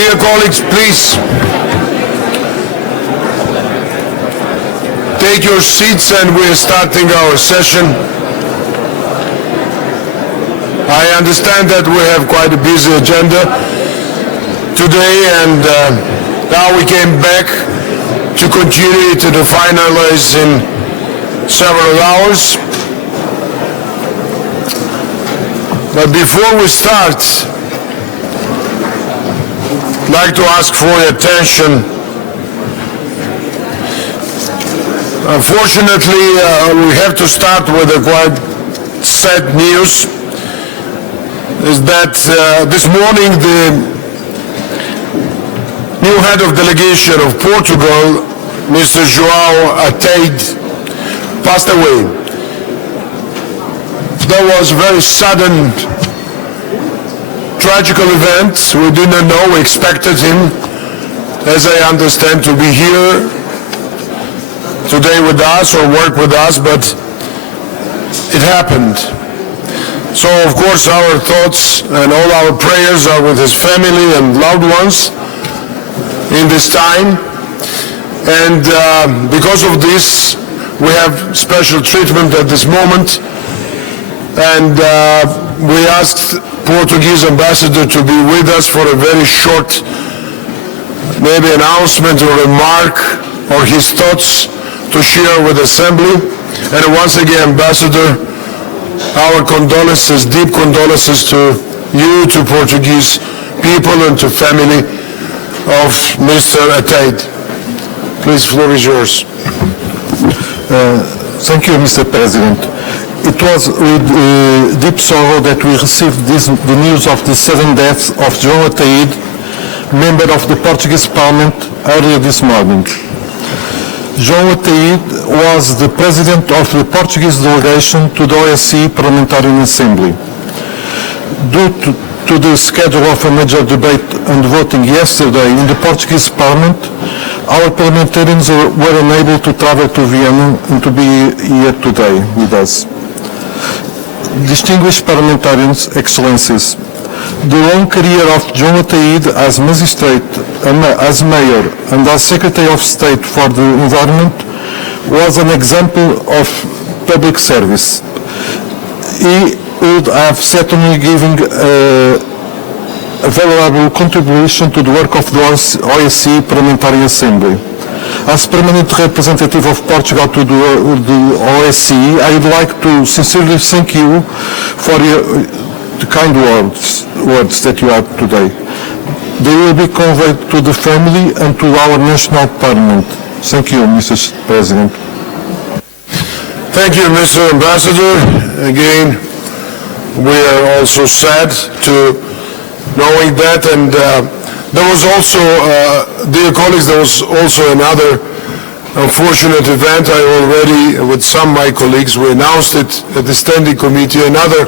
Dear colleagues, please take your seats, and we're starting our session. I understand that we have quite a busy agenda today, and now we came back to continue to finalize in several hours. But before we start, I'd like to ask for your attention. Unfortunately, we have to start with a quite sad news. Is that this morning the new head of delegation of Portugal, Mr. João Ataide, passed away. That was a very sudden, tragical event. We did not know. We expected him, as I understand, to be here today with us or work with us, but it happened. So, of course, our thoughts and all our prayers are with his family and loved ones in this time. And because of this, we have special treatment at this moment. And we asked Portuguese ambassador to be with us for a very short, maybe announcement or remark or his thoughts to share with the Assembly. And once again, Ambassador, our condolences, deep condolences to you, to Portuguese people, and to family of Mr. Ataide. Please, floor is yours. Thank you, Mr. President. It was with deep sorrow that we received the news of the sudden death of João Ataide, member of the Portuguese Parliament, earlier this morning. João Ataide was the president of the Portuguese delegation to the OSCE Parliamentary Assembly. Due to the schedule of a major debate and voting yesterday in the Portuguese Parliament, our parliamentarians were unable to travel to Vienna and to be here today with us. Distinguished parliamentarians, excellencies, the long career of João Ataide as magistrate, as mayor, and as Secretary of State for the Environment was an example of public service. He would have certainly given a valuable contribution to the work of the OSCE Parliamentary Assembly. As permanent representative of Portugal to the OSCE, I would like to sincerely thank you for the kind words that you had today. They will be conveyed to the family and to our national parliament. Thank you, Mr. President. Thank you, Mr. Ambassador. Again, we are also sad to knowing that, and there was also, dear colleagues, there was also another unfortunate event. I already, with some of my colleagues, we announced it at the Standing Committee. Another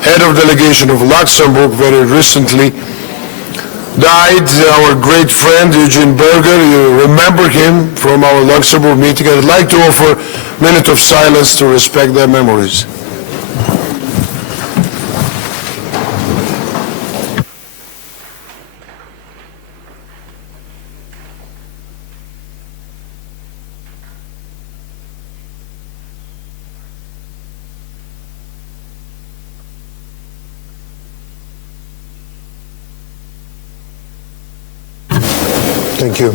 head of delegation of Luxembourg very recently died, our great friend Eugene Berger. You remember him from our Luxembourg meeting. I'd like to offer a minute of silence to respect their memories. Thank you.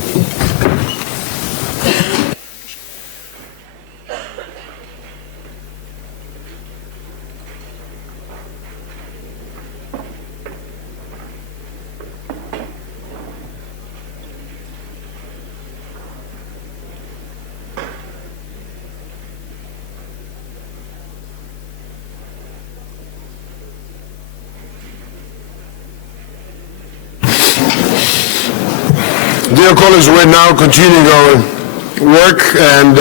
Dear colleagues, we're now continuing our work, and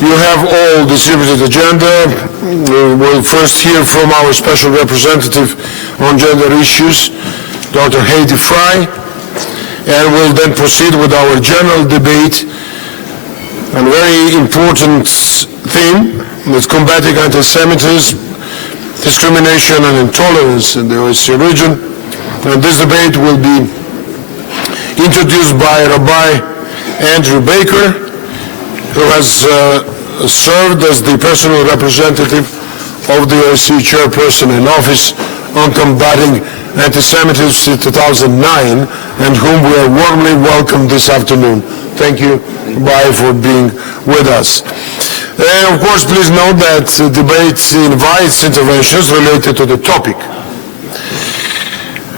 you have all distributed agenda. We will first hear from our special representative on gender issues, Dr. Heidi Fry, and we'll then proceed with our general debate on a very important theme that's combating anti-Semitism, discrimination and intolerance in the OSCE region. And this debate will be introduced by Rabbi Andrew Baker, who has served as the personal representative of the OSCE chairperson in office on combating anti-Semitism since 2009, and whom we are warmly welcome this afternoon. Thank you, Rabbi, for being with us. And of course, please note that the debate invites interventions related to the topic.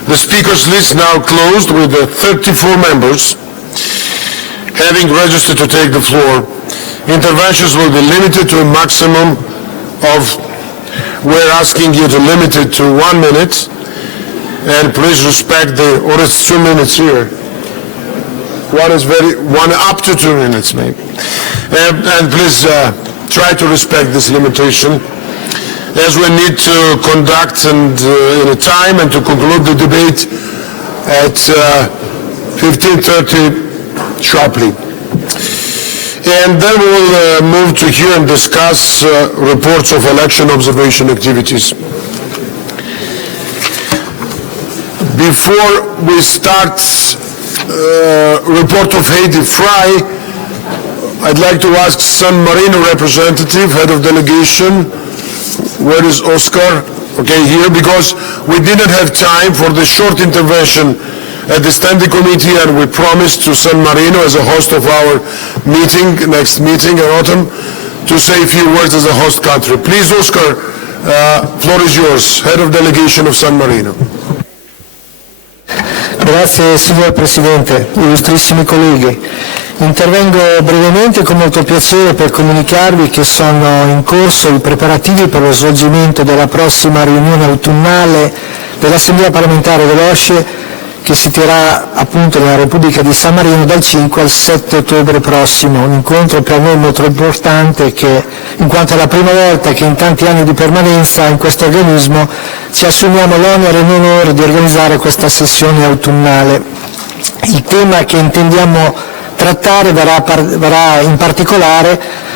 The speakers list now closed with 34 members having registered to take the floor. Interventions will be limited to a maximum of, we're asking you to limit it to 1 minute, and please respect or it's 2 minutes here. One up to 2 minutes maybe. And please try to respect this limitation, as we need to conduct in a time and to conclude the debate at 15:30 sharply. And then we will move to hear and discuss reports of election observation activities. Before we start report of Haiti Fry, I'd like to ask San Marino representative, head of delegation, where is Oscar? Okay, here, because we didn't have time for the short intervention at the standing committee, and we promised to San Marino as a host of our meeting, next meeting in autumn, to say a few words as a host country. Please, Oscar, floor is yours, head of delegation of San Marino. Grazie signor Presidente, illustrissimi colleghi. Intervengo brevemente con molto piacere per comunicarvi che sono in corso i preparativi per lo svolgimento della prossima riunione autunnale dell'Assemblea parlamentare dell'OSCE, che si terrà appunto nella Repubblica di San Marino dal 5 al 7 ottobre prossimo. Un incontro per noi molto importante, in quanto è la prima volta che in tanti anni di permanenza in questo organismo ci assumiamo l'onere e l'onore di organizzare questa sessione autunnale. Il tema che intendiamo trattare verrà in particolare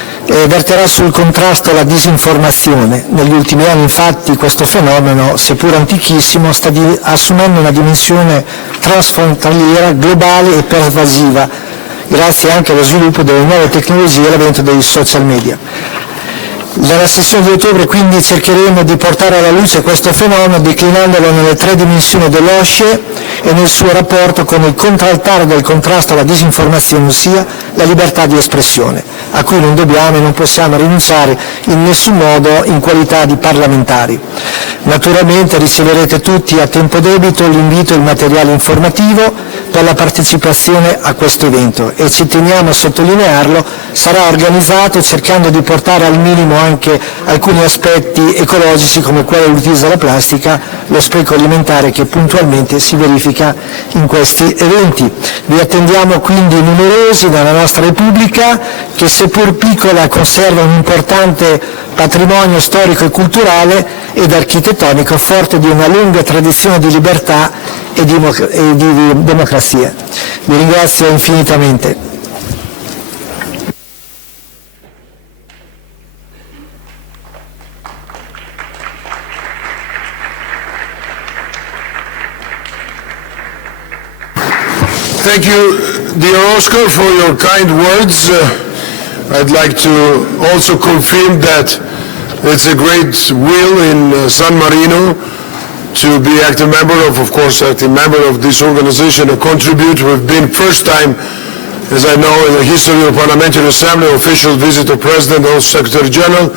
verterà sul contrasto alla disinformazione. Negli ultimi anni infatti questo fenomeno, seppur antichissimo, sta assumendo una dimensione transfrontaliera, globale e pervasiva, grazie anche allo sviluppo delle nuove tecnologie e all'avvento dei social media. Nella sessione di ottobre quindi cercheremo di portare alla luce questo fenomeno declinandolo nelle 3 dimensioni dell'OSCE e nel suo rapporto con il contraltare del contrasto alla disinformazione, ossia la libertà di espressione, a cui non dobbiamo e non possiamo rinunciare in nessun modo in qualità di parlamentari. Naturalmente riceverete tutti a tempo debito l'invito e il materiale informativo per la partecipazione a questo evento, e ci teniamo a sottolinearlo, sarà organizzato cercando di portare al minimo anche alcuni aspetti ecologici come quello dell'utilizzo della plastica, lo spreco alimentare che puntualmente si verifica in questi eventi. Vi attendiamo quindi numerosi nella nostra Repubblica, che seppur piccola conserva un importante patrimonio storico e culturale ed architettonico forte di una lunga tradizione di libertà e di democrazia. Vi ringrazio infinitamente. Thank you, dear Oscar, for your kind words. I'd like to also confirm that it's a great will in San Marino to be active member of this organization and contribute. We've been first time, as I know, in the history of Parliamentary Assembly, official visit of President and Secretary General.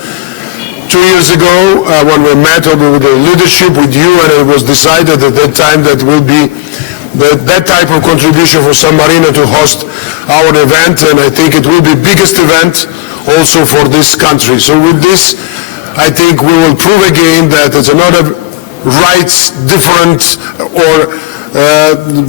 2 years ago, when we met with the leadership, with you, and it was decided at that time that will be that type of contribution for San Marino to host our event, and I think it will be the biggest event also for this country. So with this, I think we will prove again that it's not a rights different or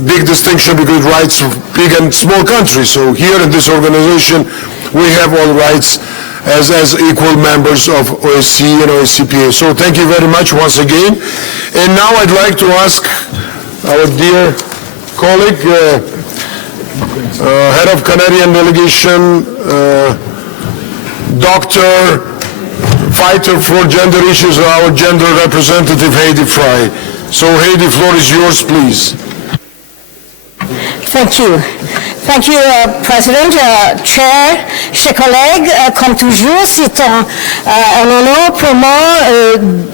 big distinction between rights of big and small countries. So here in this organization, we have all rights as equal members of OSCE and OSCPA. So thank you very much once again. And now I'd like to ask our dear colleague, head of Canadian delegation, doctor, fighter for gender issues, our gender representative, Haiti Fry. So, hey, the floor is yours, please. Thank you. Thank you, President, Chair, chers collègues. Comme toujours, c'est un honneur pour moi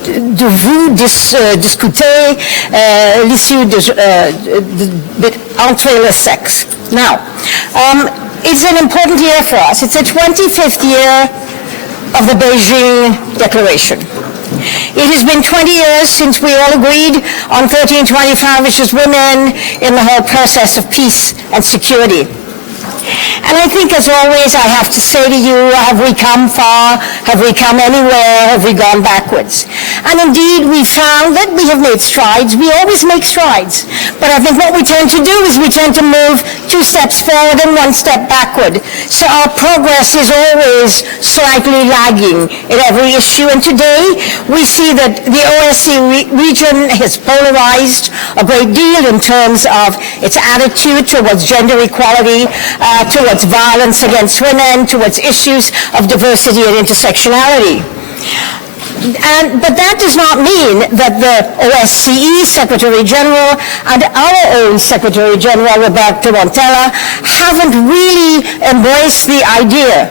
de vous discuter l'issue entre les sexes. Now, it's an important year for us. It's the 25th year of the Beijing Declaration. It has been 20 years since we all agreed on 1325, which is women in the whole process of peace and security. And I think, as always, I have to say to you, have we come far? Have we come anywhere? Have we gone backwards? And indeed, we found that we have made strides. We always make strides. But I think what we tend to do is we tend to move 2 steps forward and 1 step backward. So our progress is always slightly lagging in every issue. And today, we see that the OSCE region has polarized a great deal in terms of its attitude towards gender equality, towards violence against women, towards issues of diversity and intersectionality. But that does not mean that the OSCE Secretary General and our own Secretary General, Roberto Montella, haven't really embraced the idea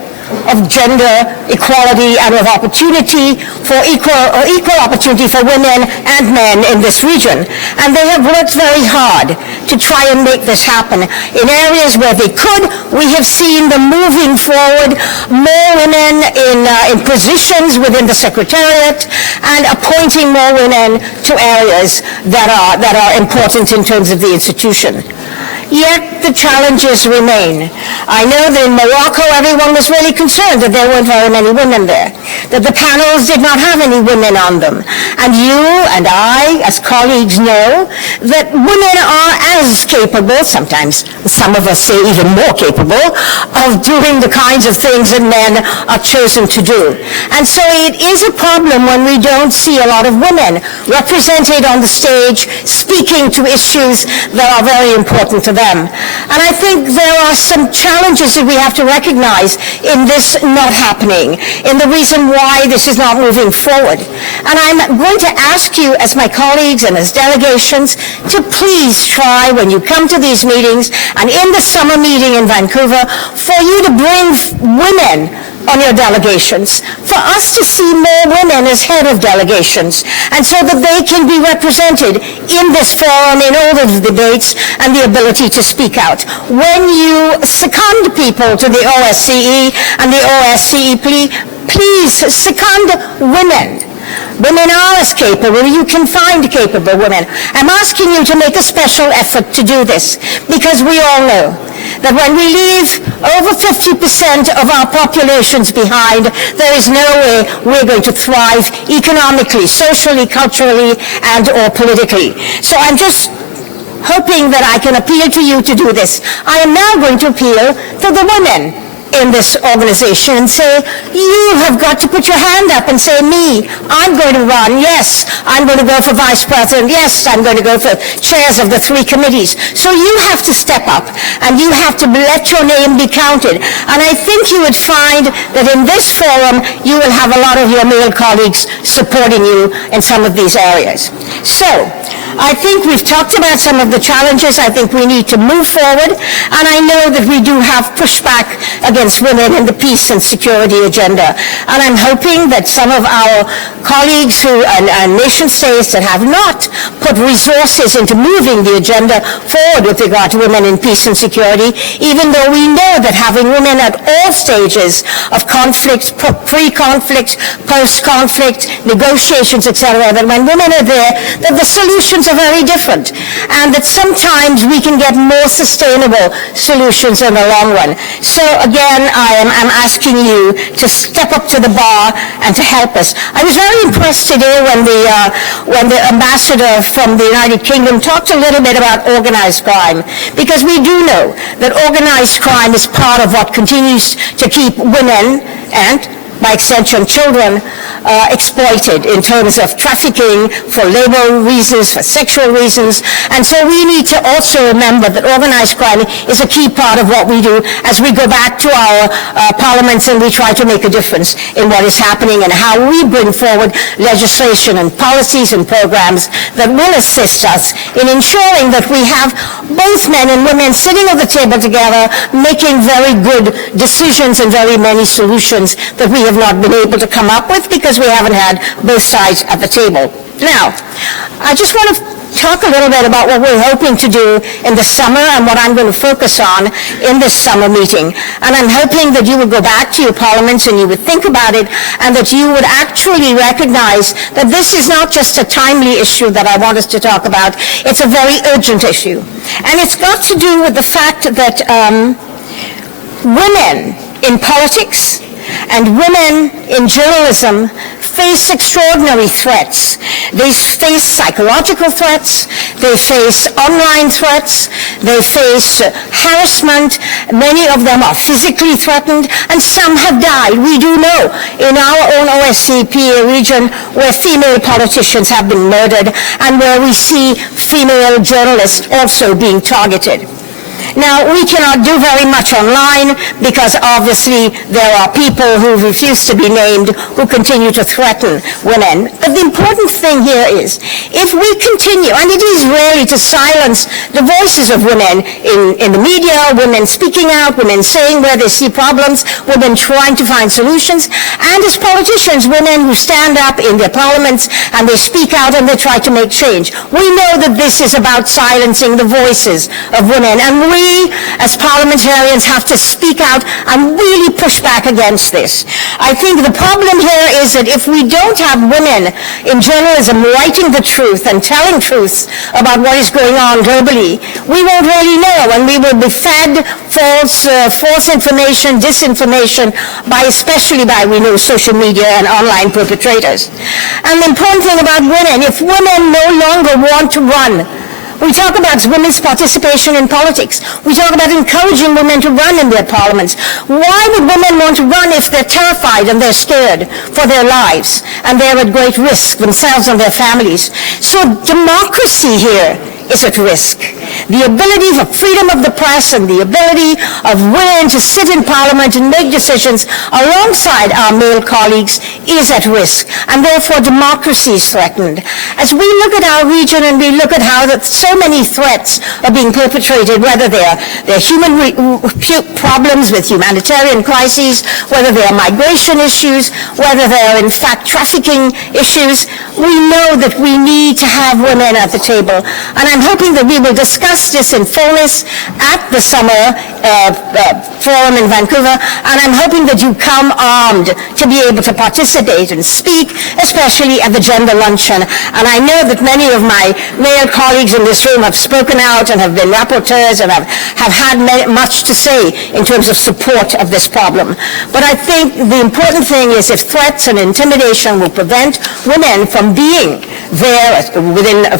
of gender equality and of opportunity for equal opportunity for women and men in this region. And they have worked very hard to try and make this happen. In areas where they could, we have seen them moving forward, more women in positions within the Secretariat and appointing more women to areas that are important in terms of the institution. Yet the challenges remain. I know that in Morocco everyone was really concerned that there weren't very many women there, that the panels did not have any women on them. And you and I, as colleagues, know that women are as capable, sometimes some of us say even more capable, of doing the kinds of things that men are chosen to do. And so it is a problem when we don't see a lot of women represented on the stage speaking to issues that are very important to them. And I think there are some challenges that we have to recognize in this not happening, in the reason why this is not moving forward. And I'm going to ask you, as my colleagues and as delegations, to please try, when you come to these meetings and in the summer meeting in Vancouver, for you to bring women on your delegations, for us to see more women as head of delegations, and so that they can be represented in this forum, in all of the debates, and the ability to speak out. When you second people to the OSCE and the OSCE, please second women. Women are as capable. You can find capable women. I'm asking you to make a special effort to do this, because we all know that when we leave over 50% of our populations behind, there is no way we're going to thrive economically, socially, culturally, and or politically. So I'm just hoping that I can appeal to you to do this. I am now going to appeal to the women in this organization and say, you have got to put your hand up and say, me, I'm going to run, yes, I'm going to go for vice president, yes, I'm going to go for chairs of the 3 committees. So you have to step up and you have to let your name be counted. And I think you would find that in this forum, you will have a lot of your male colleagues supporting you in some of these areas. So, I think we've talked about some of the challenges. I think we need to move forward, and I know that we do have pushback against women in the peace and security agenda. And I'm hoping that some of our colleagues and nation states that have not put resources into moving the agenda forward with regard to women in peace and security, even though we know that having women at all stages of conflict, pre-conflict, post-conflict, negotiations, etc., that when women are there, that the solutions are very different, and that sometimes we can get more sustainable solutions in the long run. So again, I'm asking you to step up to the bar and to help us. I was very impressed today when the ambassador from the United Kingdom talked a little bit about organized crime, because we do know that organized crime is part of what continues to keep women and, by extension, children exploited in terms of trafficking for labor reasons, for sexual reasons. And so we need to also remember that organized crime is a key part of what we do as we go back to our parliaments and we try to make a difference in what is happening and how we bring forward legislation and policies and programs that will assist us in ensuring that we have both men and women sitting at the table together making very good decisions and very many solutions that we have not been able to come up with because we haven't had both sides at the table. Now, I just want to talk a little bit about what we're hoping to do in the summer and what I'm going to focus on in this summer meeting. And I'm hoping that you would go back to your parliaments and you would think about it and that you would actually recognize that this is not just a timely issue that I want us to talk about. It's a very urgent issue. And it's got to do with the fact that women in politics and women in journalism face extraordinary threats. They face psychological threats, they face online threats, they face harassment, many of them are physically threatened, and some have died. We do know in our own OSCP region where female politicians have been murdered and where we see female journalists also being targeted. Now, we cannot do very much online because obviously there are people who refuse to be named who continue to threaten women. But the important thing here is if we continue, and it is really to silence the voices of women in the media, women speaking out, women saying where they see problems, women trying to find solutions, and as politicians, women who stand up in their parliaments and they speak out and they try to make change. We know that this is about silencing the voices of women, and we as parliamentarians have to speak out and really push back against this. I think the problem here is that if we don't have women in journalism writing the truth and telling truths about what is going on globally, we won't really know, and we will be fed false information, disinformation, especially by, we know, social media and online perpetrators. And the important thing about women, if women no longer want to run, we talk about women's participation in politics. We talk about encouraging women to run in their parliaments. Why would women want to run if they're terrified and they're scared for their lives and they're at great risk themselves and their families? So democracy here is at risk. The ability for freedom of the press and the ability of women to sit in parliament and make decisions alongside our male colleagues is at risk, and therefore democracy is threatened. As we look at our region and we look at how so many threats are being perpetrated, whether they're human problems with humanitarian crises, whether they are migration issues, whether they are in fact trafficking issues, we know that we need to have women at the table. And I'm hoping that we will discuss this in fullness at the summer forum in Vancouver, and I'm hoping that you come armed to be able to participate and speak, especially at the gender luncheon. And I know that many of my male colleagues in this room have spoken out and have been rapporteurs and have had much to say in terms of support of this problem. But I think the important thing is if threats and intimidation will prevent women from being there within a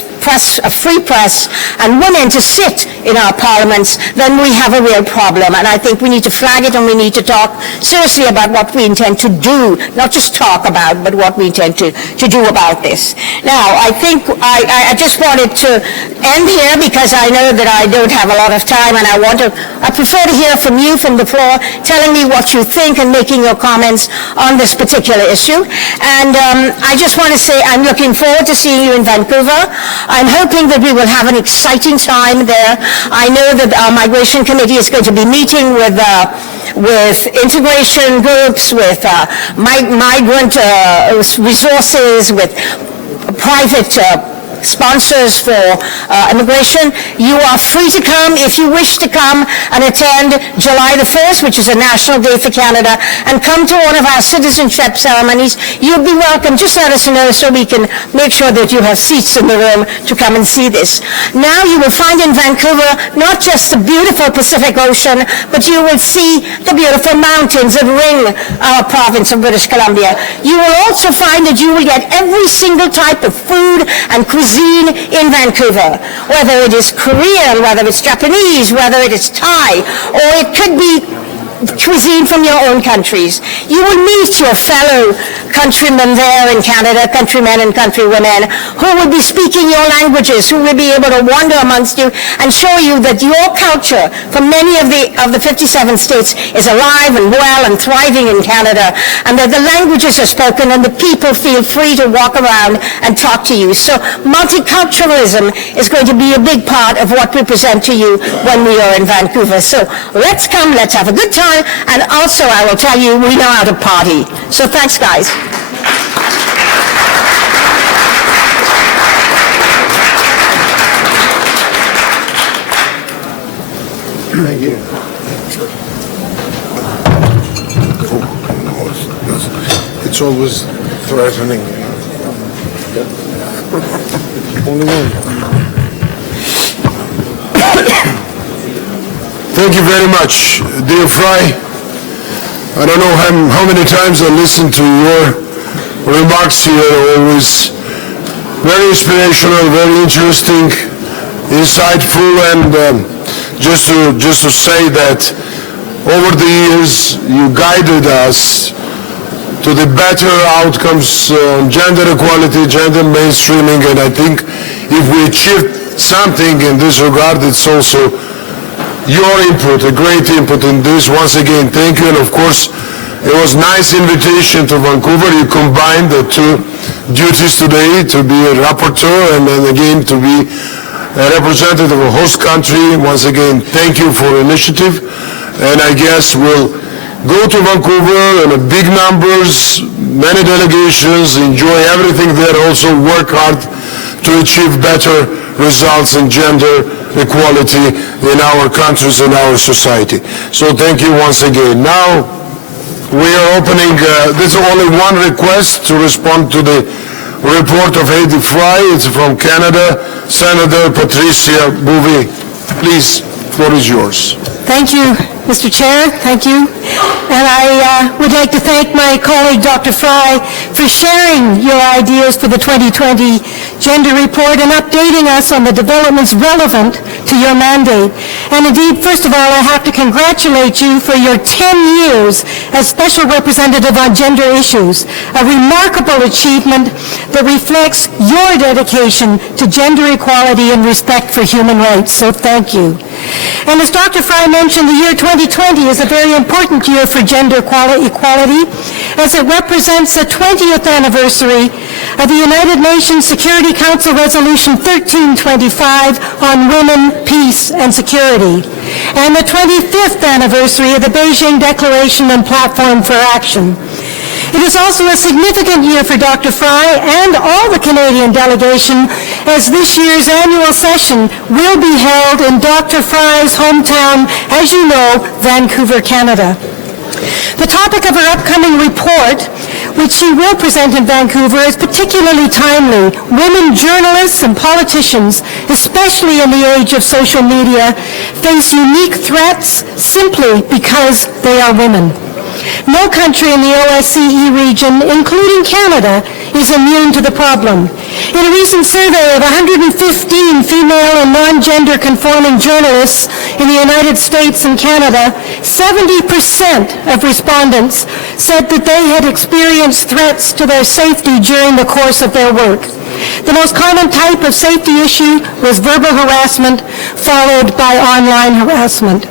free press and women to sit in our parliaments, then we have a real problem. And I think we need to flag it and we need to talk seriously about what we intend to do, not just talk about, but what we intend to do about this. Now, I think I just wanted to end here because I know that I don't have a lot of time and I prefer to hear from you from the floor, telling me what you think and making your comments on this particular issue. And I just want to say I'm looking forward to seeing you in Vancouver. I'm hoping that we will have an exciting time there. I know that our migration committee is going to be meeting with integration groups, with migrant resources, with private sponsors for immigration. You are free to come if you wish to come and attend July the 1st, which is a national day for Canada, and come to one of our citizenship ceremonies. You'll be welcome. Just let us know so we can make sure that you have seats in the room to come and see this. Now you will find in Vancouver not just the beautiful Pacific Ocean, but you will see the beautiful mountains that ring our province of British Columbia. You will also find that you will get every single type of food and cuisine in Vancouver, whether it is Korean, whether it's Japanese, whether it is Thai, or it could be cuisine from your own countries. You will meet your fellow countrymen there in Canada, countrymen and countrywomen, who will be speaking your languages, who will be able to wander amongst you and show you that your culture from many of the 57 states is alive and well and thriving in Canada, and that the languages are spoken and the people feel free to walk around and talk to you. So multiculturalism is going to be a big part of what we present to you when we are in Vancouver. So let's come, let's have a good time, and also I will tell you, we know how to party. So thanks, guys. Thank you. It's always threatening. Only one. Thank you very much, dear Fry. I don't know how many times I listened to your remarks here, always very inspirational, very interesting, insightful, and just to say that over the years you guided us to the better outcomes on gender equality, gender mainstreaming, and I think if we achieved something in this regard, it's also your input, a great input in this. Once again, thank you, and of course, it was a nice invitation to Vancouver. You combined the two duties today, to be a rapporteur and then again to be a representative of a host country. Once again, thank you for the initiative, and I guess we'll go to Vancouver in big numbers, many delegations, enjoy everything there, also work hard to achieve better results in gender equality in our countries and our society. So thank you once again. Now we are opening, this is only one request to respond to the report of Heidi Fry. It's from Canada, Senator Patricia Bouvet. Please, floor is yours. Thank you, Mr. Chair. Thank you. And I would like to thank my colleague, Dr. Fry, for sharing your ideas for the 2020 Gender Report and updating us on the developments relevant to your mandate. And indeed, first of all, I have to congratulate you for your 10 years as Special Representative on Gender Issues, a remarkable achievement that reflects your dedication to gender equality and respect for human rights. So thank you. And as Dr. Fry mentioned, the year 2020 is a very important year for gender equality, as it represents the 20th anniversary of the United Nations Security Council Resolution 1325 on women, peace, and security, and the 25th anniversary of the Beijing Declaration and Platform for Action. It is also a significant year for Dr. Fry and all the Canadian delegation, as this year's annual session will be held in Dr. Fry's hometown, as you know, Vancouver, Canada. The topic of her upcoming report, which she will present in Vancouver, is particularly timely. Women journalists and politicians, especially in the age of social media, face unique threats simply because they are women. No country in the OSCE region, including Canada, is immune to the problem. In a recent survey of 115 female and non-gender conforming journalists in the United States and Canada, 70% of respondents said that they had experienced threats to their safety during the course of their work. The most common type of safety issue was verbal harassment, followed by online harassment.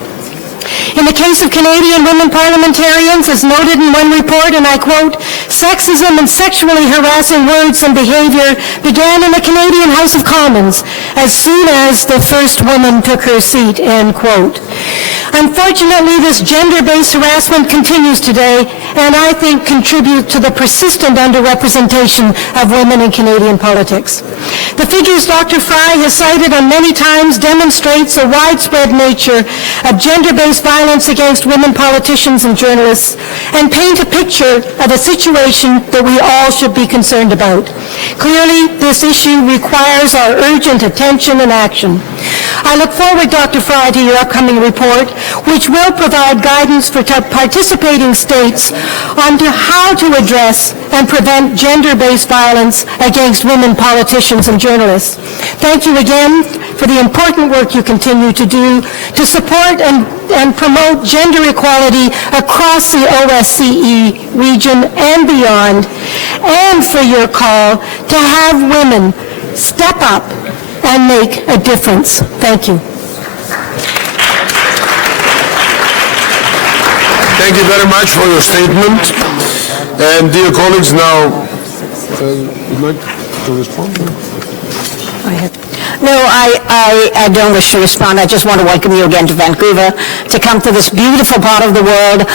In the case of Canadian women parliamentarians, as noted in one report, and I quote, "Sexism and sexually harassing words and behavior began in the Canadian House of Commons as soon as the first woman took her seat," end quote. Unfortunately, this gender-based harassment continues today, and I think contributes to the persistent underrepresentation of women in Canadian politics. The figures Dr. Fry has cited on many times demonstrates a widespread nature of gender-based violence against women politicians and journalists, and paint a picture of a situation that we all should be concerned about. Clearly, this issue requires our urgent attention and action. I look forward, Dr. Fry, to your upcoming report, which will provide guidance for participating states on to how to address and prevent gender-based violence against women politicians and journalists. Thank you again for the important work you continue to do to support and and promote gender equality across the OSCE region and beyond, and for your call to have women step up and make a difference. Thank you. Thank you very much for your statement. And dear colleagues, now, you'd like to respond? No, I don't wish to respond. I just want to welcome you again to Vancouver, to come to this beautiful part of the world.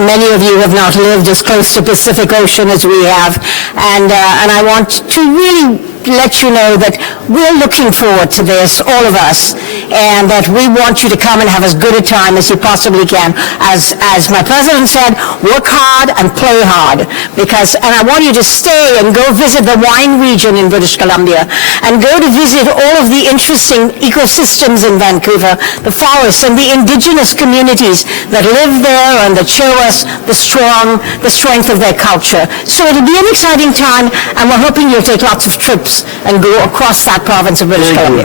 Many of you have not lived as close to Pacific Ocean as we have, and I want to really let you know that we're looking forward to this, all of us, and that we want you to come and have as good a time as you possibly can. As my president said, work hard and play hard, and I want you to stay and go visit the wine region in British Columbia, and go to visit all of the interesting ecosystems in Vancouver, the forests and the indigenous communities that live there and that show us the strength of their culture. So it'll be an exciting time, and we're hoping you'll take lots of trips and go across that province of British Columbia.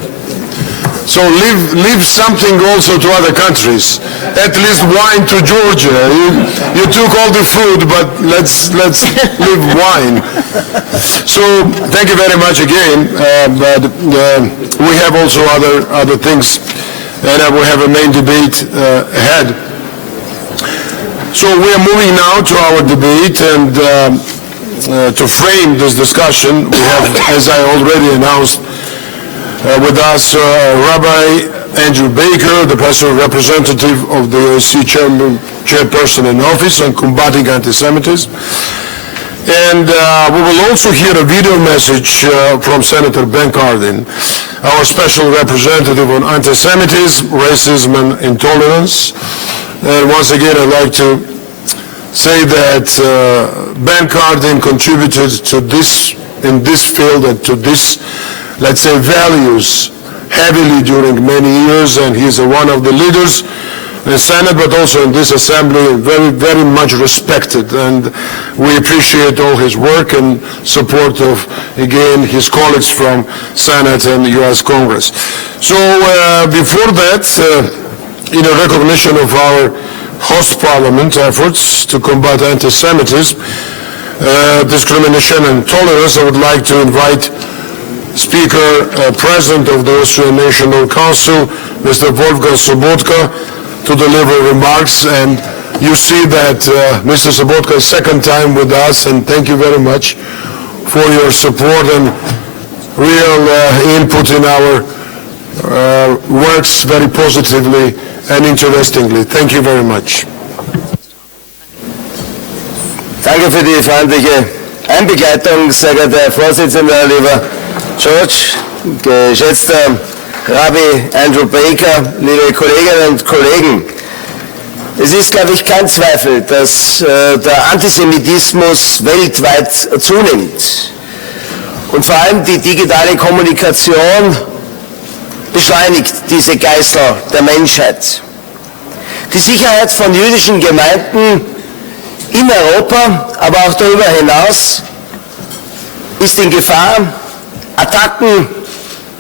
So leave something also to other countries. At least wine to Georgia. You took all the food, but let's leave wine. So thank you very much again. But we have also other things, and we have a main debate ahead. So we are moving now to our debate, and to frame this discussion, we have, as I already announced, with us Rabbi Andrew Baker, the personal representative of the OSCE chairperson in office on combating anti-Semitism. And we will also hear a video message from Senator Ben Cardin, our special representative on anti-Semitism, racism, and intolerance. And once again, I'd like to say that Ben Cardin contributed to this, in this field, and to this, let's say, values heavily during many years, and he's one of the leaders in the Senate, but also in this assembly, very, very much respected, and we appreciate all his work and support of, again, his colleagues from Senate and the U.S. Congress. So before that, in a recognition of our host parliament efforts to combat anti-Semitism, discrimination and intolerance, I would like to invite Speaker, President of the Austrian National Council, Mr. Wolfgang Sobotka, to deliver remarks. And you see that Mr. Sobotka is second time with us, and thank you very much for your support and real input in our works very positively and interestingly. Thank you very much. Danke für die freundliche Einbegleitung, sehr geehrter Herr Vorsitzender, lieber George, geschätzter Rabbi Andrew Baker, liebe Kolleginnen und Kollegen. Es ist, glaube ich, kein Zweifel, dass der Antisemitismus weltweit zunimmt. Und vor allem die digitale Kommunikation beschleunigt diese Geißel der Menschheit. Die Sicherheit von jüdischen Gemeinden in Europa, aber auch darüber hinaus, ist in Gefahr. Attacken,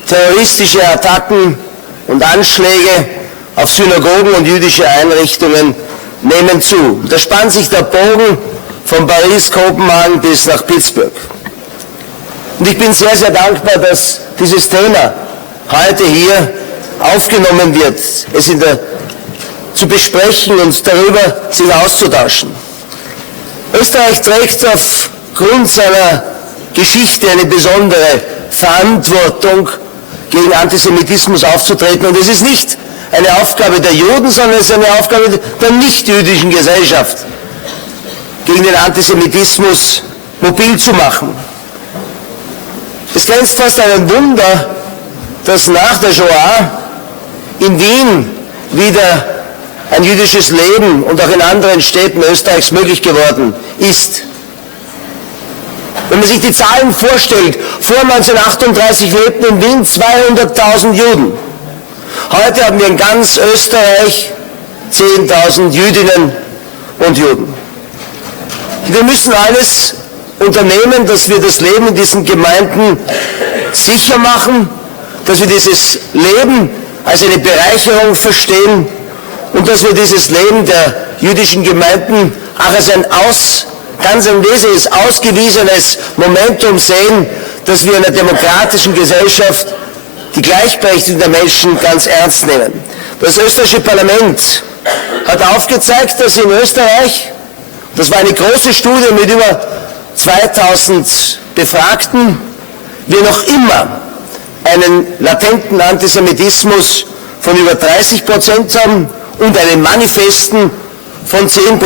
terroristische Attacken und Anschläge auf Synagogen und jüdische Einrichtungen nehmen zu. Da spannt sich der Bogen von Paris, Kopenhagen bis nach Pittsburgh. Und ich bin sehr, sehr dankbar, dass dieses Thema heute hier aufgenommen wird, es zu besprechen und darüber sich auszutauschen. Österreich trägt aufgrund seiner Geschichte eine besondere Verantwortung, gegen Antisemitismus aufzutreten. Und es ist nicht eine Aufgabe der Juden, sondern es ist eine Aufgabe der nichtjüdischen Gesellschaft, gegen den Antisemitismus mobil zu machen. Es grenzt fast an ein Wunder, dass nach der Shoah in Wien wieder ein jüdisches Leben und auch in anderen Städten Österreichs möglich geworden ist. Wenn man sich die Zahlen vorstellt, vor 1938 lebten in Wien 200.000 Juden. Heute haben wir in ganz Österreich 10.000 Jüdinnen und Juden. Wir müssen alles unternehmen, dass wir das Leben in diesen Gemeinden sicher machen, dass wir dieses Leben als eine Bereicherung verstehen und dass wir dieses Leben der jüdischen Gemeinden auch als ganz ein wesentliches, ausgewiesenes Momentum sehen, dass wir in einer demokratischen Gesellschaft die Gleichberechtigung der Menschen ganz ernst nehmen. Das österreichische Parlament hat aufgezeigt, dass in Österreich, das war eine große Studie mit über 2000 Befragten, wir noch immer einen latenten Antisemitismus von über 30% haben und einen manifesten von 10%.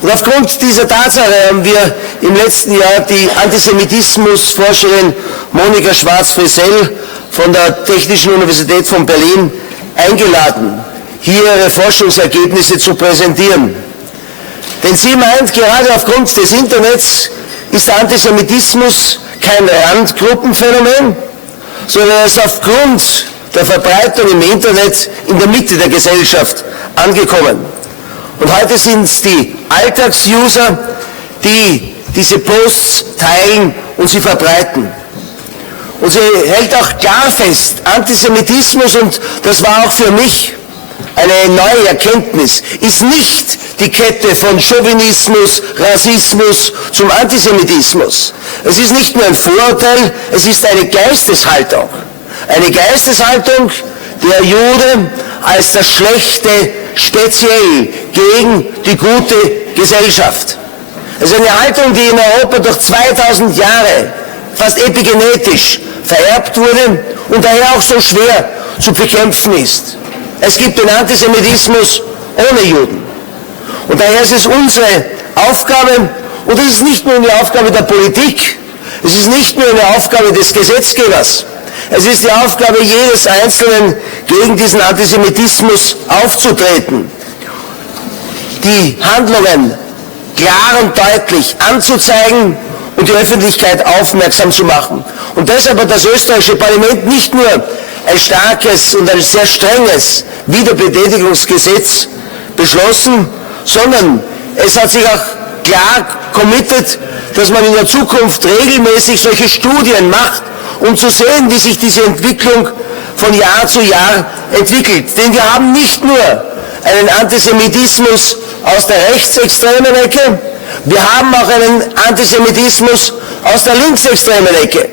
Und aufgrund dieser Tatsache haben wir im letzten Jahr die Antisemitismusforscherin Monika Schwarz-Frisell von der Technischen Universität von Berlin eingeladen, hier ihre Forschungsergebnisse zu präsentieren. Denn sie meint, gerade aufgrund des Internets ist der Antisemitismus kein Randgruppenphänomen, sondern er ist aufgrund der Verbreitung im Internet in der Mitte der Gesellschaft angekommen. Und heute sind es die Alltagsuser, die diese Posts teilen und sie verbreiten. Und sie hält auch klar fest, Antisemitismus, und das war auch für mich eine neue Erkenntnis, ist nicht die Kette von Chauvinismus, Rassismus zum Antisemitismus. Es ist nicht nur ein Vorurteil, es ist eine Geisteshaltung. Eine Geisteshaltung, der Jude als das Schlechte speziell gegen die gute Gesellschaft. Es ist eine Haltung, die in Europa durch 2000 Jahre fast epigenetisch vererbt wurde und daher auch so schwer zu bekämpfen ist. Es gibt den Antisemitismus ohne Juden. Und daher ist es unsere Aufgabe, und es ist nicht nur eine Aufgabe der Politik, es ist nicht nur eine Aufgabe des Gesetzgebers, es ist die Aufgabe jedes Einzelnen, gegen diesen Antisemitismus aufzutreten, die Handlungen klar und deutlich anzuzeigen und die Öffentlichkeit aufmerksam zu machen. Und deshalb hat das österreichische Parlament nicht nur ein starkes und ein sehr strenges Wiederbetätigungsgesetz beschlossen, sondern es hat sich auch klar committed, dass man in der Zukunft regelmäßig solche Studien macht, um zu sehen, wie sich diese Entwicklung von Jahr zu Jahr entwickelt. Denn wir haben nicht nur einen Antisemitismus aus der rechtsextremen Ecke, wir haben auch einen Antisemitismus aus der linksextremen Ecke,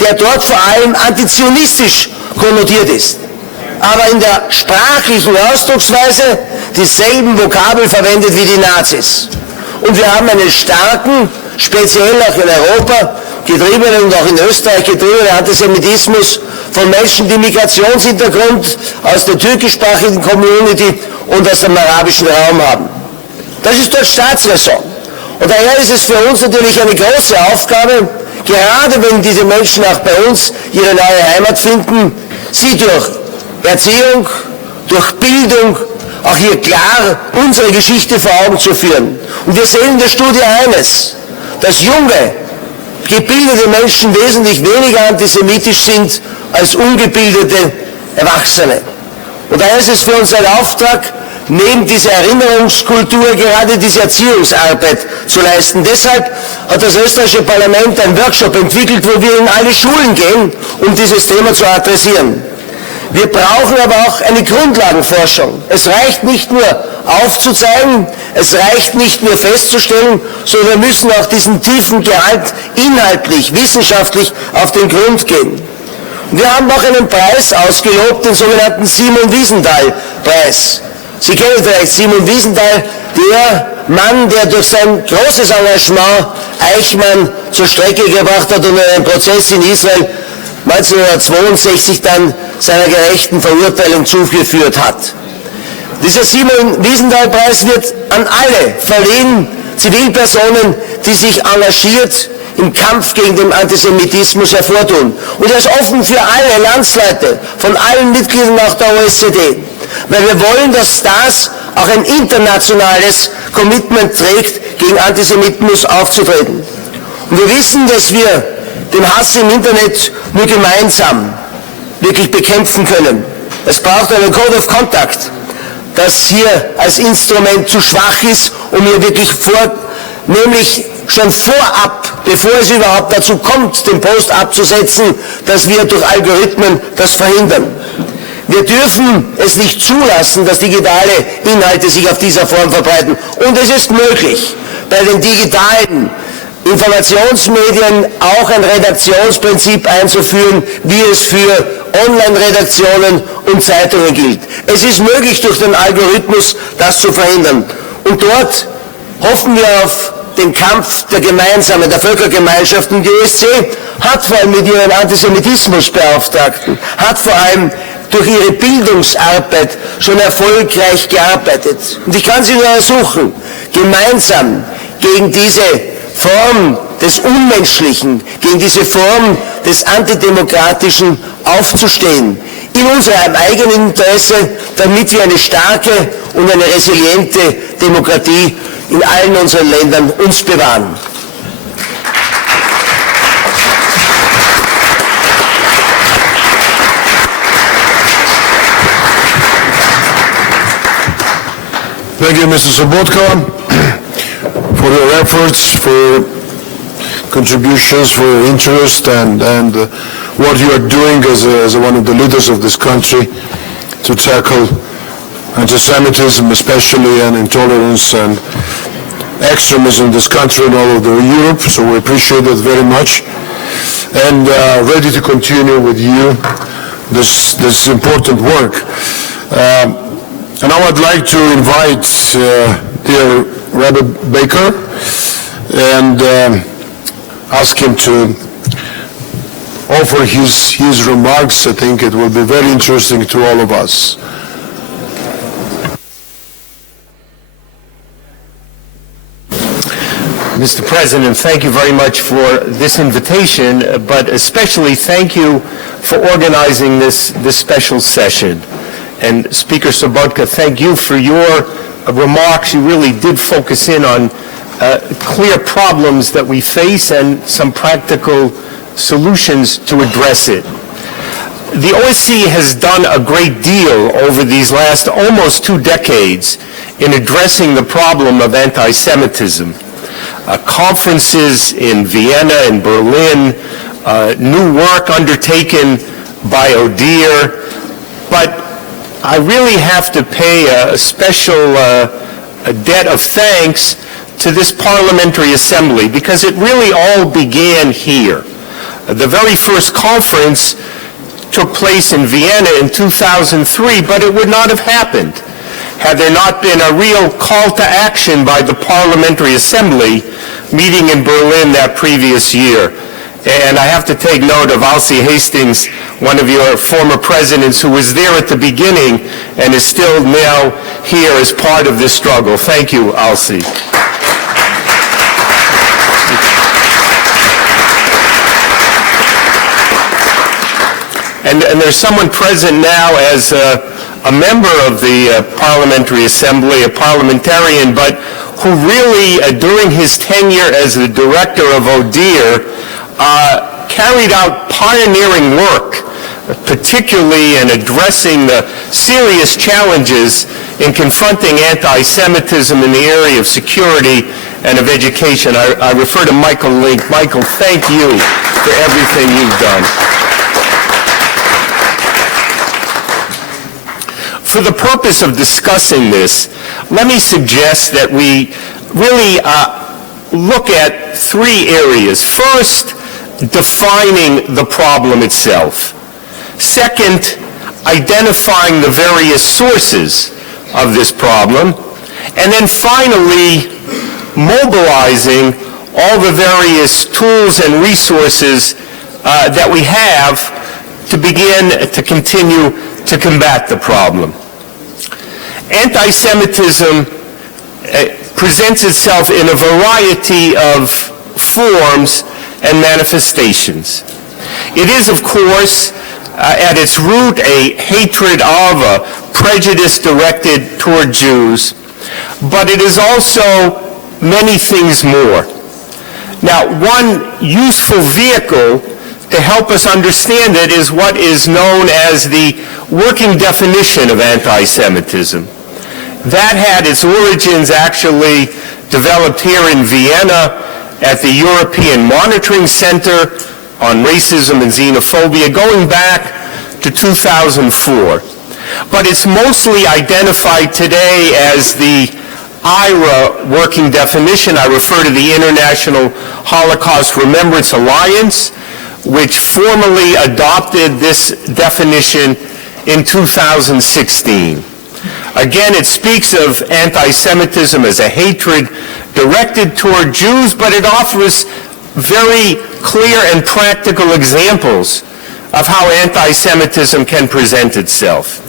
der dort vor allem antizionistisch konnotiert ist, aber in der sprachlichen Ausdrucksweise dieselben Vokabeln verwendet wie die Nazis. Und wir haben einen starken, speziell auch in Europa getriebenen und auch in Österreich getriebenen Antisemitismus von Menschen, die Migrationshintergrund aus der türkischsprachigen Community und aus dem arabischen Raum haben. Das ist dort Staatsräson. Und daher ist es für uns natürlich eine große Aufgabe, gerade wenn diese Menschen auch bei uns ihre neue Heimat finden, sie durch Erziehung, durch Bildung auch hier klar unsere Geschichte vor Augen zu führen. Und wir sehen in der Studie eines, dass junge, gebildete Menschen wesentlich weniger antisemitisch sind als ungebildete Erwachsene. Und daher ist es für uns ein Auftrag, neben dieser Erinnerungskultur gerade diese Erziehungsarbeit zu leisten. Deshalb hat das österreichische Parlament einen Workshop entwickelt, wo wir in alle Schulen gehen, um dieses Thema zu adressieren. Wir brauchen aber auch eine Grundlagenforschung. Es reicht nicht nur aufzuzeigen, es reicht nicht nur festzustellen, sondern wir müssen auch diesen tiefen Gehalt inhaltlich, wissenschaftlich auf den Grund gehen. Wir haben auch einen Preis ausgelobt, den sogenannten Simon-Wiesenthal-Preis. Sie kennen vielleicht Simon Wiesenthal, der Mann, der durch sein großes Engagement Eichmann zur Strecke gebracht hat und einen Prozess in Israel 1962 dann seiner gerechten Verurteilung zugeführt hat. Dieser Simon-Wiesenthal-Preis wird an alle verliehen, Zivilpersonen, die sich engagiert im Kampf gegen den Antisemitismus hervortun. Und er ist offen für alle Landsleute, von allen Mitgliedern auch der OECD. Weil wir wollen, dass das auch ein internationales Commitment trägt, gegen Antisemitismus aufzutreten. Und wir wissen, dass wir den Hass im Internet nur gemeinsam wirklich bekämpfen können. Es braucht einen Code of Conduct, das hier als Instrument zu schwach ist, um hier wirklich nämlich schon vorab, bevor es überhaupt dazu kommt, den Post abzusetzen, dass wir durch Algorithmen das verhindern. Wir dürfen es nicht zulassen, dass digitale Inhalte sich auf dieser Form verbreiten. Und es ist möglich, bei den digitalen Informationsmedien auch ein Redaktionsprinzip einzuführen, wie es für Online-Redaktionen und Zeitungen gilt. Es ist möglich, durch den Algorithmus das zu verhindern. Und dort hoffen wir auf den Kampf der Völkergemeinschaften. Die OSZE hat vor allem mit ihren Antisemitismusbeauftragten, hat vor allem durch ihre Bildungsarbeit schon erfolgreich gearbeitet. Und ich kann Sie nur ersuchen, gemeinsam gegen diese Form des Unmenschlichen, gegen diese Form des Antidemokratischen aufzustehen, in unserem eigenen Interesse, damit wir eine starke und eine resiliente Demokratie in allen unseren Ländern uns bewahren. Thank you, Mr. Sobotka, for your efforts, for contributions, for your interest, and what you are doing as one of the leaders of this country to tackle anti-Semitism, especially, and intolerance and extremism in this country and all over Europe. So we appreciate that very much, and ready to continue with you this important work. And now I'd like to invite dear Rabbi Baker and ask him to offer his remarks. I think it will be very interesting to all of us. Mr. President, thank you very much for this invitation, but especially thank you for organizing this special session. And Speaker Sobotka, thank you for your remarks. You really did focus in on clear problems that we face and some practical solutions to address it. The OSCE has done a great deal over these last almost 2 decades in addressing the problem of anti-Semitism. Conferences in Vienna and Berlin, new work undertaken by ODIHR, but I really have to pay a special debt of thanks to this Parliamentary Assembly, because it really all began here. The very first conference took place in Vienna in 2003, but it would not have happened had there not been a real call to action by the Parliamentary Assembly meeting in Berlin that previous year. And I have to take note of Alcee Hastings, one of your former presidents, who was there at the beginning and is still now here as part of this struggle. Thank you, Alcee. And there's someone present now as a member of the Parliamentary Assembly, a parliamentarian, but who really, during his tenure as the director of ODIHR, carried out pioneering work, particularly in addressing the serious challenges in confronting anti-Semitism in the area of security and of education. I refer to Michael Link. Michael, thank you for everything you've done. For the purpose of discussing this, let me suggest that we really look at 3 areas. First, defining the problem itself. Second, identifying the various sources of this problem. And then finally, mobilizing all the various tools and resources that we have to begin to continue to combat the problem. Anti-Semitism presents itself in a variety of forms and manifestations. It is, of course, at its root, a hatred of, a prejudice directed toward Jews, but it is also many things more. Now, one useful vehicle to help us understand it is what is known as the working definition of anti-Semitism. That had its origins actually developed here in Vienna at the European Monitoring Center on Racism and Xenophobia going back to 2004. but it's mostly identified today as the IRA working definition. I refer to the International Holocaust Remembrance Alliance, which formally adopted this definition in 2016. Again, it speaks of anti-Semitism as a hatred directed toward Jews, but it offers very clear and practical examples of how anti-Semitism can present itself.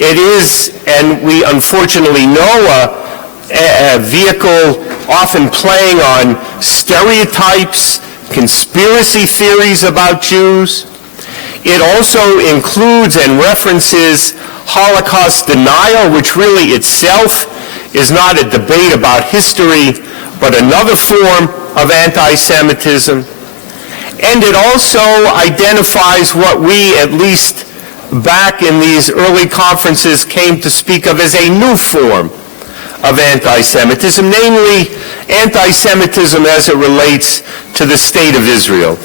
It is, and we unfortunately know, a vehicle often playing on stereotypes, conspiracy theories about Jews. It also includes and references Holocaust denial, which really itself is not a debate about history, but another form of anti-Semitism. And it also identifies what we, at least back in these early conferences, came to speak of as a new form of anti-Semitism, namely anti-Semitism as it relates to the State of Israel.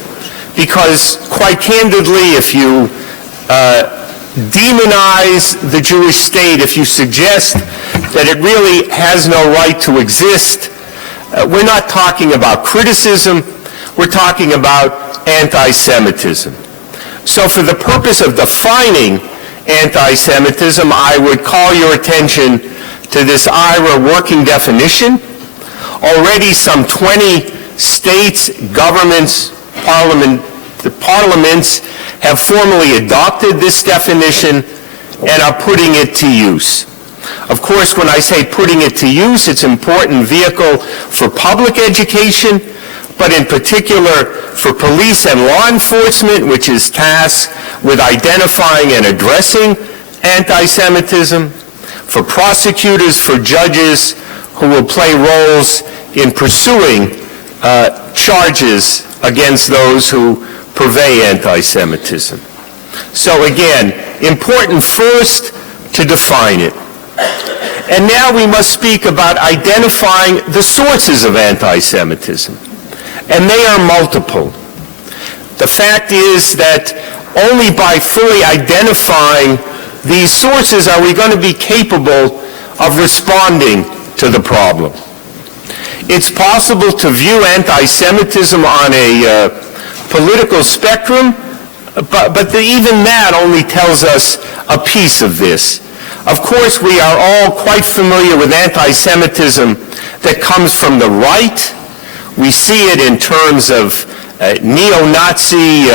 Because, quite candidly, if you demonize the Jewish state, if you suggest that it really has no right to exist, we're not talking about criticism, we're talking about anti-Semitism. So for the purpose of defining anti-Semitism, I would call your attention to this IRA working definition. Already some 20 states, governments, parliaments have formally adopted this definition and are putting it to use. Of course, when I say putting it to use, it's an important vehicle for public education, but in particular for police and law enforcement, which is tasked with identifying and addressing anti-Semitism, for prosecutors, for judges who will play roles in pursuing charges against those who purvey anti-Semitism. So again, important first to define it. And now we must speak about identifying the sources of anti-Semitism. And they are multiple. The fact is that only by fully identifying these sources are we going to be capable of responding to the problem. It's possible to view anti-Semitism on a political spectrum, but even that only tells us a piece of this. Of course, we are all quite familiar with anti-Semitism that comes from the right. We see it in terms of neo-Nazi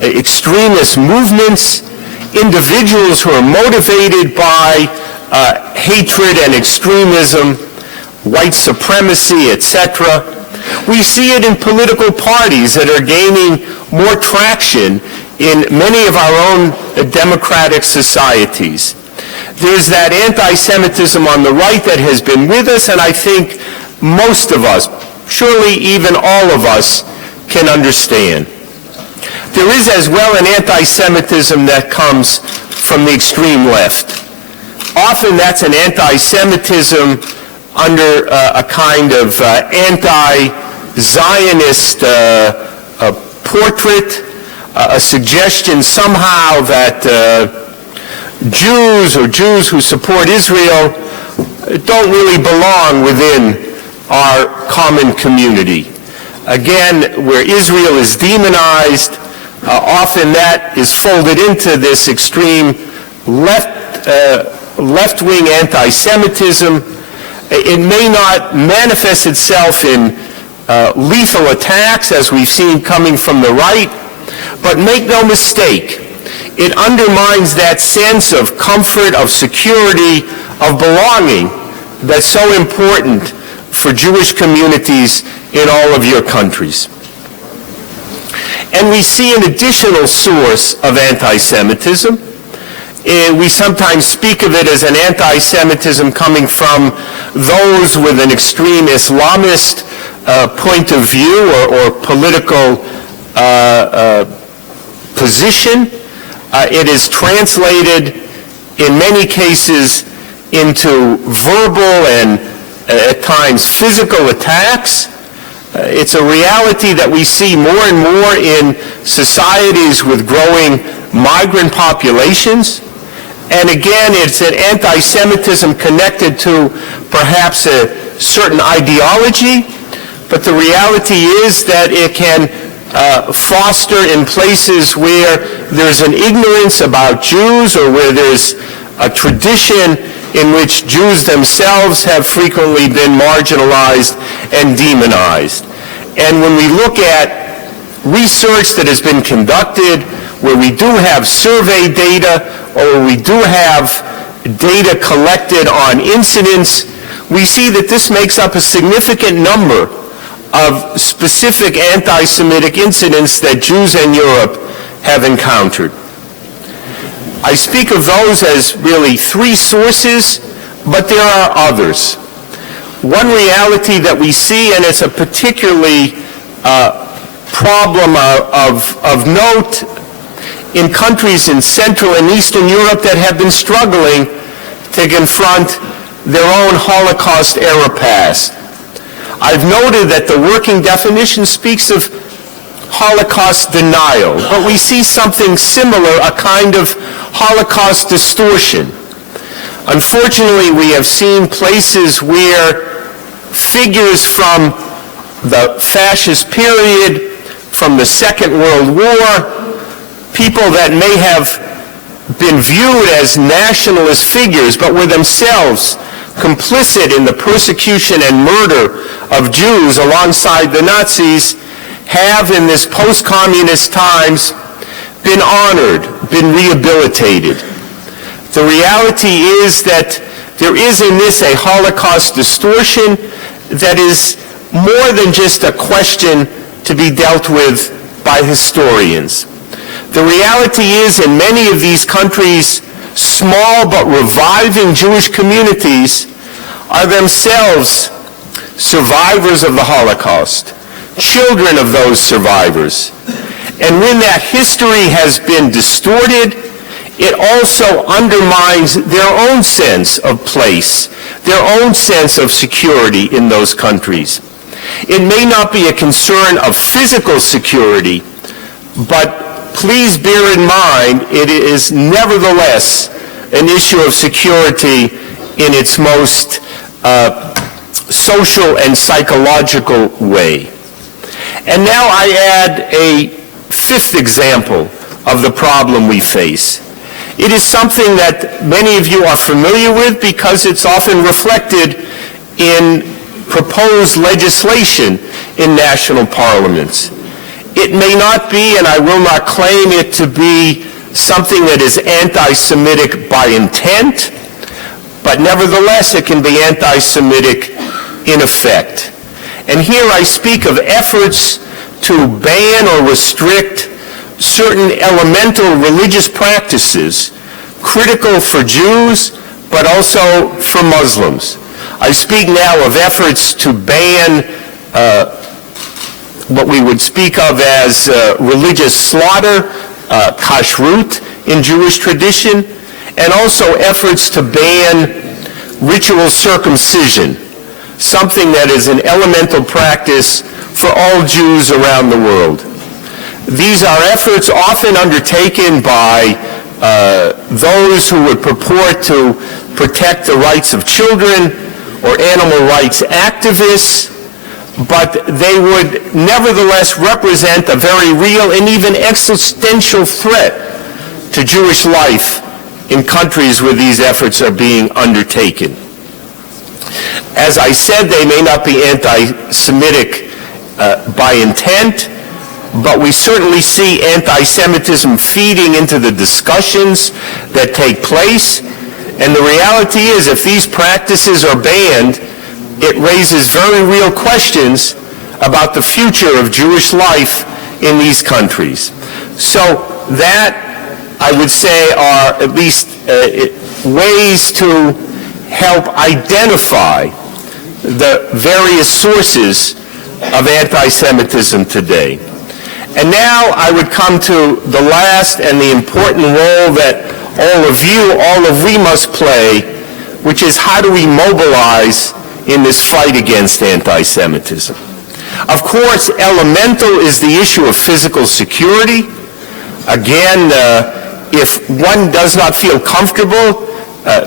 extremist movements, individuals who are motivated by hatred and extremism, white supremacy, etc. We see it in political parties that are gaining more traction in many of our own democratic societies. There's that anti-Semitism on the right that has been with us, and I think most of us, surely even all of us, can understand. There is as well an anti-Semitism that comes from the extreme left. Often that's an anti-Semitism under a kind of anti-Zionist portrait, a suggestion somehow that Jews or Jews who support Israel don't really belong within our common community. Again, where Israel is demonized, often that is folded into this extreme left-wing anti-Semitism. It may not manifest itself in lethal attacks, as we've seen coming from the right, but make no mistake, it undermines that sense of comfort, of security, of belonging that's so important for Jewish communities in all of your countries. And we see an additional source of anti-Semitism. We sometimes speak of it as an anti-Semitism coming from those with an extreme Islamist point of view or political position. It is translated in many cases into verbal and at times physical attacks. It's a reality that we see more and more in societies with growing migrant populations. And again, it's an anti-Semitism connected to perhaps a certain ideology, but the reality is that it can foster in places where there's an ignorance about Jews or where there's a tradition in which Jews themselves have frequently been marginalized and demonized. And when we look at research that has been conducted where we do have survey data or where we do have data collected on incidents, we see that this makes up a significant number of specific anti-Semitic incidents that Jews in Europe have encountered. I speak of those as really three sources, but there are others. One reality that we see, and it's a particularly problem of note in countries in Central and Eastern Europe that have been struggling to confront their own Holocaust-era past. I've noted that the working definition speaks of Holocaust denial, but we see something similar, a kind of Holocaust distortion. Unfortunately, we have seen places where figures from the fascist period, from the Second World War, people that may have been viewed as nationalist figures, but were themselves complicit in the persecution and murder of Jews alongside the Nazis, have in this post-communist times been honored, been rehabilitated. The reality is that there is in this a Holocaust distortion that is more than just a question to be dealt with by historians. The reality is in many of these countries, small but reviving Jewish communities are themselves survivors of the Holocaust, children of those survivors. And when that history has been distorted, it also undermines their own sense of place, their own sense of security in those countries. It may not be a concern of physical security, but please bear in mind it is nevertheless an issue of security in its most social and psychological way. And now I add a fifth example of the problem we face. It is something that many of you are familiar with because it's often reflected in proposed legislation in national parliaments. It may not be, and I will not claim it to be, something that is anti-Semitic by intent, but nevertheless it can be anti-Semitic in effect. And here I speak of efforts to ban or restrict certain elemental religious practices critical for Jews, but also for Muslims. I speak now of efforts to ban what we would speak of as religious slaughter, kashrut in Jewish tradition, and also efforts to ban ritual circumcision, something that is an elemental practice for all Jews around the world. These are efforts often undertaken by those who would purport to protect the rights of children or animal rights activists, but they would nevertheless represent a very real and even existential threat to Jewish life in countries where these efforts are being undertaken. As I said, they may not be anti-Semitic by intent, but we certainly see anti-Semitism feeding into the discussions that take place. And the reality is, if these practices are banned, it raises very real questions about the future of Jewish life in these countries. So that, I would say, are at least ways to help identify the various sources of anti-Semitism today. And now I would come to the last and the important role that all of we must play, which is how do we mobilize in this fight against anti-Semitism. Of course, elemental is the issue of physical security. Again, if one does not feel comfortable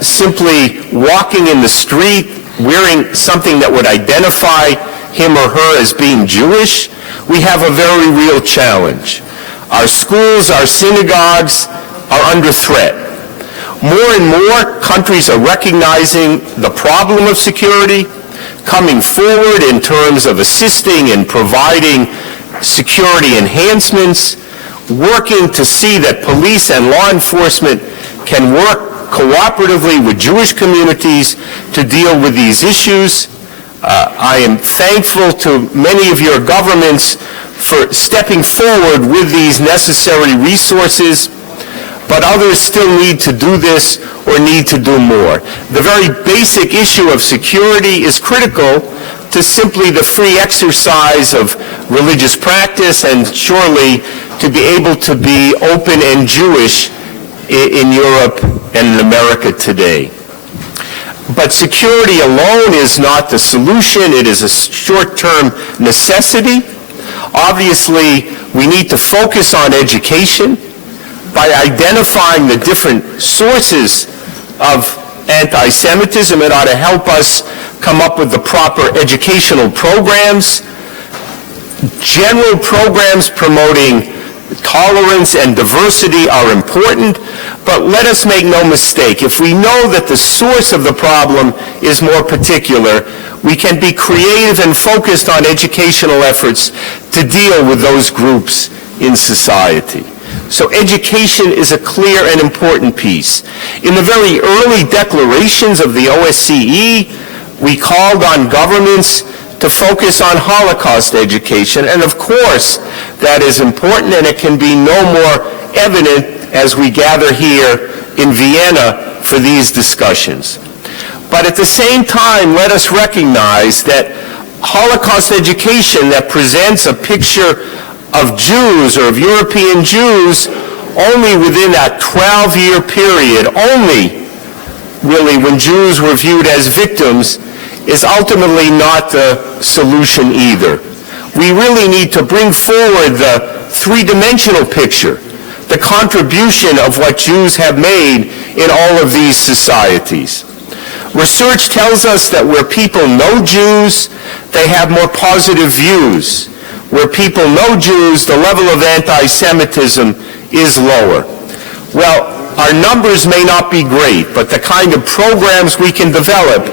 simply walking in the street wearing something that would identify him or her as being Jewish, we have a very real challenge. Our schools, our synagogues are under threat. More and more countries are recognizing the problem of security, coming forward in terms of assisting and providing security enhancements, working to see that police and law enforcement can work cooperatively with Jewish communities to deal with these issues. I am thankful to many of your governments for stepping forward with these necessary resources, but others still need to do this or need to do more. The very basic issue of security is critical to simply the free exercise of religious practice and surely to be able to be open and Jewish in Europe and in America today. But security alone is not the solution. It is a short-term necessity. Obviously, we need to focus on education by identifying the different sources of anti-Semitism. It ought to help us come up with the proper educational programs, general programs promoting tolerance and diversity are important, but let us make no mistake. If we know that the source of the problem is more particular, we can be creative and focused on educational efforts to deal with those groups in society. So education is a clear and important piece. In the very early declarations of the OSCE, we called on governments to focus on Holocaust education, and of course that is important, and it can be no more evident as we gather here in Vienna for these discussions. But at the same time, let us recognize that Holocaust education that presents a picture of Jews or of European Jews only within that 12-year period, only really when Jews were viewed as victims, is ultimately not the solution either. We really need to bring forward the three-dimensional picture, the contribution of what Jews have made in all of these societies. Research tells us that where people know Jews, they have more positive views. Where people know Jews, the level of anti-Semitism is lower. Well, our numbers may not be great, but the kind of programs we can develop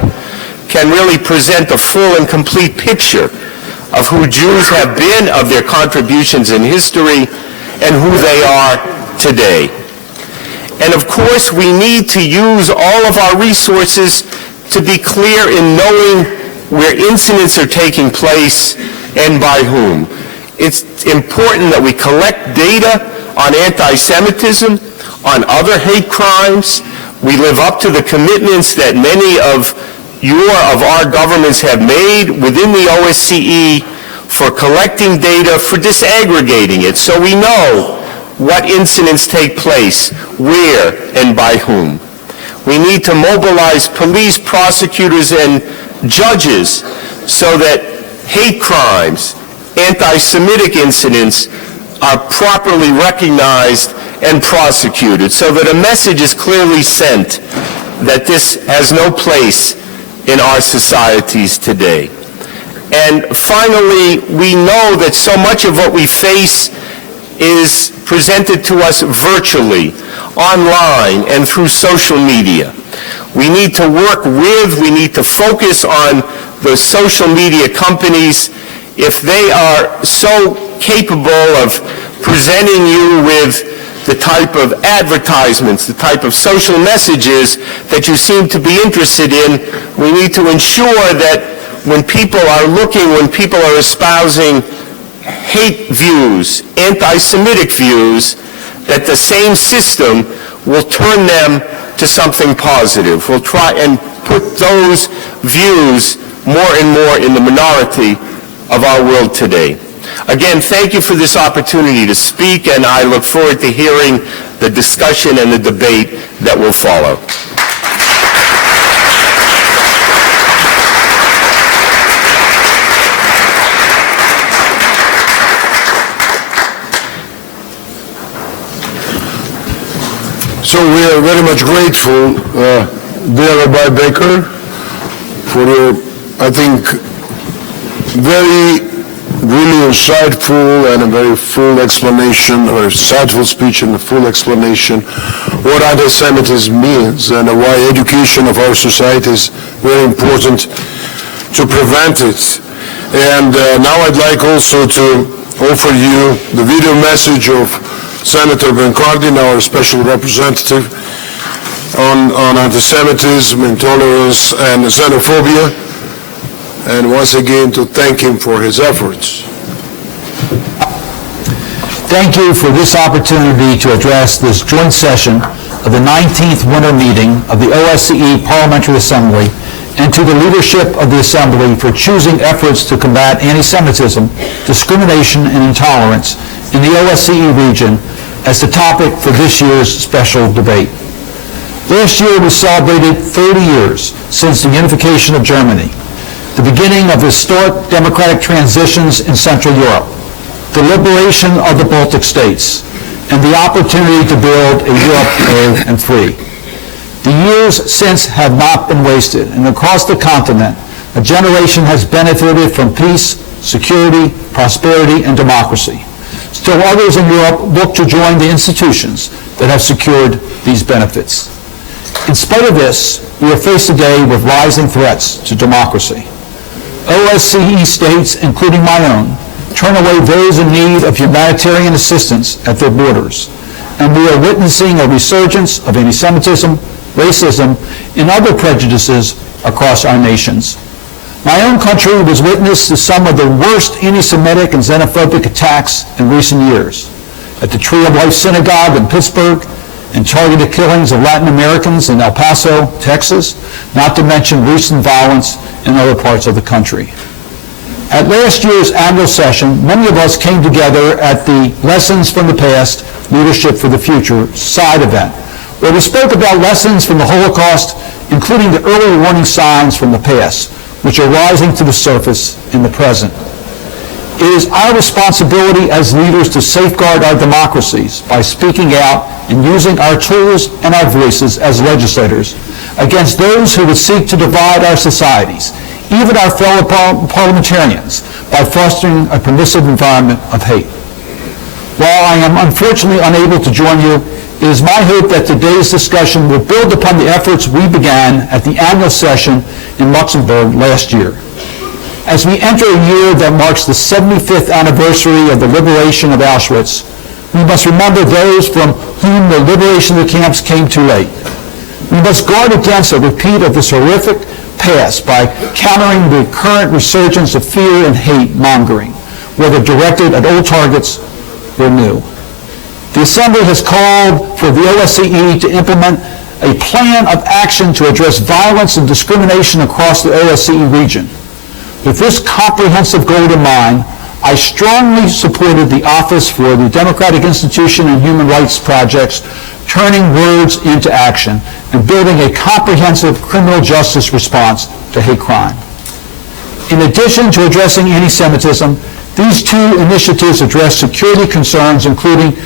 can really present a full and complete picture of who Jews have been, of their contributions in history, and who they are today. And of course, we need to use all of our resources to be clear in knowing where incidents are taking place and by whom. It's important that we collect data on anti-Semitism, on other hate crimes. We live up to the commitments that many of our governments have made within the OSCE for collecting data, for disaggregating it, so we know what incidents take place, where, and by whom. We need to mobilize police, prosecutors, and judges so that hate crimes, anti-Semitic incidents are properly recognized and prosecuted, so that a message is clearly sent that this has no place in our societies today. And finally, we know that so much of what we face is presented to us virtually, online, and through social media. We need to work with, we need to focus on the social media companies. If they are so capable of presenting you with the type of advertisements, the type of social messages that you seem to be interested in, we need to ensure that when people are looking, when people are espousing hate views, anti-Semitic views, that the same system will turn them to something positive. We'll try and put those views more and more in the minority of our world today. Again, thank you for this opportunity to speak, and I look forward to hearing the discussion and the debate that will follow. So we are very much grateful, dear Rabbi Baker, for your, I think, very really insightful and a very full explanation, or insightful speech and a full explanation what anti-Semitism means and why education of our society is very important to prevent it. And now I'd like also to offer you the video message of Senator Bencardin, our special representative on anti-Semitism, intolerance, and xenophobia, and once again to thank him for his efforts. Thank you for this opportunity to address this joint session of the 19th winter meeting of the OSCE Parliamentary Assembly, and to the leadership of the Assembly for choosing efforts to combat anti-Semitism, discrimination, and intolerance in the OSCE region as the topic for this year's special debate. Last year we celebrated 30 years since the unification of Germany, the beginning of historic democratic transitions in Central Europe, the liberation of the Baltic states, and the opportunity to build a Europe brave and free. The years since have not been wasted, and across the continent, a generation has benefited from peace, security, prosperity, and democracy. Still others in Europe look to join the institutions that have secured these benefits. In spite of this, we are faced today with rising threats to democracy. OSCE states, including my own, turn away those in need of humanitarian assistance at their borders, and we are witnessing a resurgence of anti-Semitism, racism, and other prejudices across our nations. My own country was witness to some of the worst anti-Semitic and xenophobic attacks in recent years. At the Tree of Life Synagogue in Pittsburgh, and targeted killings of Latin Americans in El Paso, Texas, not to mention recent violence in other parts of the country. At last year's annual session, many of us came together at the Lessons from the Past, Leadership for the Future side event, where we spoke about lessons from the Holocaust, including the early warning signs from the past, which are rising to the surface in the present. It is our responsibility as leaders to safeguard our democracies by speaking out and using our tools and our voices as legislators against those who would seek to divide our societies, even our fellow parliamentarians, by fostering a permissive environment of hate. While I am unfortunately unable to join you, it is my hope that today's discussion will build upon the efforts we began at the annual session in Luxembourg last year. As we enter a year that marks the 75th anniversary of the liberation of Auschwitz, we must remember those from whom the liberation of the camps came too late. We must guard against a repeat of this horrific past by countering the current resurgence of fear and hate mongering, whether directed at old targets or new. The Assembly has called for the OSCE to implement a plan of action to address violence and discrimination across the OSCE region. With this comprehensive goal in mind, I strongly supported the Office for the Democratic Institution and Human Rights Projects turning words into action and building a comprehensive criminal justice response to hate crime. In addition to addressing anti-Semitism, these two initiatives address security concerns, including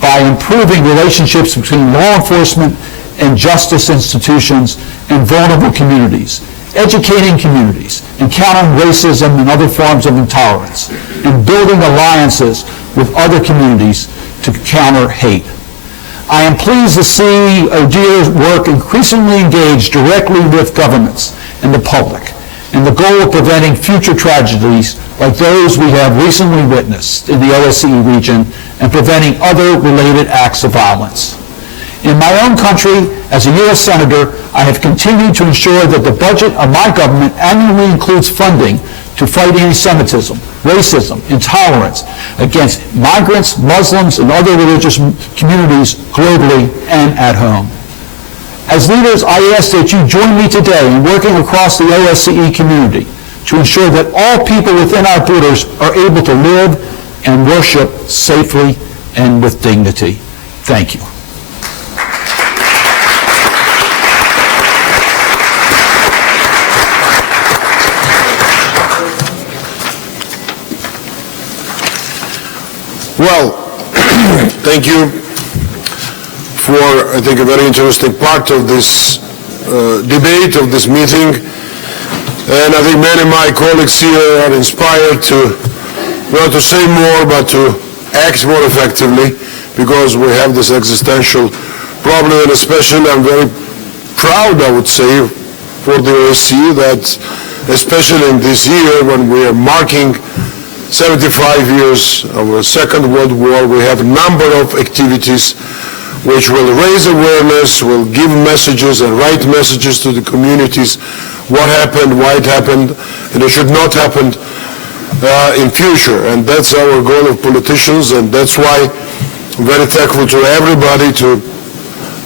by improving relationships between law enforcement and justice institutions and vulnerable communities, educating communities, and countering racism and other forms of intolerance, and building alliances with other communities to counter hate. I am pleased to see ODIHR's work increasingly engaged directly with governments and the public, and the goal of preventing future tragedies like those we have recently witnessed in the OSCE region and preventing other related acts of violence. In my own country, as a U.S. Senator, I have continued to ensure that the budget of my government annually includes funding to fight anti-Semitism, racism, intolerance against migrants, Muslims, and other religious communities globally and at home. As leaders, I ask that you join me today in working across the OSCE community to ensure that all people within our borders are able to live and worship safely and with dignity. Thank you. Well, thank you for, I think, a very interesting part of this debate, of this meeting. And I think many of my colleagues here are inspired to, not to say more, but to act more effectively, because we have this existential problem, and especially I'm very proud, I would say, for the OSCE that, especially in this year when we are marking 75 years of the Second World War, we have a number of activities which will raise awareness, will give messages and write messages to the communities, what happened, why it happened, and it should not happen in future. And that's our goal of politicians, and that's why I'm very thankful to everybody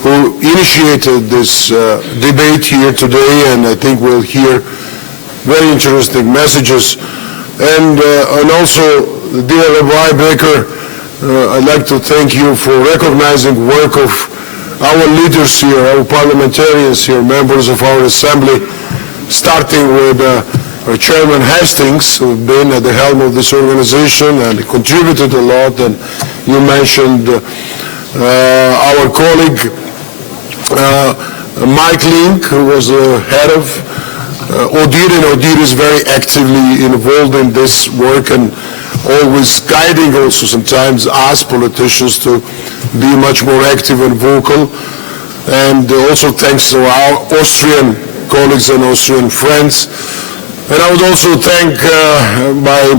who initiated this debate here today, and I think we'll hear very interesting messages. And also, dear Rabbi Baker, I'd like to thank you for recognizing work of our leaders here, our parliamentarians here, members of our assembly, starting with our Chairman Hastings, who's been at the helm of this organization and contributed a lot. And you mentioned our colleague Mike Link, who was the head of ODIHR, and ODIHR is very actively involved in this work and always guiding also sometimes us politicians to be much more active and vocal. And also thanks to our Austrian colleagues and Austrian friends. And I would also thank my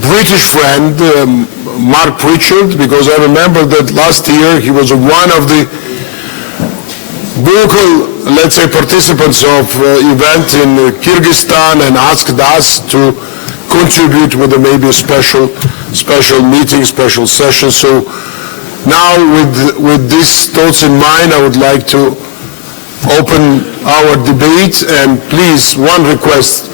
British friend, Mark Pritchard, because I remember that last year he was one of the vocal, let's say, participants of event in Kyrgyzstan and asked us to contribute with maybe a special meeting, special session. So now with these thoughts in mind, I would like to open our debate, and please, one request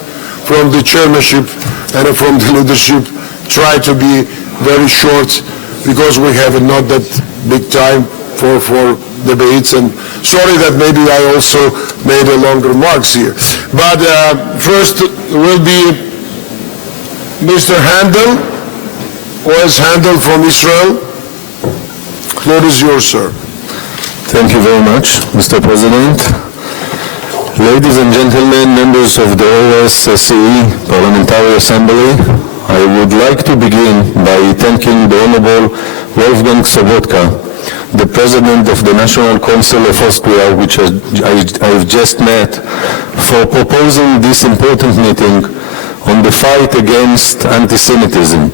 from the chairmanship and from the leadership, try to be very short, because we have not that big time for debates, and sorry that maybe I also made a long remarks here. But first will be Mr. Handel, O.S. Handel from Israel. The floor is yours, sir. Thank you very much, Mr. President. Ladies and gentlemen, members of the OSCE Parliamentary Assembly, I would like to begin by thanking the Honorable Wolfgang Sobotka, the President of the National Council of Austria, which I've just met, for proposing this important meeting on the fight against anti-Semitism.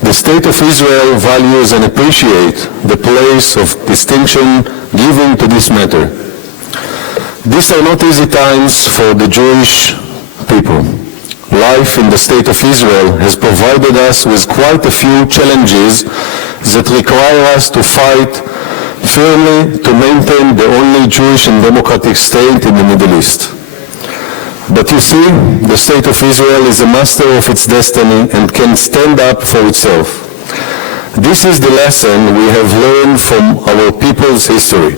The State of Israel values and appreciates the place of distinction given to this matter. These are not easy times for the Jewish people. Life in the State of Israel has provided us with quite a few challenges that require us to fight firmly to maintain the only Jewish and democratic state in the Middle East. But you see, the State of Israel is a master of its destiny and can stand up for itself. This is the lesson we have learned from our people's history.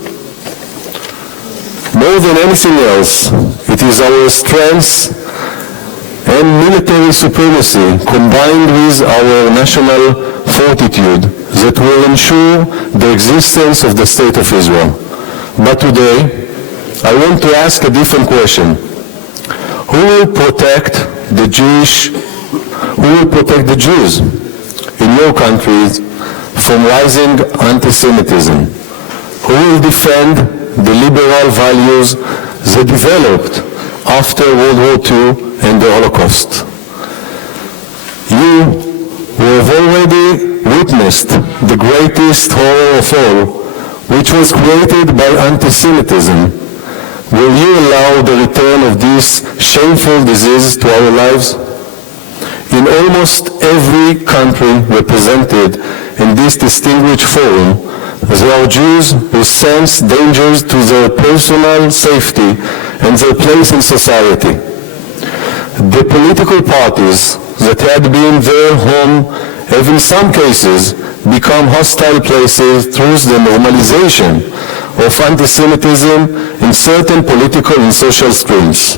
More than anything else, it is our strength and military supremacy combined with our national fortitude that will ensure the existence of the State of Israel. But today, I want to ask a different question. Who will protect the Jews in your countries from rising anti-Semitism? Who will defend the liberal values that developed after World War II and the Holocaust? You who have already witnessed the greatest horror of all, which was created by anti-Semitism, will you allow the return of this shameful disease to our lives? In almost every country represented in this distinguished forum, there are Jews who sense dangers to their personal safety and their place in society. The political parties that had been their home have in some cases become hostile places through the normalization of anti-Semitism in certain political and social streams.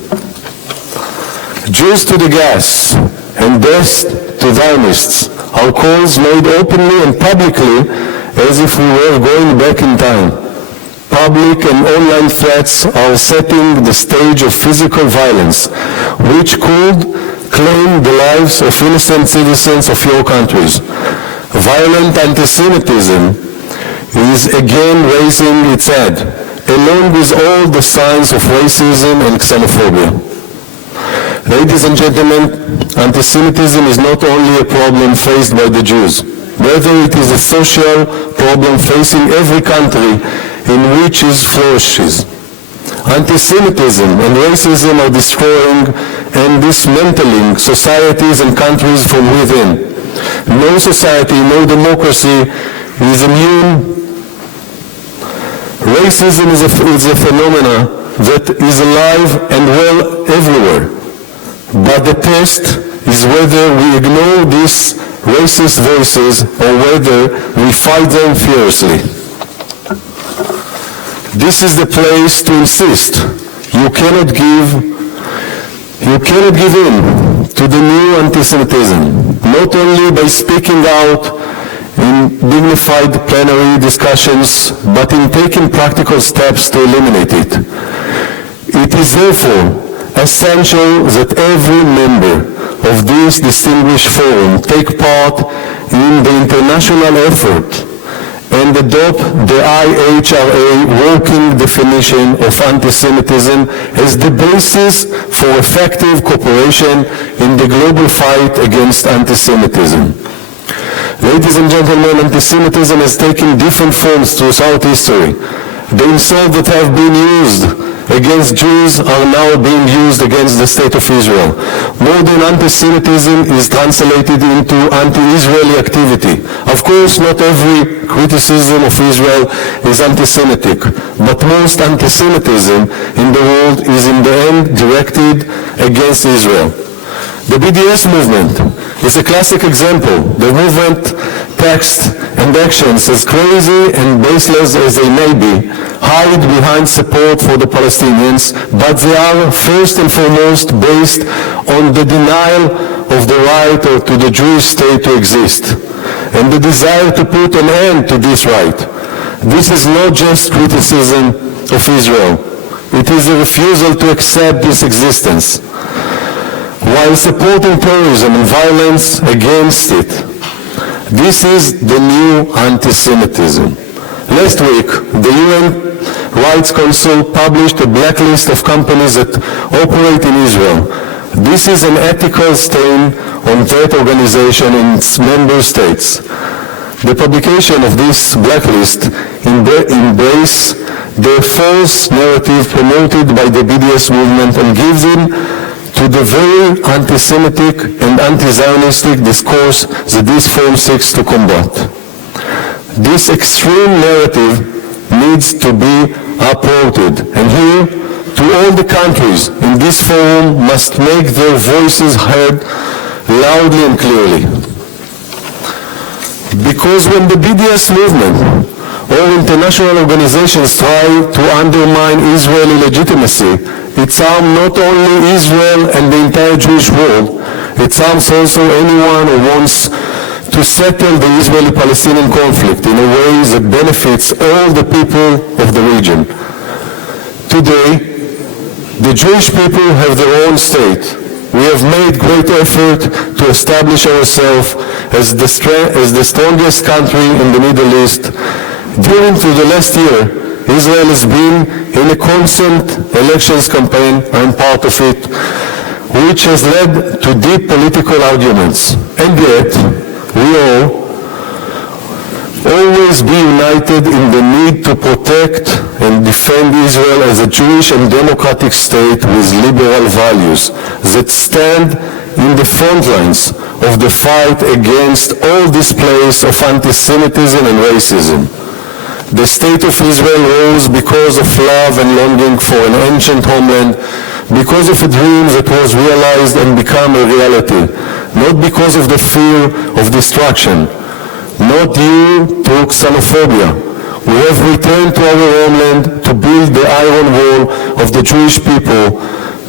Jews to the gas and death to Zionists are calls made openly and publicly as if we were going back in time. Public and online threats are setting the stage of physical violence, which could claim the lives of innocent citizens of your countries. Violent anti-Semitism is again raising its head, along with all the signs of racism and xenophobia. Ladies and gentlemen, anti-Semitism is not only a problem faced by the Jews, rather it is a social problem facing every country in which it flourishes. Anti-Semitism and racism are destroying and dismantling societies and countries from within. No society, no democracy is immune. Racism is a phenomenon that is alive and well everywhere. But the test is whether we ignore these racist voices or whether we fight them fiercely. This is the place to insist. You cannot give in to the new anti-Semitism, not only by speaking out in dignified plenary discussions, but in taking practical steps to eliminate it. It is therefore essential that every member of this distinguished forum take part in the international effort and adopt the IHRA working definition of anti-Semitism as the basis for effective cooperation in the global fight against anti-Semitism. Ladies and gentlemen, anti-Semitism has taken different forms throughout history. The insults that have been used against Jews are now being used against the State of Israel. Modern anti-Semitism is translated into anti-Israeli activity. Of course, not every criticism of Israel is anti-Semitic, but most anti-Semitism in the world is in the end directed against Israel. The BDS movement is a classic example. The movement text and actions, as crazy and baseless as they may be, hide behind support for the Palestinians, but they are first and foremost based on the denial of the right to the Jewish state to exist, and the desire to put an end to this right. This is not just criticism of Israel. It is a refusal to accept this existence, while supporting terrorism and violence against it. This is the new anti-Semitism. Last week, the UN Rights Council published a blacklist of companies that operate in Israel. This is an ethical stain on that organization and its member states. The publication of this blacklist embraces the false narrative promoted by the BDS movement and gives in to the very anti-Semitic and anti-Zionistic discourse that this forum seeks to combat. This extreme narrative needs to be uprooted, and here, to all the countries in this forum must make their voices heard loudly and clearly. Because when the BDS movement or international organizations try to undermine Israeli legitimacy, it harms not only Israel and the entire Jewish world, it harms also anyone who wants to settle the Israeli-Palestinian conflict in a way that benefits all the people of the region. Today, the Jewish people have their own state. We have made great effort to establish ourselves as the strongest country in the Middle East. During the last year, Israel has been in a constant elections campaign, I'm part of it, which has led to deep political arguments. And yet, we all always be united in the need to protect and defend Israel as a Jewish and democratic state with liberal values that stand in the front lines of the fight against all displays of anti-Semitism and racism. The state of Israel rose because of love and longing for an ancient homeland, because of a dream that was realized and become a reality, not because of the fear of destruction, not due to xenophobia. We have returned to our homeland to build the iron wall of the Jewish people,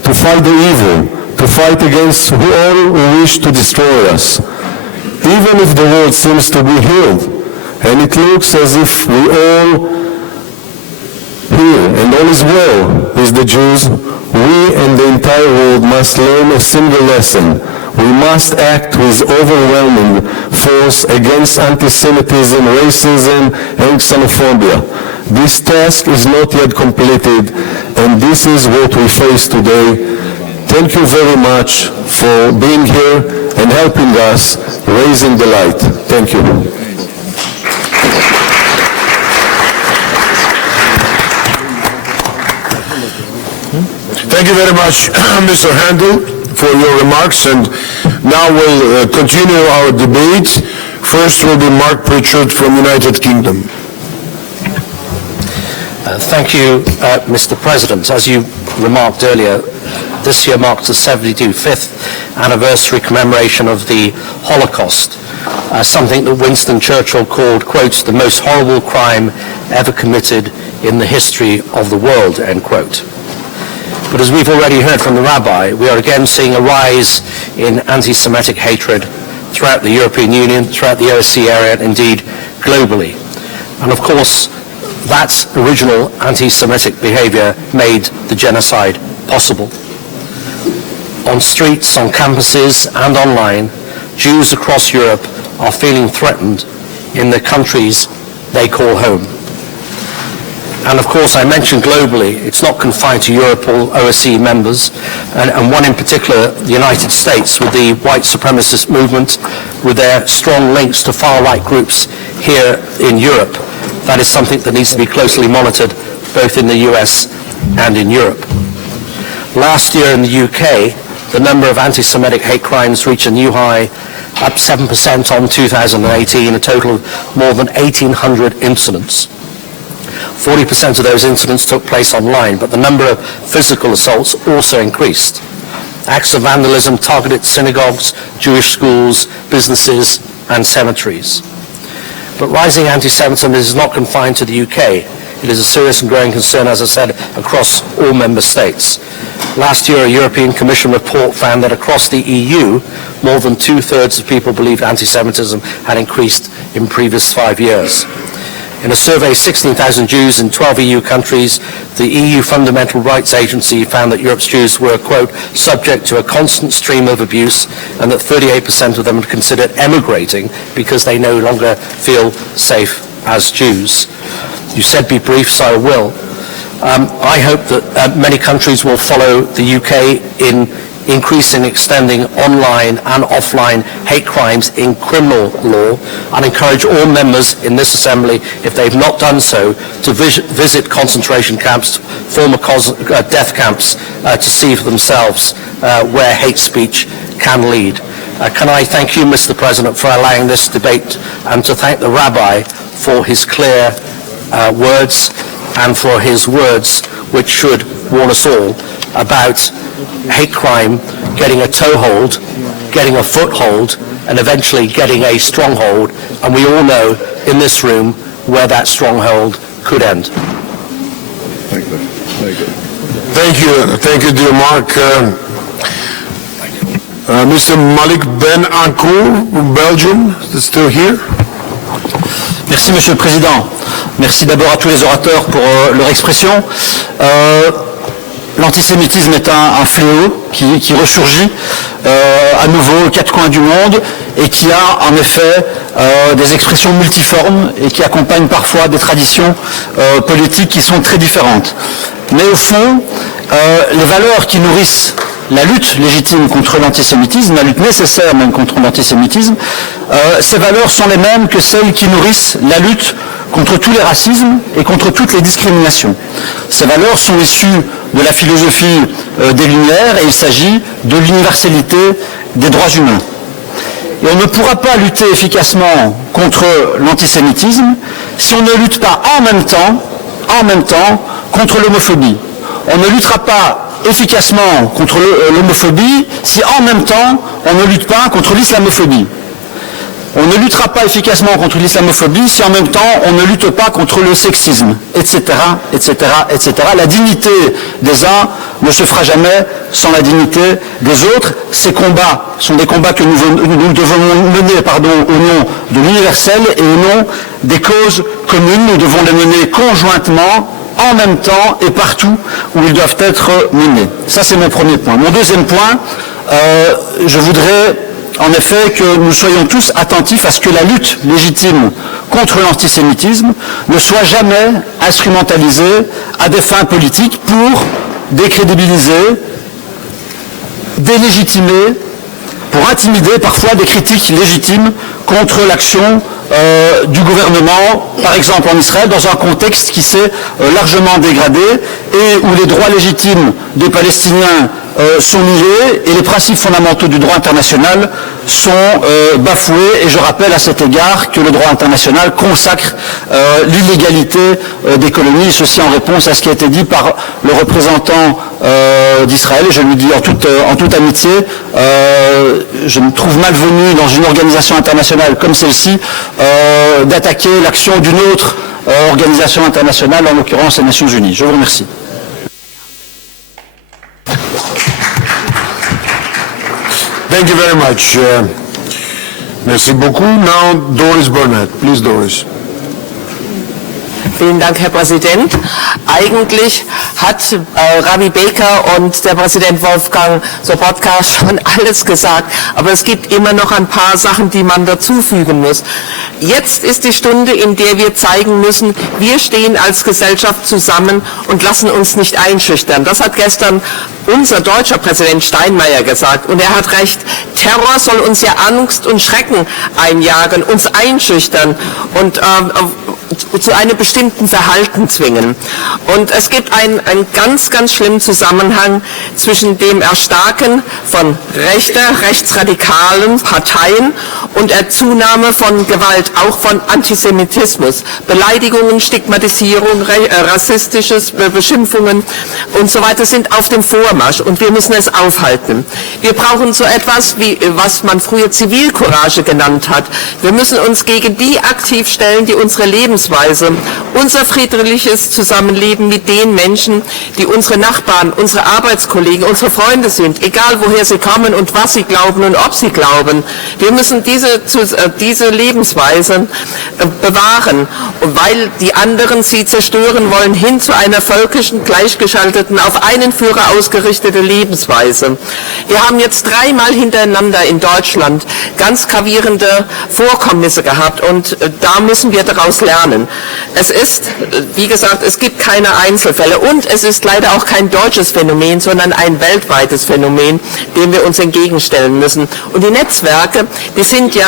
to fight the evil, to fight against all who wish to destroy us. Even if the world seems to be healed, and it looks as if we all here and all is well with the Jews, we and the entire world must learn a single lesson. We must act with overwhelming force against anti-Semitism, racism, and xenophobia. This task is not yet completed, and this is what we face today. Thank you very much for being here and helping us raising the light. Thank you. Thank you very much, Mr. Handel, for your remarks, and now we'll continue our debate. First will be Mark Pritchard from United Kingdom. Thank you, Mr. President. As you remarked earlier, this year marks the 75th anniversary commemoration of the Holocaust, something that Winston Churchill called, quote, the most horrible crime ever committed in the history of the world, end quote. But as we've already heard from the Rabbi, we are again seeing a rise in anti-Semitic hatred throughout the European Union, throughout the OSCE area, and indeed globally. And of course, that original anti-Semitic behavior made the genocide possible. On streets, on campuses, and online, Jews across Europe are feeling threatened in the countries they call home. And of course, I mentioned globally, it's not confined to Europe or OSCE members, and one in particular, the United States, with the white supremacist movement, with their strong links to far-right groups here in Europe. That is something that needs to be closely monitored, both in the US and in Europe. Last year in the UK, the number of anti-Semitic hate crimes reached a new high, up 7% on 2018, a total of more than 1,800 incidents. 40% of those incidents took place online, but the number of physical assaults also increased. Acts of vandalism targeted synagogues, Jewish schools, businesses, and cemeteries. But rising anti-Semitism is not confined to the UK. It is a serious and growing concern, as I said, across all member states. Last year, a European Commission report found that across the EU, more than 2/3 of people believed anti-Semitism had increased in previous 5 years. In a survey of 16,000 Jews in 12 EU countries, the EU Fundamental Rights Agency found that Europe's Jews were, quote, subject to a constant stream of abuse, and that 38% of them had considered emigrating because they no longer feel safe as Jews. You said be brief, so I will. I hope that many countries will follow the UK in increasing, extending online and offline hate crimes in criminal law, and encourage all members in this assembly, if they've not done so, to visit concentration camps, former death camps, to see for themselves where hate speech can lead. Can I thank you, Mr. President, for allowing this debate, and to thank the Rabbi for his clear words, and for his words which should warn us all about hate crime getting a toehold, getting a foothold, and eventually getting a stronghold. And we all know in this room where that stronghold could end. Thank you, dear Mark. Mr. Malik Ben Ankour from Belgium, is still here? Merci, Monsieur le Président. Merci d'abord à tous les orateurs pour leur expression. L'antisémitisme est un fléau qui ressurgit à nouveau aux quatre coins du monde et qui a en effet des expressions multiformes et qui accompagne parfois des traditions politiques qui sont très différentes. Mais au fond, les valeurs qui nourrissent la lutte légitime contre l'antisémitisme, la lutte nécessaire même contre l'antisémitisme, ces valeurs sont les mêmes que celles qui nourrissent la lutte contre tous les racismes et contre toutes les discriminations. Ces valeurs sont issues de la philosophie des Lumières et il s'agit de l'universalité des droits humains. Et on ne pourra pas lutter efficacement contre l'antisémitisme si on ne lutte pas en même temps contre l'homophobie. On ne luttera pas efficacement contre l'homophobie si en même temps on ne lutte pas contre l'islamophobie. On ne luttera pas efficacement contre l'islamophobie si en même temps on ne lutte pas contre le sexisme, etc., etc., etc. La dignité des uns ne se fera jamais sans la dignité des autres. Ces combats sont des combats que nous devons mener au nom de l'universel et au nom des causes communes. Nous devons les mener conjointement, en même temps et partout où ils doivent être menés. Ça, c'est mon premier point. Mon deuxième point, je voudrais en effet que nous soyons tous attentifs à ce que la lutte légitime contre l'antisémitisme ne soit jamais instrumentalisée à des fins politiques pour décrédibiliser, délégitimer, pour intimider parfois des critiques légitimes contre l'action du gouvernement, par exemple en Israël, dans un contexte qui s'est largement dégradé et où les droits légitimes des Palestiniens sont niés et les principes fondamentaux du droit international sont bafoués. Et je rappelle à cet égard que le droit international consacre l'illégalité des colonies, ceci en réponse à ce qui a été dit par le représentant d'Israël. Et je lui dis en toute amitié, je me trouve malvenu dans une organisation internationale comme celle-ci d'attaquer l'action d'une autre organisation internationale, en l'occurrence les Nations Unies. Je vous remercie. Thank you very much. Merci beaucoup. Now, Doris Burnett. Please, Doris. Vielen Dank, Herr Präsident. Eigentlich hat Rabbi Baker und der Präsident Wolfgang Sobotka schon alles gesagt, aber es gibt immer noch ein paar Sachen, die man dazufügen muss. Jetzt ist die Stunde, in der wir zeigen müssen, wir stehen als Gesellschaft zusammen und lassen uns nicht einschüchtern. Das hat gestern unser deutscher Präsident Steinmeier gesagt und er hat recht. Terror soll uns ja Angst und Schrecken einjagen, uns einschüchtern und zu einem bestimmten Verhalten zwingen. Und es gibt einen ganz, ganz schlimmen Zusammenhang zwischen dem Erstarken von rechtsradikalen Parteien und der Zunahme von Gewalt, auch von Antisemitismus, Beleidigungen, Stigmatisierung, rassistisches Beschimpfungen und so weiter sind auf dem Vormarsch und wir müssen es aufhalten. Wir brauchen so etwas, wie was man früher Zivilcourage genannt hat. Wir müssen uns gegen die aktiv stellen, die unsere Lebensweise, unser friedliches Zusammenleben mit den Menschen, die unsere Nachbarn, unsere Arbeitskollegen, unsere Freunde sind, egal woher sie kommen und was sie glauben und ob sie glauben. Wir müssen diese Lebensweise bewahren, weil die anderen sie zerstören wollen, hin zu einer völkischen, gleichgeschalteten, auf einen Führer ausgerichtete Lebensweise. Wir haben jetzt 3-mal hintereinander in Deutschland ganz gravierende Vorkommnisse gehabt und da müssen wir daraus lernen. Es ist, wie gesagt, es gibt keine Einzelfälle und es ist leider auch kein deutsches Phänomen, sondern ein weltweites Phänomen, dem wir uns entgegenstellen müssen. Und die Netzwerke, die sind ja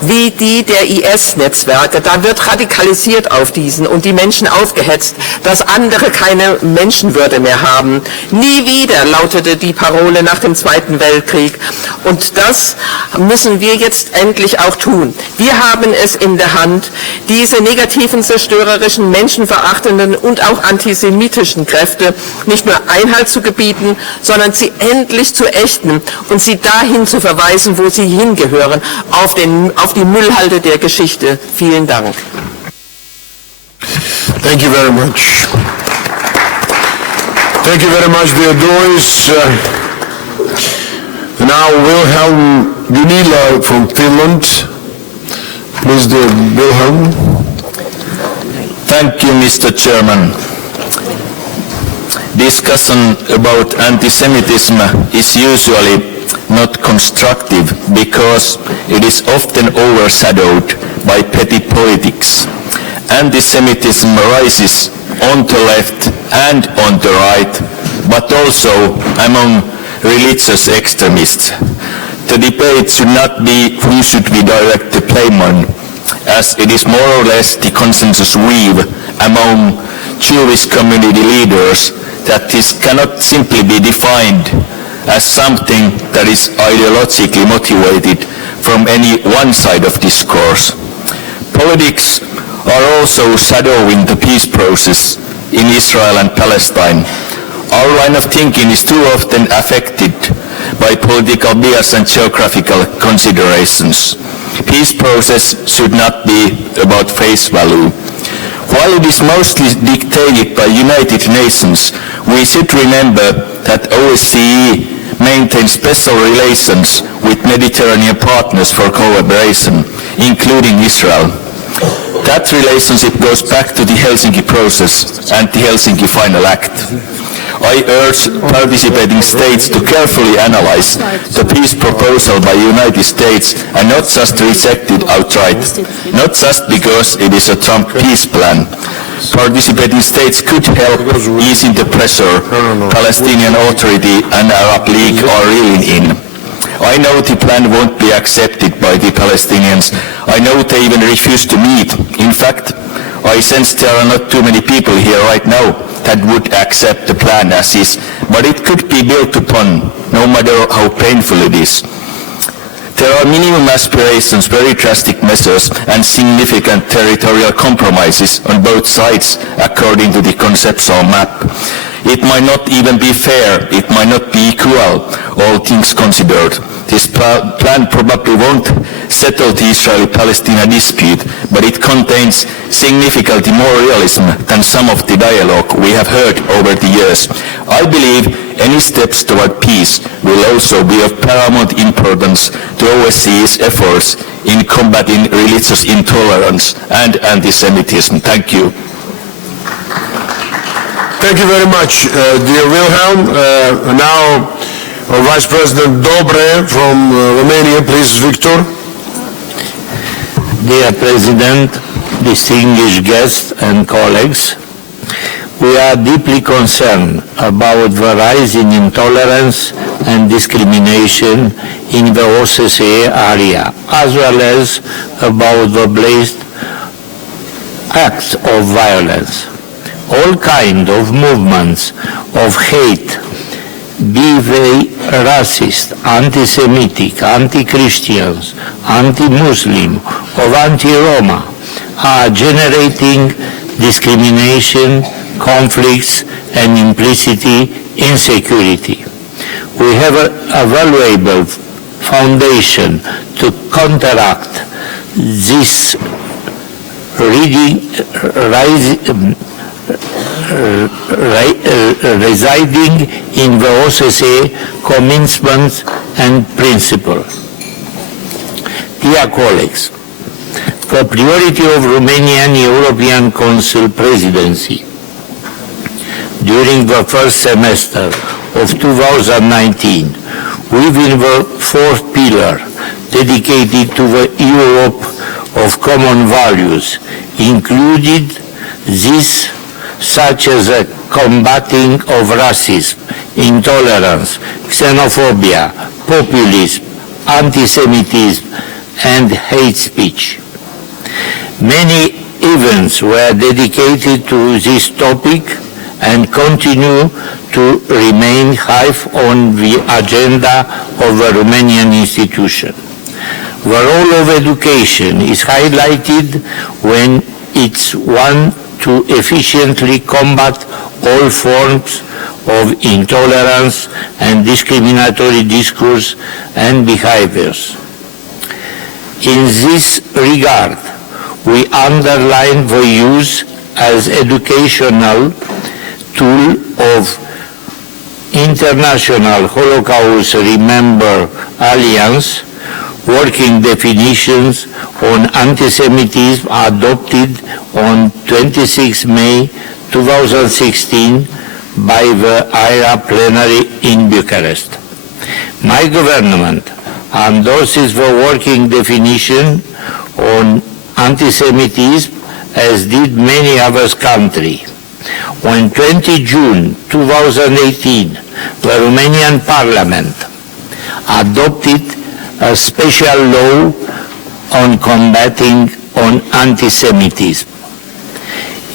wie die der IS-Netzwerke. Da wird radikalisiert auf diesen und die Menschen aufgehetzt, dass andere keine Menschenwürde mehr haben. Nie wieder lautete die Parole nach dem Zweiten Weltkrieg. Und das müssen wir jetzt endlich auch tun. Wir haben es in der Hand, diese negativen, zerstörerischen, menschenverachtenden und auch antisemitischen Kräfte nicht nur Einhalt zu gebieten, sondern sie endlich zu ächten und sie dahin zu verweisen, wo sie hingehören, auf die Müllhalde der Geschichte. Vielen Dank. Thank you very much. Thank you very much, dear Doris. Now Wilhelm Gunilla from Finland. Please, dear Wilhelm. Thank you, Mr. Chairman. Discussion about anti-Semitism is usually not constructive because it is often overshadowed by petty politics. Anti-Semitism rises on the left and on the right, but also among religious extremists. The debate should not be who should we direct the blame on, as it is more or less the consensus view among Jewish community leaders that this cannot simply be defined as something that is ideologically motivated from any one side of discourse. Politics are also shadowing the peace process in Israel and Palestine. Our line of thinking is too often affected by political bias and geographical considerations. Peace process should not be about face value. While it is mostly dictated by United Nations, we should remember that OSCE maintains special relations with Mediterranean partners for collaboration, including Israel. That relationship goes back to the Helsinki process and the Helsinki Final Act. I urge participating states to carefully analyze the peace proposal by the United States and not just reject it outright, not just because it is a Trump peace plan. Participating states could help easing the pressure Palestinian Authority and Arab League are reeling in. I know the plan won't be accepted by the Palestinians. I know they even refuse to meet. In fact, I sense there are not too many people here right now that would accept the plan as is, but it could be built upon, no matter how painful it is. There are minimum aspirations, very drastic measures, and significant territorial compromises on both sides, according to the conceptual map. It might not even be fair, it might not be equal, all things considered. This plan probably won't settle the Israeli-Palestine dispute, but it contains significantly more realism than some of the dialogue we have heard over the years. I believe any steps toward peace will also be of paramount importance to OSCE's efforts in combating religious intolerance and anti-Semitism. Thank you. Thank you very much, dear Wilhelm. Now, Vice President Dobre from Romania, please, Victor. Dear President, distinguished guests and colleagues, we are deeply concerned about the rise in intolerance and discrimination in the OSCE area, as well as about the blazed acts of violence. All kinds of movements of hate, be they racist, anti-Semitic, anti-Christians, anti-Muslim, or anti-Roma, are generating discrimination, conflicts, and implicitly insecurity. We have a valuable foundation to counteract this residing in the OSCE commitments and principles. Dear colleagues, the priority of Romanian European Council presidency during the first semester of 2019 within the fourth pillar dedicated to the Europe of common values included this, such as a combating of racism, intolerance, xenophobia, populism, anti-Semitism, and hate speech. Many events were dedicated to this topic and continue to remain high on the agenda of the Romanian institution. The role of education is highlighted when it's one to efficiently combat all forms of intolerance and discriminatory discourse and behaviors. In this regard, we underline the use as educational tool of International Holocaust Remember Alliance working definitions on anti-Semitism adopted on 26 May 2016 by the IRA plenary in Bucharest. My government endorses the working definition on anti-Semitism, as did many other countries. On 20 June 2018, the Romanian Parliament adopted a special law on combating on anti-Semitism.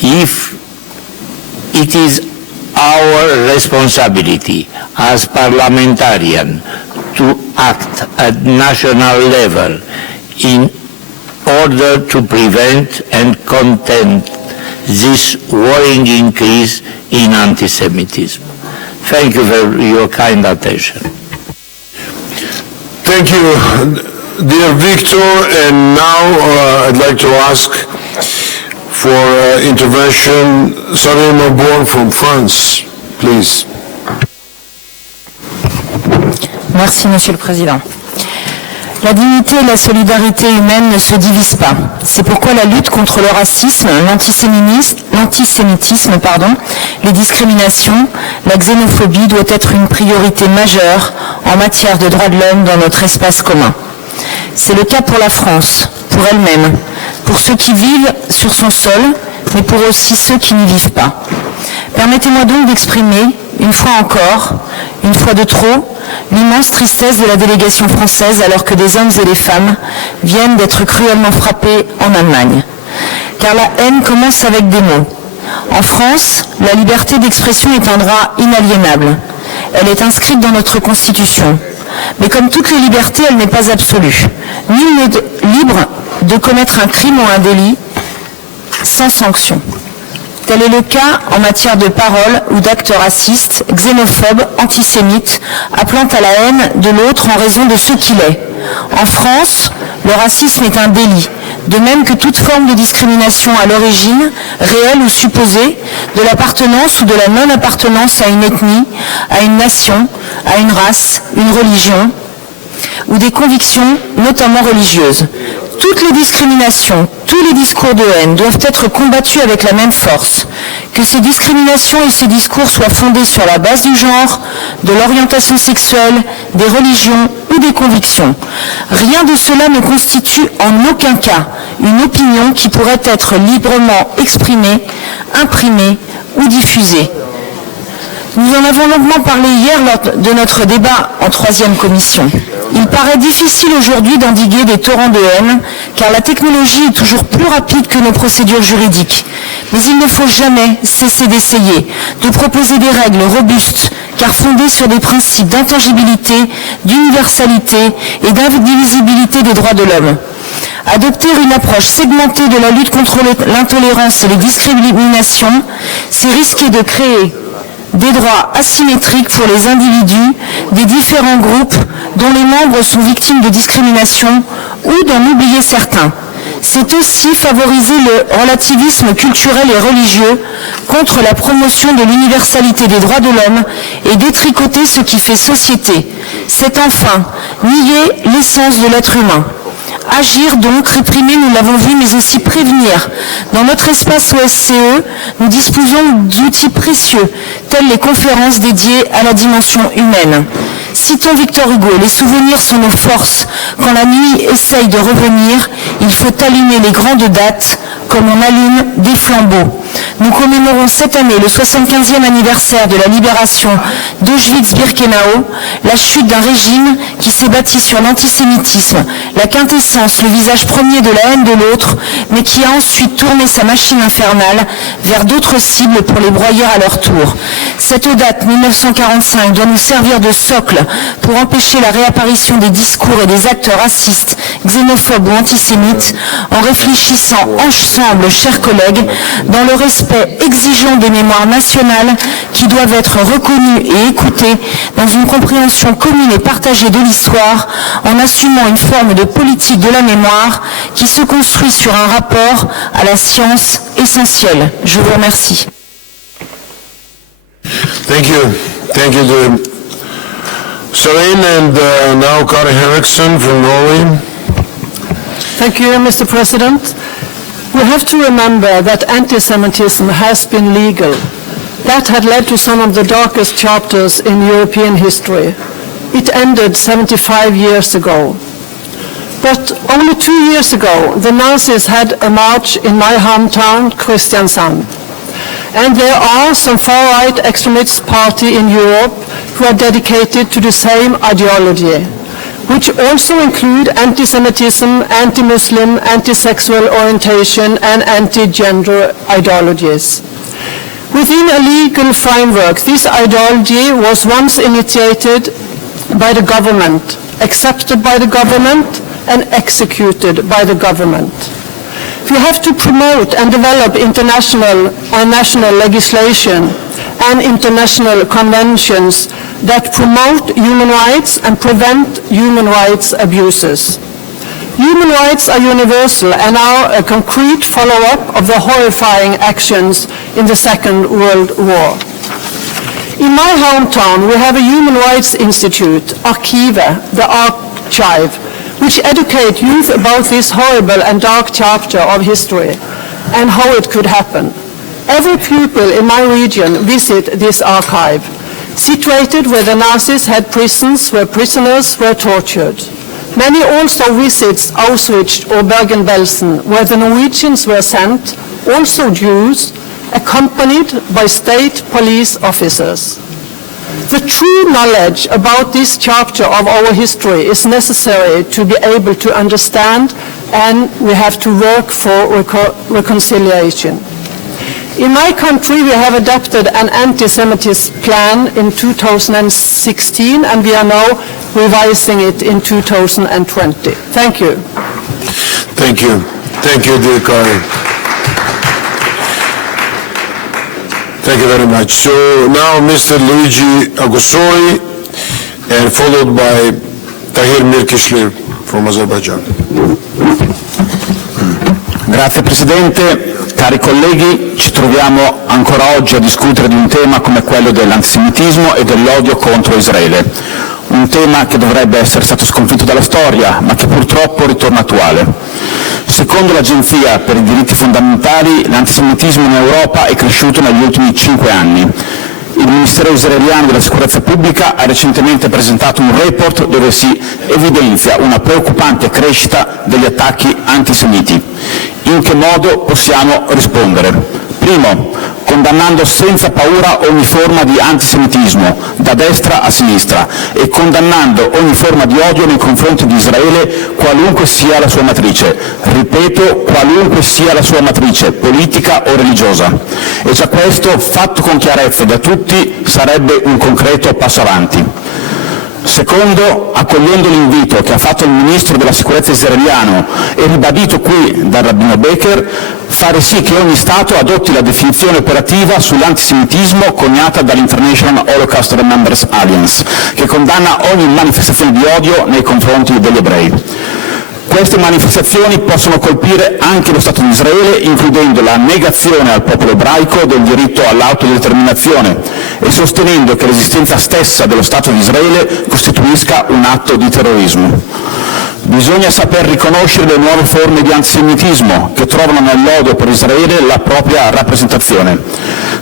If it is our responsibility as parliamentarians to act at national level in order to prevent and contain this worrying increase in anti-Semitism. Thank you for your kind attention. Thank you, dear Victor. And now I'd like to ask for intervention Sarah Mabon from France, please. Merci, Monsieur le Président. La dignité et la solidarité humaine ne se divisent pas. C'est pourquoi la lutte contre le racisme, l'antisémitisme, les discriminations, la xénophobie doit être une priorité majeure en matière de droits de l'homme dans notre espace commun. C'est le cas pour la France, pour elle-même, pour ceux qui vivent sur son sol, mais pour aussi ceux qui n'y vivent pas. Permettez-moi donc d'exprimer, une fois encore, une fois de trop, l'immense tristesse de la délégation française alors que des hommes et des femmes viennent d'être cruellement frappés en Allemagne. Car la haine commence avec des mots. En France, la liberté d'expression est un droit inaliénable. Elle est inscrite dans notre Constitution. Mais comme toutes les libertés, elle n'est pas absolue. Nul n'est libre de commettre un crime ou un délit sans sanction. Tel est le cas en matière de paroles ou d'actes racistes, xénophobes, antisémites, appelant à la haine de l'autre en raison de ce qu'il est. En France, le racisme est un délit, de même que toute forme de discrimination à l'origine, réelle ou supposée, de l'appartenance ou de la non-appartenance à une ethnie, à une nation, à une race, une religion, ou des convictions, notamment religieuses. Toutes les discriminations, tous les discours de haine doivent être combattus avec la même force. Que ces discriminations et ces discours soient fondés sur la base du genre, de l'orientation sexuelle, des religions ou des convictions. Rien de cela ne constitue en aucun cas une opinion qui pourrait être librement exprimée, imprimée ou diffusée. Nous en avons longuement parlé hier lors de notre débat en 3e commission. Il paraît difficile aujourd'hui d'endiguer des torrents de haine, car la technologie est toujours plus rapide que nos procédures juridiques. Mais il ne faut jamais cesser d'essayer, de proposer des règles robustes, car fondées sur des principes d'intangibilité, d'universalité et d'indivisibilité des droits de l'homme. Adopter une approche segmentée de la lutte contre l'intolérance et les discriminations, c'est risquer de créer des droits asymétriques pour les individus des différents groupes dont les membres sont victimes de discrimination ou d'en oublier certains. C'est aussi favoriser le relativisme culturel et religieux contre la promotion de l'universalité des droits de l'homme et détricoter ce qui fait société. C'est enfin nier l'essence de l'être humain. Agir donc, réprimer, nous l'avons vu, mais aussi prévenir. Dans notre espace OSCE, nous disposons d'outils précieux, tels les conférences dédiées à la dimension humaine. Citons Victor Hugo, les souvenirs sont nos forces. Quand la nuit essaye de revenir, il faut allumer les grandes dates comme on allume des flambeaux. Nous commémorons cette année le 75e anniversaire de la libération d'Auschwitz-Birkenau, la chute d'un régime qui s'est bâti sur l'antisémitisme, la quintessence, le visage premier de la haine de l'autre, mais qui a ensuite tourné sa machine infernale vers d'autres cibles pour les broyer à leur tour. Cette date 1945 doit nous servir de socle pour empêcher la réapparition des discours et des actes racistes, xénophobes ou antisémites, en réfléchissant ensemble, chers collègues, dans le respect exigeant des mémoires nationales qui doivent être reconnues et écoutées dans une compréhension commune et partagée de l'histoire, en assumant une forme de politique de la mémoire qui se construit sur un rapport à la science essentielle. Je vous remercie. Thank you. Thank you, Soreen, and now Kari Henriksen from Norway. Thank you, Mr. President. We have to remember that anti-Semitism has been legal. That had led to some of the darkest chapters in European history. It ended 75 years ago. But only 2 years ago, the Nazis had a march in my hometown, Kristiansand. And there are some far-right extremist parties in Europe who are dedicated to the same ideology, which also include anti-Semitism, anti-Muslim, anti-sexual orientation, and anti-gender ideologies. Within a legal framework, this ideology was once initiated by the government, accepted by the government, and executed by the government. We have to promote and develop international and national legislation and international conventions that promote human rights and prevent human rights abuses. Human rights are universal and are a concrete follow-up of the horrifying actions in the Second World War. In my hometown, we have a human rights institute, Archive, the archive, which educate youth about this horrible and dark chapter of history and how it could happen. Every pupil in my region visit this archive, situated where the Nazis had prisons where prisoners were tortured. Many also visit Auschwitz or Bergen-Belsen, where the Norwegians were sent, also Jews, accompanied by state police officers. The true knowledge about this chapter of our history is necessary to be able to understand, and we have to work for reconciliation. In my country, we have adopted an anti-Semitism plan in 2016, and we are now revising it in 2020. Thank you. Thank you. Thank you, dear Kari. Thank you very much. So now Mr. Luigi Agosori, and followed by Tahir Mirkishlir from Azerbaijan. Grazie Presidente, cari colleghi, ci troviamo ancora oggi a discutere di un tema come quello dell'antisemitismo e dell'odio contro Israele. Un tema che dovrebbe essere stato sconfitto dalla storia, ma che purtroppo ritorna attuale. Secondo l'Agenzia per i diritti fondamentali, l'antisemitismo in Europa è cresciuto negli ultimi 5 anni. Il Ministero israeliano della Sicurezza Pubblica ha recentemente presentato un report dove si evidenzia una preoccupante crescita degli attacchi antisemiti. In che modo possiamo rispondere? Primo, condannando senza paura ogni forma di antisemitismo, da destra a sinistra, e condannando ogni forma di odio nei confronti di Israele, qualunque sia la sua matrice. Ripeto, qualunque sia la sua matrice, politica o religiosa. E già questo, fatto con chiarezza da tutti, sarebbe un concreto passo avanti. Secondo, accogliendo l'invito che ha fatto il Ministro della Sicurezza israeliano e ribadito qui dal Rabbino Becker, fare sì che ogni Stato adotti la definizione operativa sull'antisemitismo coniata dall'International Holocaust Remembrance Alliance, che condanna ogni manifestazione di odio nei confronti degli ebrei. Queste manifestazioni possono colpire anche lo Stato di Israele, includendo la negazione al popolo ebraico del diritto all'autodeterminazione e sostenendo che l'esistenza stessa dello Stato di Israele costituisca un atto di terrorismo. Bisogna saper riconoscere le nuove forme di antisemitismo che trovano nell'odio per Israele la propria rappresentazione.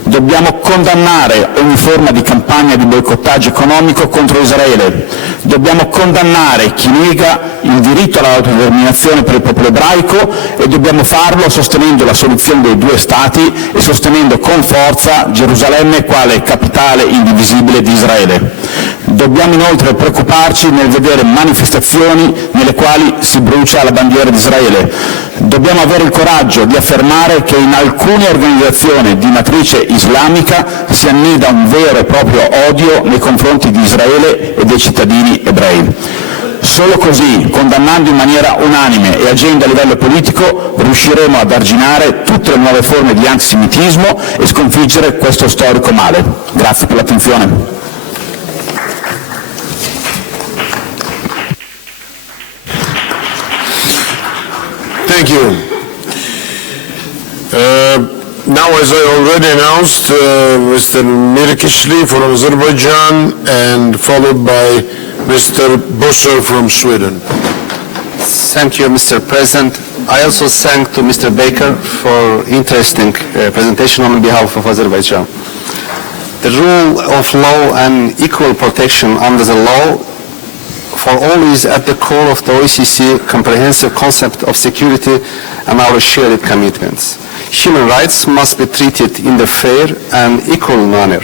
Dobbiamo condannare ogni forma di campagna di boicottaggio economico contro Israele. Dobbiamo condannare chi nega il diritto all'autodeterminazione per il popolo ebraico e dobbiamo farlo sostenendo la soluzione dei due Stati e sostenendo con forza Gerusalemme quale capitale indivisibile di Israele. Dobbiamo inoltre preoccuparci nel vedere manifestazioni nelle quali si brucia la bandiera di Israele. Dobbiamo avere il coraggio di affermare che in alcune organizzazioni di matrice islamica si annida un vero e proprio odio nei confronti di Israele e dei cittadini ebrei. Solo così, condannando in maniera unanime e agendo a livello politico, riusciremo ad arginare tutte le nuove forme di antisemitismo e sconfiggere questo storico male. Grazie per l'attenzione. Thank you. Now, as I already announced, Mr. Mirkishli from Azerbaijan, and followed by Mr. Busser from Sweden. Thank you, Mr. President. I also thank to Mr. Baker for interesting presentation on behalf of Azerbaijan. The rule of law and equal protection under the law for all is at the core of the OSCE comprehensive concept of security and our shared commitments. Human rights must be treated in the fair and equal manner,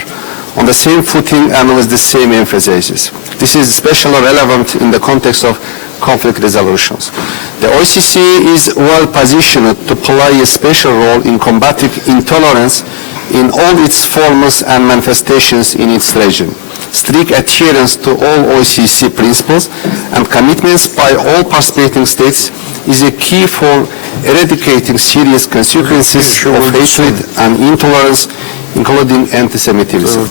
on the same footing and with the same emphasis. This is especially relevant in the context of conflict resolutions. The OSCE is well positioned to play a special role in combating intolerance in all its forms and manifestations in its region. Strict adherence to all OSCE principles and commitments by all participating states is a key for eradicating serious consequences of hatred and intolerance, including anti-Semitism.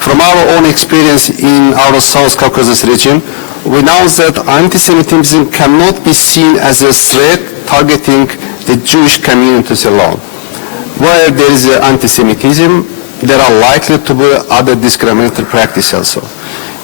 From our own experience in our South Caucasus region, we know that anti-Semitism cannot be seen as a threat targeting the Jewish communities alone. Where there is anti-Semitism, there are likely to be other discriminatory practices also.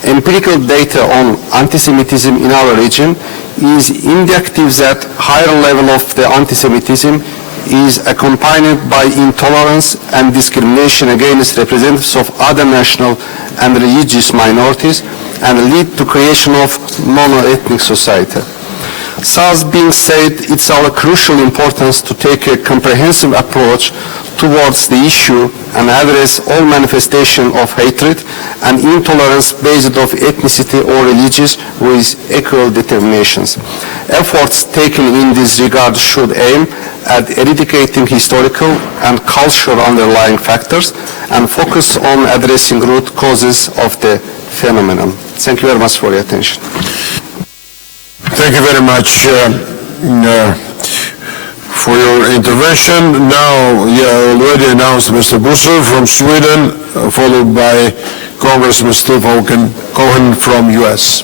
Empirical data on anti-Semitism in our region is indicative that higher level of the anti-Semitism is accompanied by intolerance and discrimination against representatives of other national and religious minorities and lead to creation of mono-ethnic society. Thus being said, it's our crucial importance to take a comprehensive approach towards the issue and address all manifestation of hatred and intolerance based on ethnicity or religious with equal determinations. Efforts taken in this regard should aim at eradicating historical and cultural underlying factors and focus on addressing root causes of the phenomenon. Thank you very much for your attention. Thank you very much for your intervention. Now, you already announced Mr. Busser from Sweden, followed by Congressman Steve Cohen from U.S.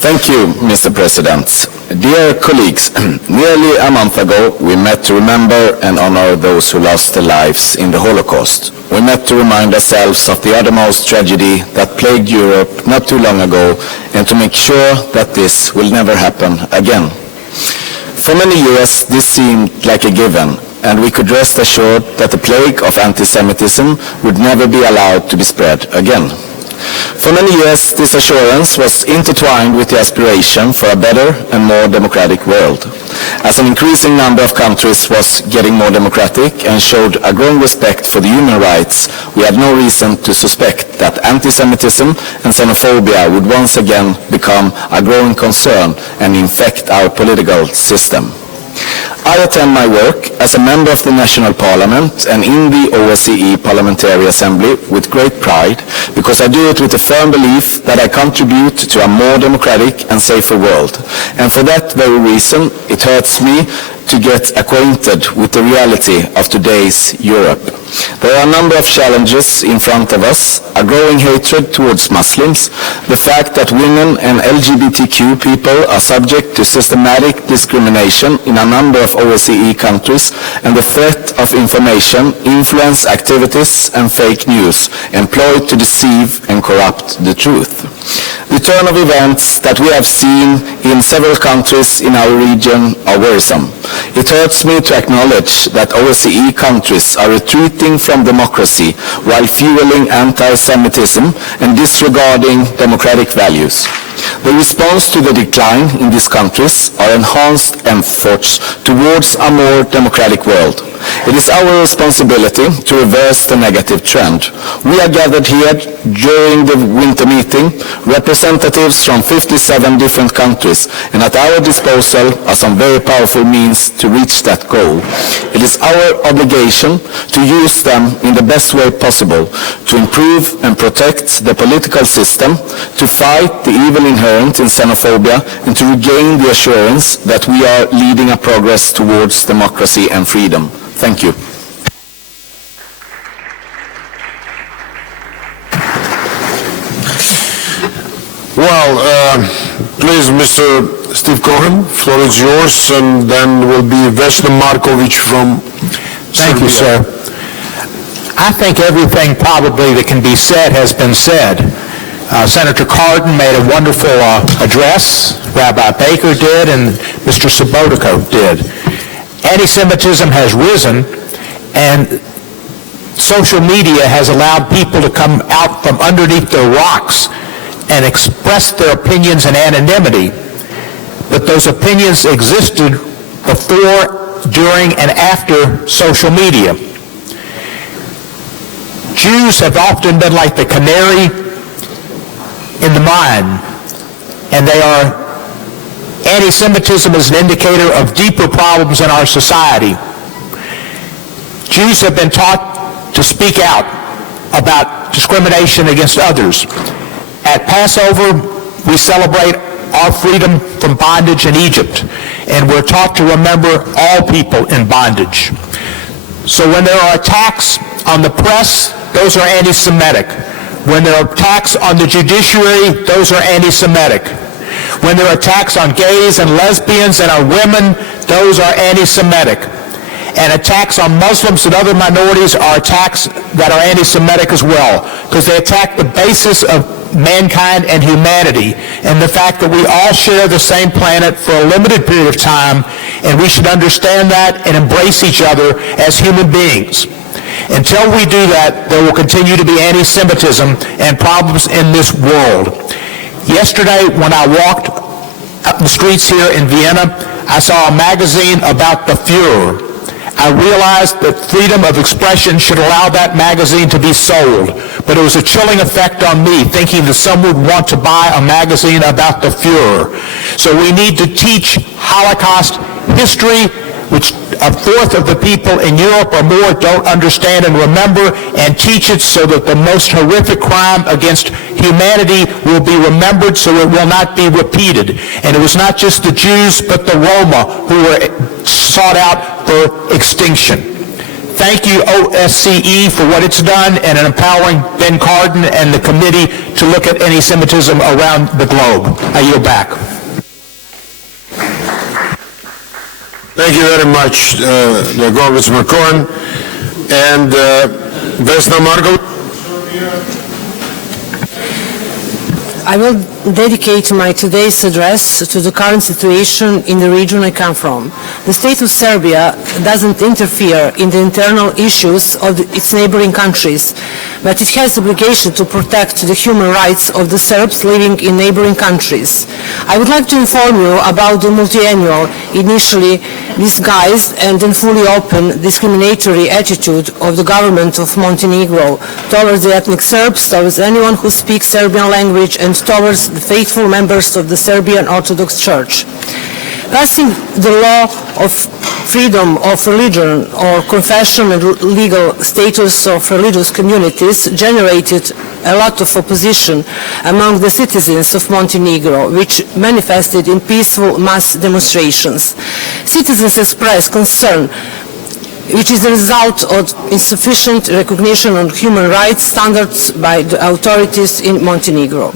Thank you, Mr. President. Dear colleagues, nearly a month ago we met to remember and honor those who lost their lives in the Holocaust. We met to remind ourselves of the uttermost tragedy that plagued Europe not too long ago and to make sure that this will never happen again. For many years this seemed like a given, and we could rest assured that the plague of anti-Semitism would never be allowed to be spread again. For many years, this assurance was intertwined with the aspiration for a better and more democratic world. As an increasing number of countries was getting more democratic and showed a growing respect for the human rights, we had no reason to suspect that anti-Semitism and xenophobia would once again become a growing concern and infect our political system. I attend my work as a member of the National Parliament and in the OSCE Parliamentary Assembly with great pride because I do it with a firm belief that I contribute to a more democratic and safer world. And for that very reason, it hurts me to get acquainted with the reality of today's Europe. There are a number of challenges in front of us, a growing hatred towards Muslims, the fact that women and LGBTQ people are subject to systematic discrimination in a number of OSCE countries, and the threat of information, influence activities and fake news employed to deceive and corrupt the truth. The turn of events that we have seen in several countries in our region are worrisome. It hurts me to acknowledge that OSCE countries are retreating from democracy while fueling anti-Semitism and disregarding democratic values. The response to the decline in these countries are enhanced efforts towards a more democratic world. It is our responsibility to reverse the negative trend. We are gathered here during the winter meeting, representatives from 57 different countries, and at our disposal are some very powerful means to reach that goal. It is our obligation to use them in the best way possible, to improve and protect the political system, to fight the evil inherent in xenophobia, and to regain the assurance that we are leading a progress towards democracy and freedom. Thank you. Well, please, Mr. Steve Cohen, floor is yours, and then will be Vesna Markovic from Thank you, sir. I think everything probably that can be said has been said. Senator Cardin made a wonderful address, Rabbi Baker did, and Mr. Sobotka did. Anti-Semitism has risen, and social media has allowed people to come out from underneath their rocks and express their opinions in anonymity. But those opinions existed before, during, and after social media. Jews have often been like the canary in the mine, and they are anti-Semitism is an indicator of deeper problems in our society. Jews have been taught to speak out about discrimination against others. At Passover, we celebrate our freedom from bondage in Egypt, and we're taught to remember all people in bondage. So when there are attacks on the press, those are anti-Semitic. When there are attacks on the judiciary, those are anti-Semitic. When there are attacks on gays and lesbians and on women, those are anti-Semitic. and attacks on Muslims and other minorities are attacks that are anti-Semitic as well, because they attack the basis of mankind and humanity, and the fact that we all share the same planet for a limited period of time, and we should understand that and embrace each other as human beings. Until we do that, there will continue to be anti-Semitism and problems in this world. Yesterday, when I walked up the streets here in Vienna, I saw a magazine about the Fuhrer. I realized that freedom of expression should allow that magazine to be sold, but it was a chilling effect on me thinking that someone would want to buy a magazine about the Fuhrer. So we need to teach Holocaust history, which a fourth of the people in Europe or more don't understand and remember, and teach it so that the most horrific crime against humanity will be remembered so it will not be repeated. And it was not just the Jews, but the Roma who were sought out for extinction. Thank you, OSCE, for what it's done, and in empowering Ben Cardin and the committee to look at anti-Semitism around the globe. I yield back. Thank you very much, Congressman Cohen. And Vesna Markov. I will dedicate my today's address to the current situation in the region I come from. The state of Serbia doesn't interfere in the internal issues of its neighboring countries, but it has the obligation to protect the human rights of the Serbs living in neighboring countries. I would like to inform you about the multi-annual, initially disguised and then fully open discriminatory attitude of the government of Montenegro towards the ethnic Serbs, towards anyone who speaks Serbian language, and towards the faithful members of the Serbian Orthodox Church. Passing the law of freedom of religion or confession and legal status of religious communities generated a lot of opposition among the citizens of Montenegro, which manifested in peaceful mass demonstrations. Citizens expressed concern, which is the result of insufficient recognition of human rights standards by the authorities in Montenegro.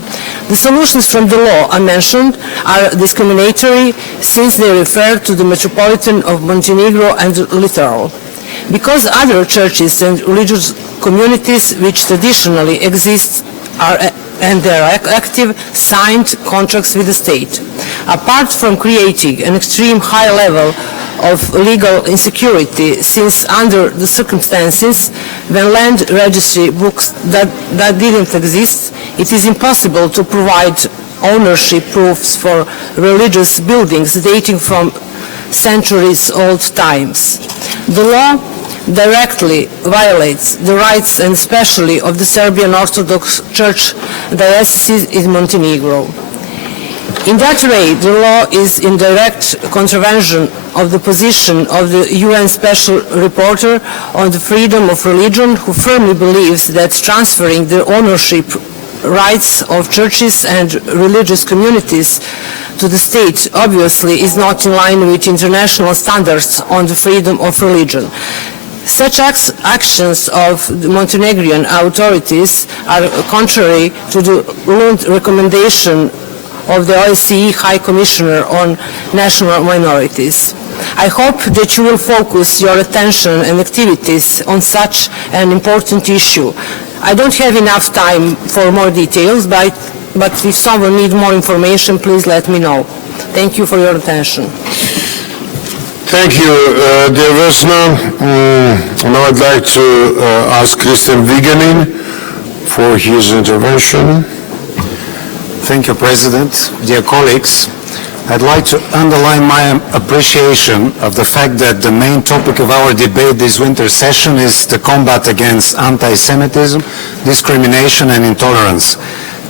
The solutions from the law I mentioned are discriminatory since they refer to the Metropolitan of Montenegro and Littoral. Because other churches and religious communities which traditionally exist and they are active, signed contracts with the state. Apart from creating an extreme high level of legal insecurity, since under the circumstances when land registry books that didn't exist, it is impossible to provide ownership proofs for religious buildings dating from centuries-old times. The law directly violates the rights and especially of the Serbian Orthodox Church diocese in Montenegro. In that way, the law is in direct contravention of the position of the UN Special Reporter on the freedom of religion, who firmly believes that transferring the ownership rights of churches and religious communities to the state obviously is not in line with international standards on the freedom of religion. Such actions of the Montenegrin authorities are contrary to the Lund recommendation of the OSCE High Commissioner on National Minorities. I hope that you will focus your attention and activities on such an important issue. I don't have enough time for more details, but if someone needs more information, please let me know. Thank you for your attention. Thank you, dear Vesna. Now I'd like to ask Christian Vigenin for his intervention. Thank you, President. Dear colleagues, I'd like to underline my appreciation of the fact that the main topic of our debate this winter session is the combat against anti-Semitism, discrimination and intolerance.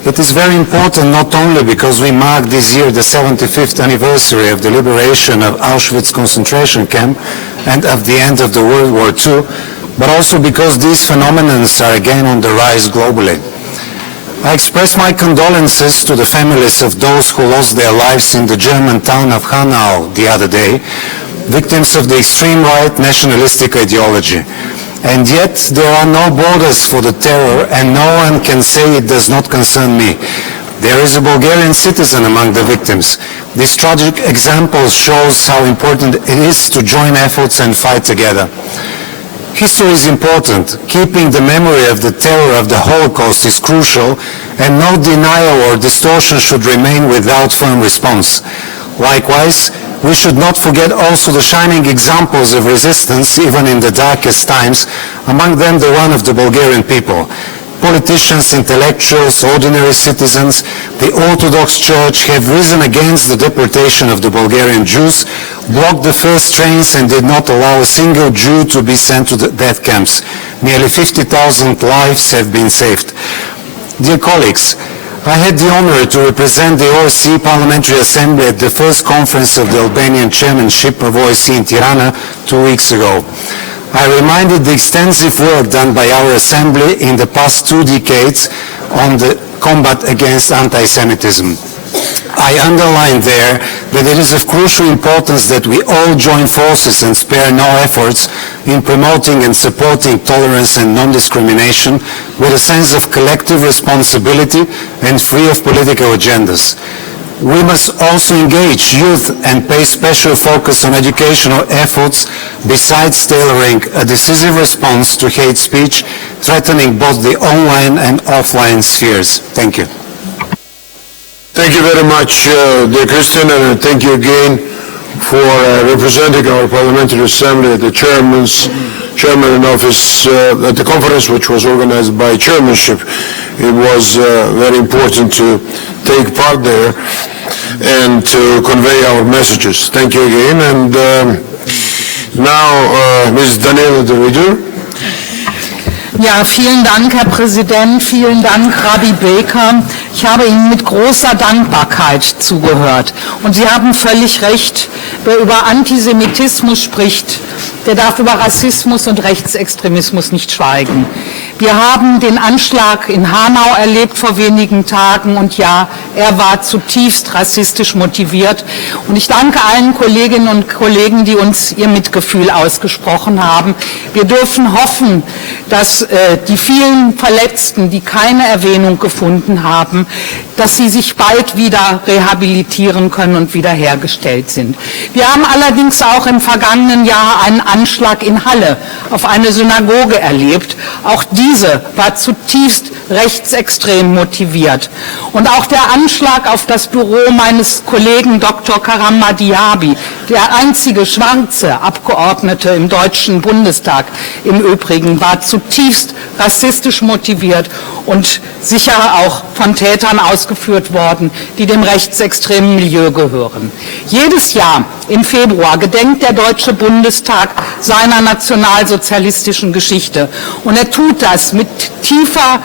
It is very important not only because we mark this year the 75th anniversary of the liberation of Auschwitz concentration camp and of the end of the World War II, but also because these phenomena are again on the rise globally. I express my condolences to the families of those who lost their lives in the German town of Hanau the other day, victims of the extreme right nationalistic ideology. And yet there are no borders for the terror, and no one can say it does not concern me. There is a Bulgarian citizen among the victims. This tragic example shows how important it is to join efforts and fight together. History is important. Keeping the memory of the terror of the Holocaust is crucial, and no denial or distortion should remain without firm response. Likewise, we should not forget also the shining examples of resistance, even in the darkest times, among them the one of the Bulgarian people. Politicians, intellectuals, ordinary citizens, the Orthodox Church have risen against the deportation of the Bulgarian Jews, blocked the first trains and did not allow a single Jew to be sent to the death camps. Nearly 50,000 lives have been saved. Dear colleagues, I had the honor to represent the OSCE Parliamentary Assembly at the first conference of the Albanian chairmanship of OSCE in Tirana 2 weeks ago. I reminded the extensive work done by our Assembly in the past 2 decades on the combat against anti-Semitism. I underlined there that it is of crucial importance that we all join forces and spare no efforts in promoting and supporting tolerance and non-discrimination with a sense of collective responsibility and free of political agendas. We must also engage youth and pay special focus on educational efforts besides tailoring a decisive response to hate speech threatening both the online and offline spheres. Thank you. Thank you very much, dear Christian, and thank you again for representing our Parliamentary Assembly at the Chairman in Office at the conference which was organized by Chairmanship. It was very important to take part there and to convey our messages. Thank you again. And now, Ms. Daniela de Ridder. Ja, vielen Dank, Herr Präsident, vielen Dank, Rabbi Baker. Ich habe Ihnen mit großer Dankbarkeit zugehört. Und Sie haben völlig recht, wer über Antisemitismus spricht, der darf über Rassismus und Rechtsextremismus nicht schweigen. Wir haben den Anschlag in Hanau erlebt vor wenigen Tagen und ja, er war zutiefst rassistisch motiviert. Und ich danke allen Kolleginnen und Kollegen, die uns ihr Mitgefühl ausgesprochen haben. Wir dürfen hoffen, dass die vielen Verletzten, die keine Erwähnung gefunden haben, dass sie sich bald wieder rehabilitieren können und wiederhergestellt sind. Wir haben allerdings auch im vergangenen Jahr einen Anschlag in Halle auf eine Synagoge erlebt. Auch diese war zutiefst rechtsextrem motiviert. Und auch der Anschlag auf das Büro meines Kollegen Dr. Karamba Diaby, der einzige schwarze Abgeordnete im Deutschen Bundestag im Übrigen, war zutiefst rassistisch motiviert und sicher auch von Tätern ausgeführt worden, die dem rechtsextremen Milieu gehören. Jedes Jahr im Februar gedenkt der Deutsche Bundestag seiner nationalsozialistischen Geschichte. Und er tut das mit tiefer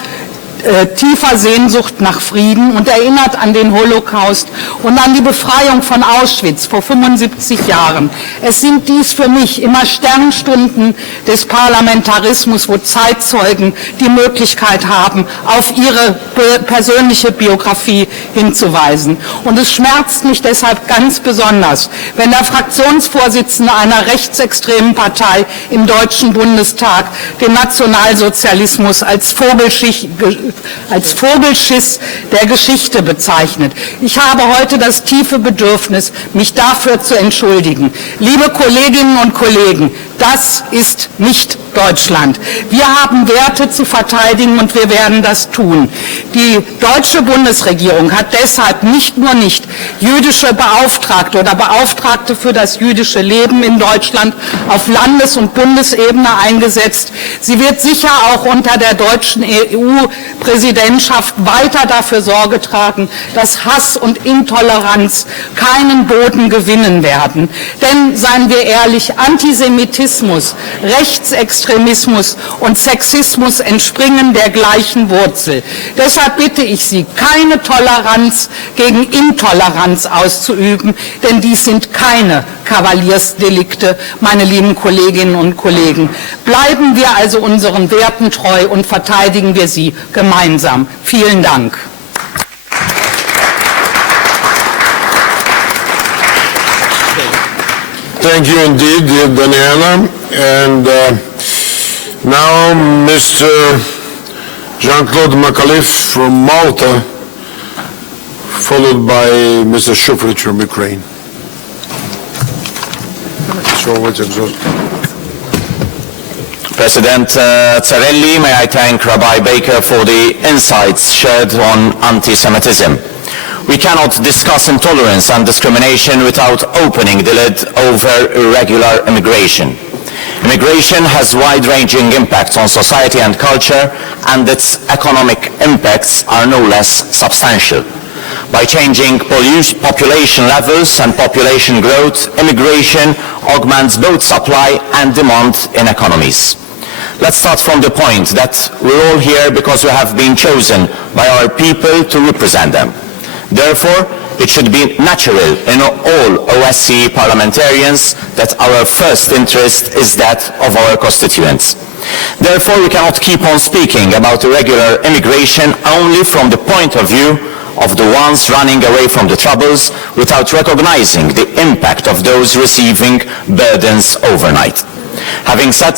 Sehnsucht nach Frieden und erinnert an den Holocaust und an die Befreiung von Auschwitz vor 75 Jahren. Es sind dies für mich immer Sternstunden des Parlamentarismus, wo Zeitzeugen die Möglichkeit haben, auf ihre persönliche Biografie hinzuweisen. Und es schmerzt mich deshalb ganz besonders, wenn der Fraktionsvorsitzende einer rechtsextremen Partei im Deutschen Bundestag den Nationalsozialismus als Vogelschiss der Geschichte bezeichnet. Ich habe heute das tiefe Bedürfnis, mich dafür zu entschuldigen. Liebe Kolleginnen und Kollegen, das ist nicht Deutschland. Wir haben Werte zu verteidigen und wir werden das tun. Die deutsche Bundesregierung hat deshalb nicht jüdische Beauftragte oder Beauftragte für das jüdische Leben in Deutschland auf Landes- und Bundesebene eingesetzt. Sie wird sicher auch unter der deutschen EU-Präsidentschaft weiter dafür Sorge tragen, dass Hass und Intoleranz keinen Boden gewinnen werden. Denn, seien wir ehrlich, Antisemitismus, Rechtsextremismus und Sexismus entspringen der gleichen Wurzel. Deshalb bitte ich Sie, keine Toleranz gegen Intoleranz auszuüben, denn dies sind keine Kavaliersdelikte, meine lieben Kolleginnen und Kollegen. Bleiben wir also unseren Werten treu und verteidigen wir sie gemeinsam. Vielen Dank. Thank you indeed, dear Daniela. And now Mr. Jean-Claude Macalif from Malta followed by Mr. Shufrich from Ukraine. President Tsarelli, may I thank Rabbi Baker for the insights shared on anti-Semitism. We cannot discuss intolerance and discrimination without opening the lid over irregular immigration. Immigration has wide-ranging impacts on society and culture, and its economic impacts are no less substantial. By changing population levels and population growth, immigration augments both supply and demand in economies. Let's start from the point that we're all here because we have been chosen by our people to represent them. Therefore, it should be natural in all OSCE parliamentarians that our first interest is that of our constituents. Therefore, we cannot keep on speaking about irregular immigration only from the point of view of the ones running away from the troubles without recognizing the impact of those receiving burdens overnight. Having said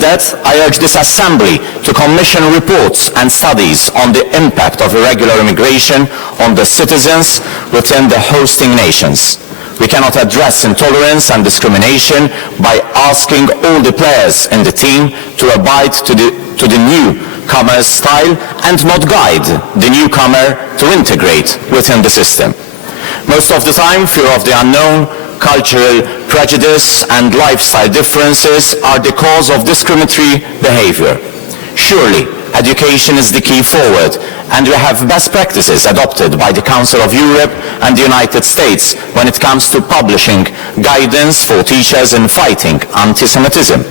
that, I urge this Assembly to commission reports and studies on the impact of irregular immigration on the citizens within the hosting nations. We cannot address intolerance and discrimination by asking all the players in the team to abide to the newcomer's style and not guide the newcomer to integrate within the system. Most of the time, fear of the unknown, cultural prejudice and lifestyle differences are the cause of discriminatory behavior. Surely, education is the key forward, and we have best practices adopted by the Council of Europe and the United States when it comes to publishing guidance for teachers in fighting anti-Semitism.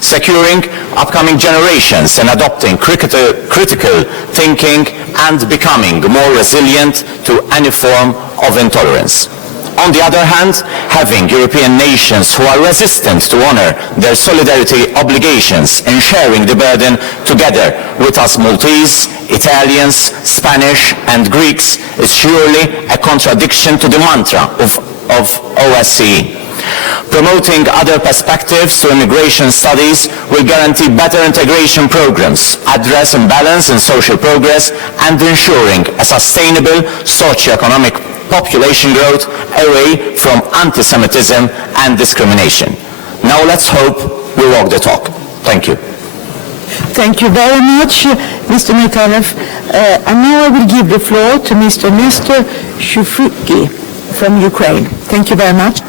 Securing upcoming generations and adopting critical thinking and becoming more resilient to any form of intolerance. On the other hand, having European nations who are resistant to honor their solidarity obligations in sharing the burden together with us Maltese, Italians, Spanish and Greeks is surely a contradiction to the mantra of OSCE. Promoting other perspectives to immigration studies will guarantee better integration programs, address imbalance in social progress, and ensuring a sustainable socio-economic population growth away from anti-Semitism and discrimination. Now let's hope we walk the talk. Thank you. Thank you very much, Mr. Mikhailev. And now I will give the floor to Mr. Nestor Shufriki from Ukraine. Thank you very much.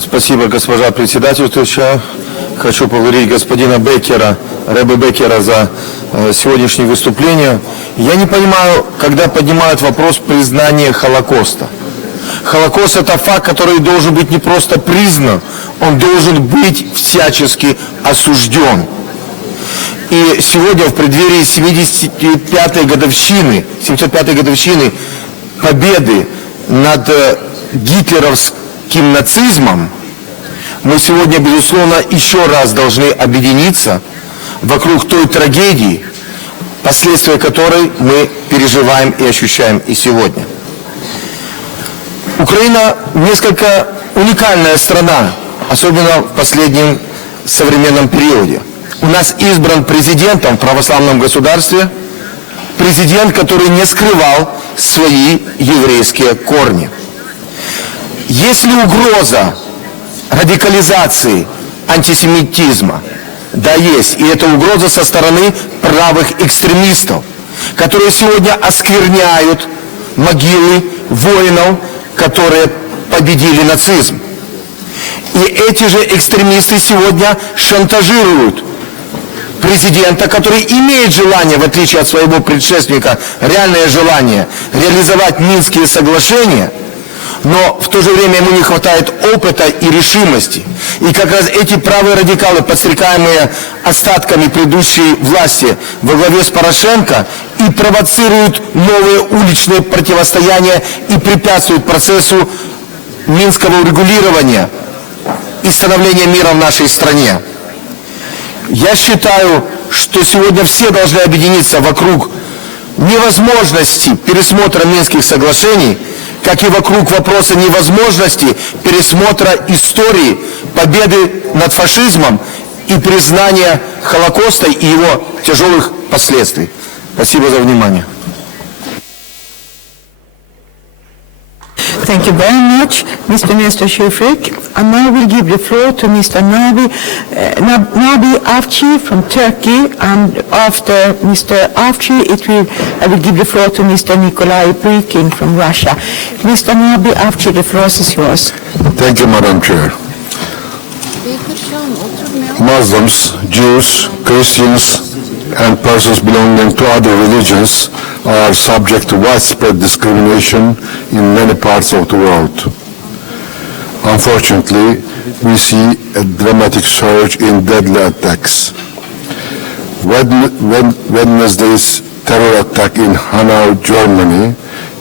Спасибо, госпожа председательствующая. Хочу поблагодарить господина Беккера, Ребе Беккера за сегодняшнее выступление. Я не понимаю, когда поднимают вопрос признания Холокоста. Холокост – это факт, который должен быть не просто признан, он должен быть всячески осужден. И сегодня в преддверии 75-й годовщины победы над гитлеровским нацизмом, мы сегодня, безусловно, еще раз должны объединиться вокруг той трагедии, последствия которой мы переживаем и ощущаем и сегодня. Украина несколько уникальная страна, особенно в последнем современном периоде. У нас избран президентом в православном государстве президент, который не скрывал свои еврейские корни. Есть ли угроза радикализации антисемитизма? Да, есть. И это угроза со стороны правых экстремистов, которые сегодня оскверняют могилы воинов, которые победили нацизм. И эти же экстремисты сегодня шантажируют президента, который имеет желание, в отличие от своего предшественника, реальное желание реализовать Минские соглашения, но в то же время ему не хватает опыта и решимости. И как раз эти правые радикалы, подстрекаемые остатками предыдущей власти во главе с Порошенко, и провоцируют новые уличные противостояния и препятствуют процессу минского урегулирования и становления мира в нашей стране. Я считаю, что сегодня все должны объединиться вокруг невозможности пересмотра Минских соглашений, как и вокруг вопроса невозможности пересмотра истории победы над фашизмом и признания Холокоста и его тяжелых последствий. Спасибо за внимание. Thank you very much, Mr. Nestor Şefik. And now we'll give the floor to Mr. Nabi Avci from Turkey, and after Mr. Avci, I will give the floor to Mr. Nikolai Brikin from Russia. Mr. Nabi Avci, the floor is yours. Thank you, Madam Chair. Muslims, Jews, Christians, and persons belonging to other religions are subject to widespread discrimination in many parts of the world. Unfortunately, we see a dramatic surge in deadly attacks. Wednesday's terror attack in Hanau, Germany,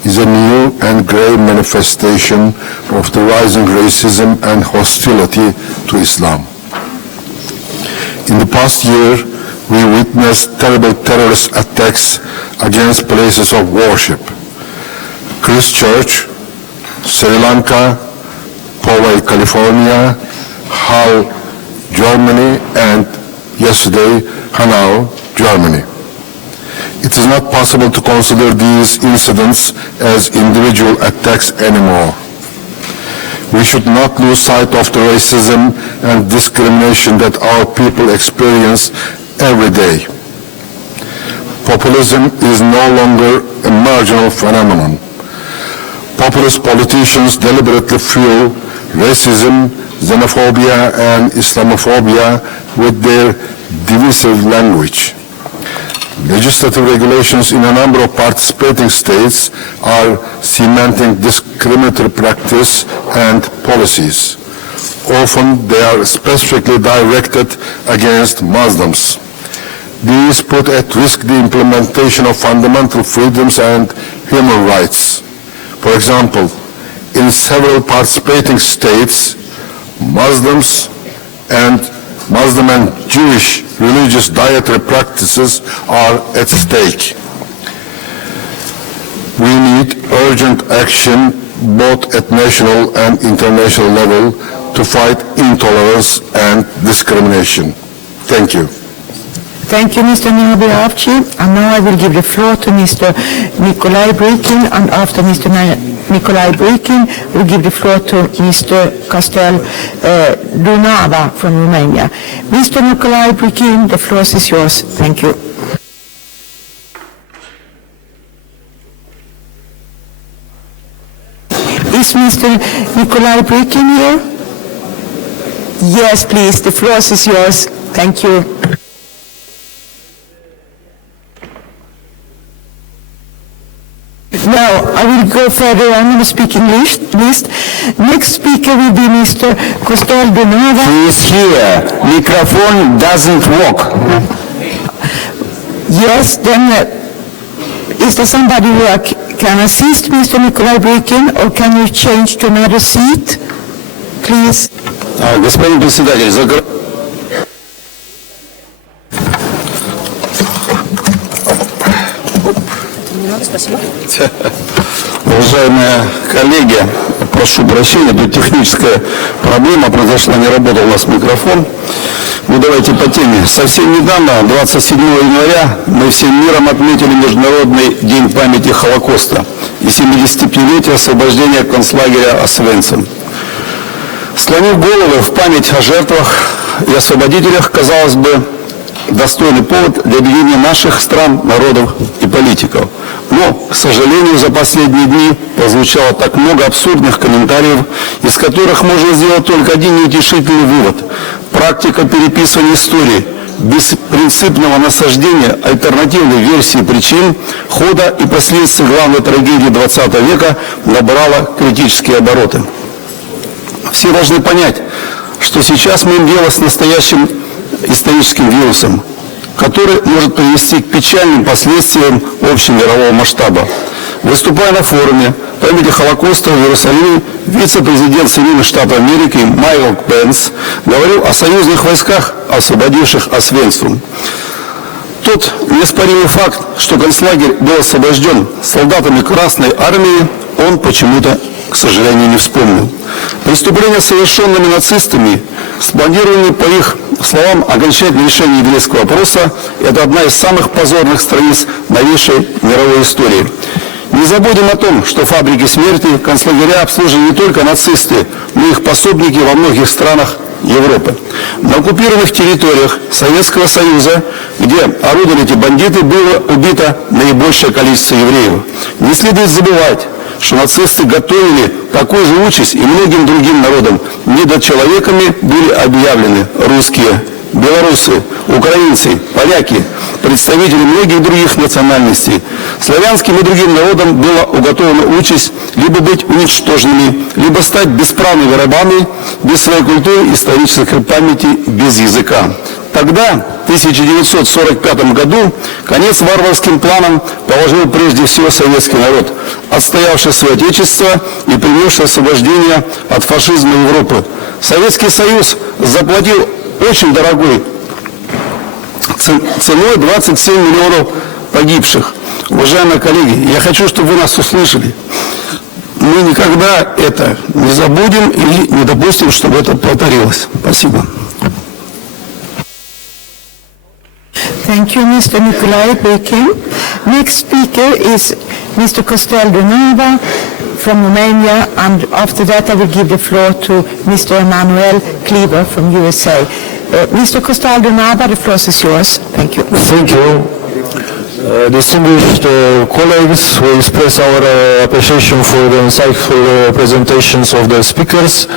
is a new and grave manifestation of the rising racism and hostility to Islam. In the past year, we witnessed terrible terrorist attacks against places of worship. Christchurch, Sri Lanka, Poway, California, Hull, Germany, and yesterday, Hanau, Germany. It is not possible to consider these incidents as individual attacks anymore. We should not lose sight of the racism and discrimination that our people experience every day. Populism is no longer a marginal phenomenon. Populist politicians deliberately fuel racism, xenophobia, and Islamophobia with their divisive language. Legislative regulations in a number of participating states are cementing discriminatory practice and policies. Often they are specifically directed against Muslims. These put at risk the implementation of fundamental freedoms and human rights. For example, in several participating states, Muslim and Jewish religious dietary practices are at stake. We need urgent action both at national and international level to fight intolerance and discrimination. Thank you. Thank you, Mr. Nabi Avci. And now I will give the floor to Mr. Nikolai Brikin, and after Mr. Nikolai Brikin, we'll give the floor to Mr. Castel Dunava from Romania. Mr. Nikolai Brikin, the floor is yours. Thank you. Is Mr. Nikolai Brikin here? Yes, please. The floor is yours. Thank you. Now, I will go further on the speaking list. Next speaker will be Mr. Costel de Nova. He is here. Microphone doesn't work. Yes, then is there somebody who can assist Mr. Nikolai Brikin, or can you change to another seat, please? Господин председатель, Уважаемые коллеги, прошу прощения, тут техническая проблема произошла, не работал у нас микрофон. Ну давайте по теме. Совсем недавно, 27 января, мы всем миром отметили Международный день памяти Холокоста и 75-летие освобождения концлагеря Освенцим. Склонив головы в память о жертвах и освободителях, казалось бы, достойный повод для объединения наших стран, народов и политиков. Но, к сожалению, за последние дни прозвучало так много абсурдных комментариев, из которых можно сделать только один неутешительный вывод. Практика переписывания истории, беспринципного насаждения альтернативной версии причин, хода и последствий главной трагедии XX века набрала критические обороты. Все должны понять, что сейчас мы имеем дело с настоящим историческим вирусом, который может привести к печальным последствиям общемирового масштаба. Выступая на форуме памяти Холокоста в Иерусалиме, вице-президент Соединенных Штатов Америки Майкл Пенс говорил о союзных войсках, освободивших Освенцим. Тот неоспоримый факт, что концлагерь был освобожден солдатами Красной Армии, он почему-то, к сожалению, не вспомнил. Преступления, совершенными нацистами, спланированные, по их словам, окончательное решение еврейского вопроса, это одна из самых позорных страниц новейшей мировой истории. Не забудем о том, что фабрики смерти, концлагеря обслуживали не только нацисты, но и их пособники во многих странах Европы. На оккупированных территориях Советского Союза, где орудовали эти бандиты, было убито наибольшее количество евреев. Не следует забывать, что нацисты готовили такую же участь и многим другим народам. Недочеловеками были объявлены русские, белорусы, украинцы, поляки, представители многих других национальностей. Славянским и другим народам была уготована участь либо быть уничтоженными, либо стать бесправными рабами, без своей культуры, исторической памяти, без языка. Тогда, в 1945 году, конец варварским планам положил прежде всего советский народ, отстоявший свое отечество и принесший освобождение от фашизма Европы. Советский Союз заплатил очень дорогой ценой 27 миллионов погибших. Уважаемые коллеги, я хочу, чтобы вы нас услышали. Мы никогда это не забудем и не допустим, чтобы это повторилось. Спасибо. Thank you, Mr. Nikolai Bekin. Next speaker is Mr. Costel de Nava from Romania, and after that I will give the floor to Mr. Emmanuel Kleber from USA. Mr. Costel de Nava, the floor is yours. Thank you. Thank you. Distinguished colleagues, we express our appreciation for the insightful presentations of the speakers.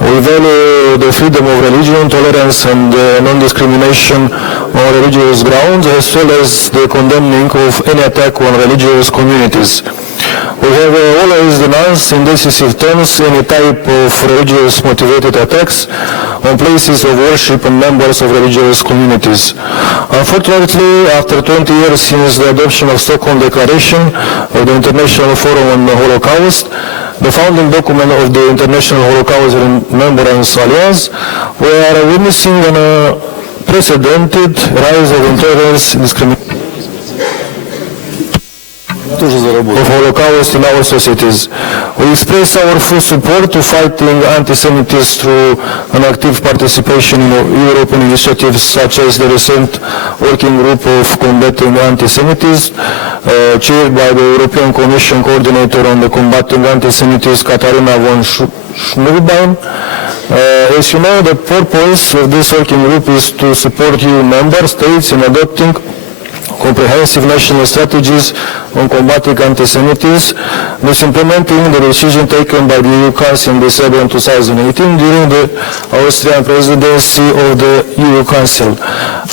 We value the freedom of religion, tolerance and non-discrimination on religious grounds, as well as the condemning of any attack on religious communities. We have always denounced in decisive terms any type of religious motivated attacks on places of worship and members of religious communities. Unfortunately, after 20 years since the adoption of Stockholm Declaration of the International Forum on the Holocaust, the founding document of the International Holocaust Remembrance Alliance, we are witnessing an unprecedented rise of intolerance, discrimination of Holocaust in our societies. We express our full support to fighting anti-Semitism through an active participation in European initiatives such as the recent Working Group of Combating Anti-Semitism, chaired by the European Commission Coordinator on the Combating Anti-Semitism, Katharina von Schnurbein. As you know, the purpose of this working group is to support EU member states in adopting comprehensive national strategies on combating anti-Semitism, thus implementing the decision taken by the EU Council in December 2018 during the Austrian presidency of the EU Council.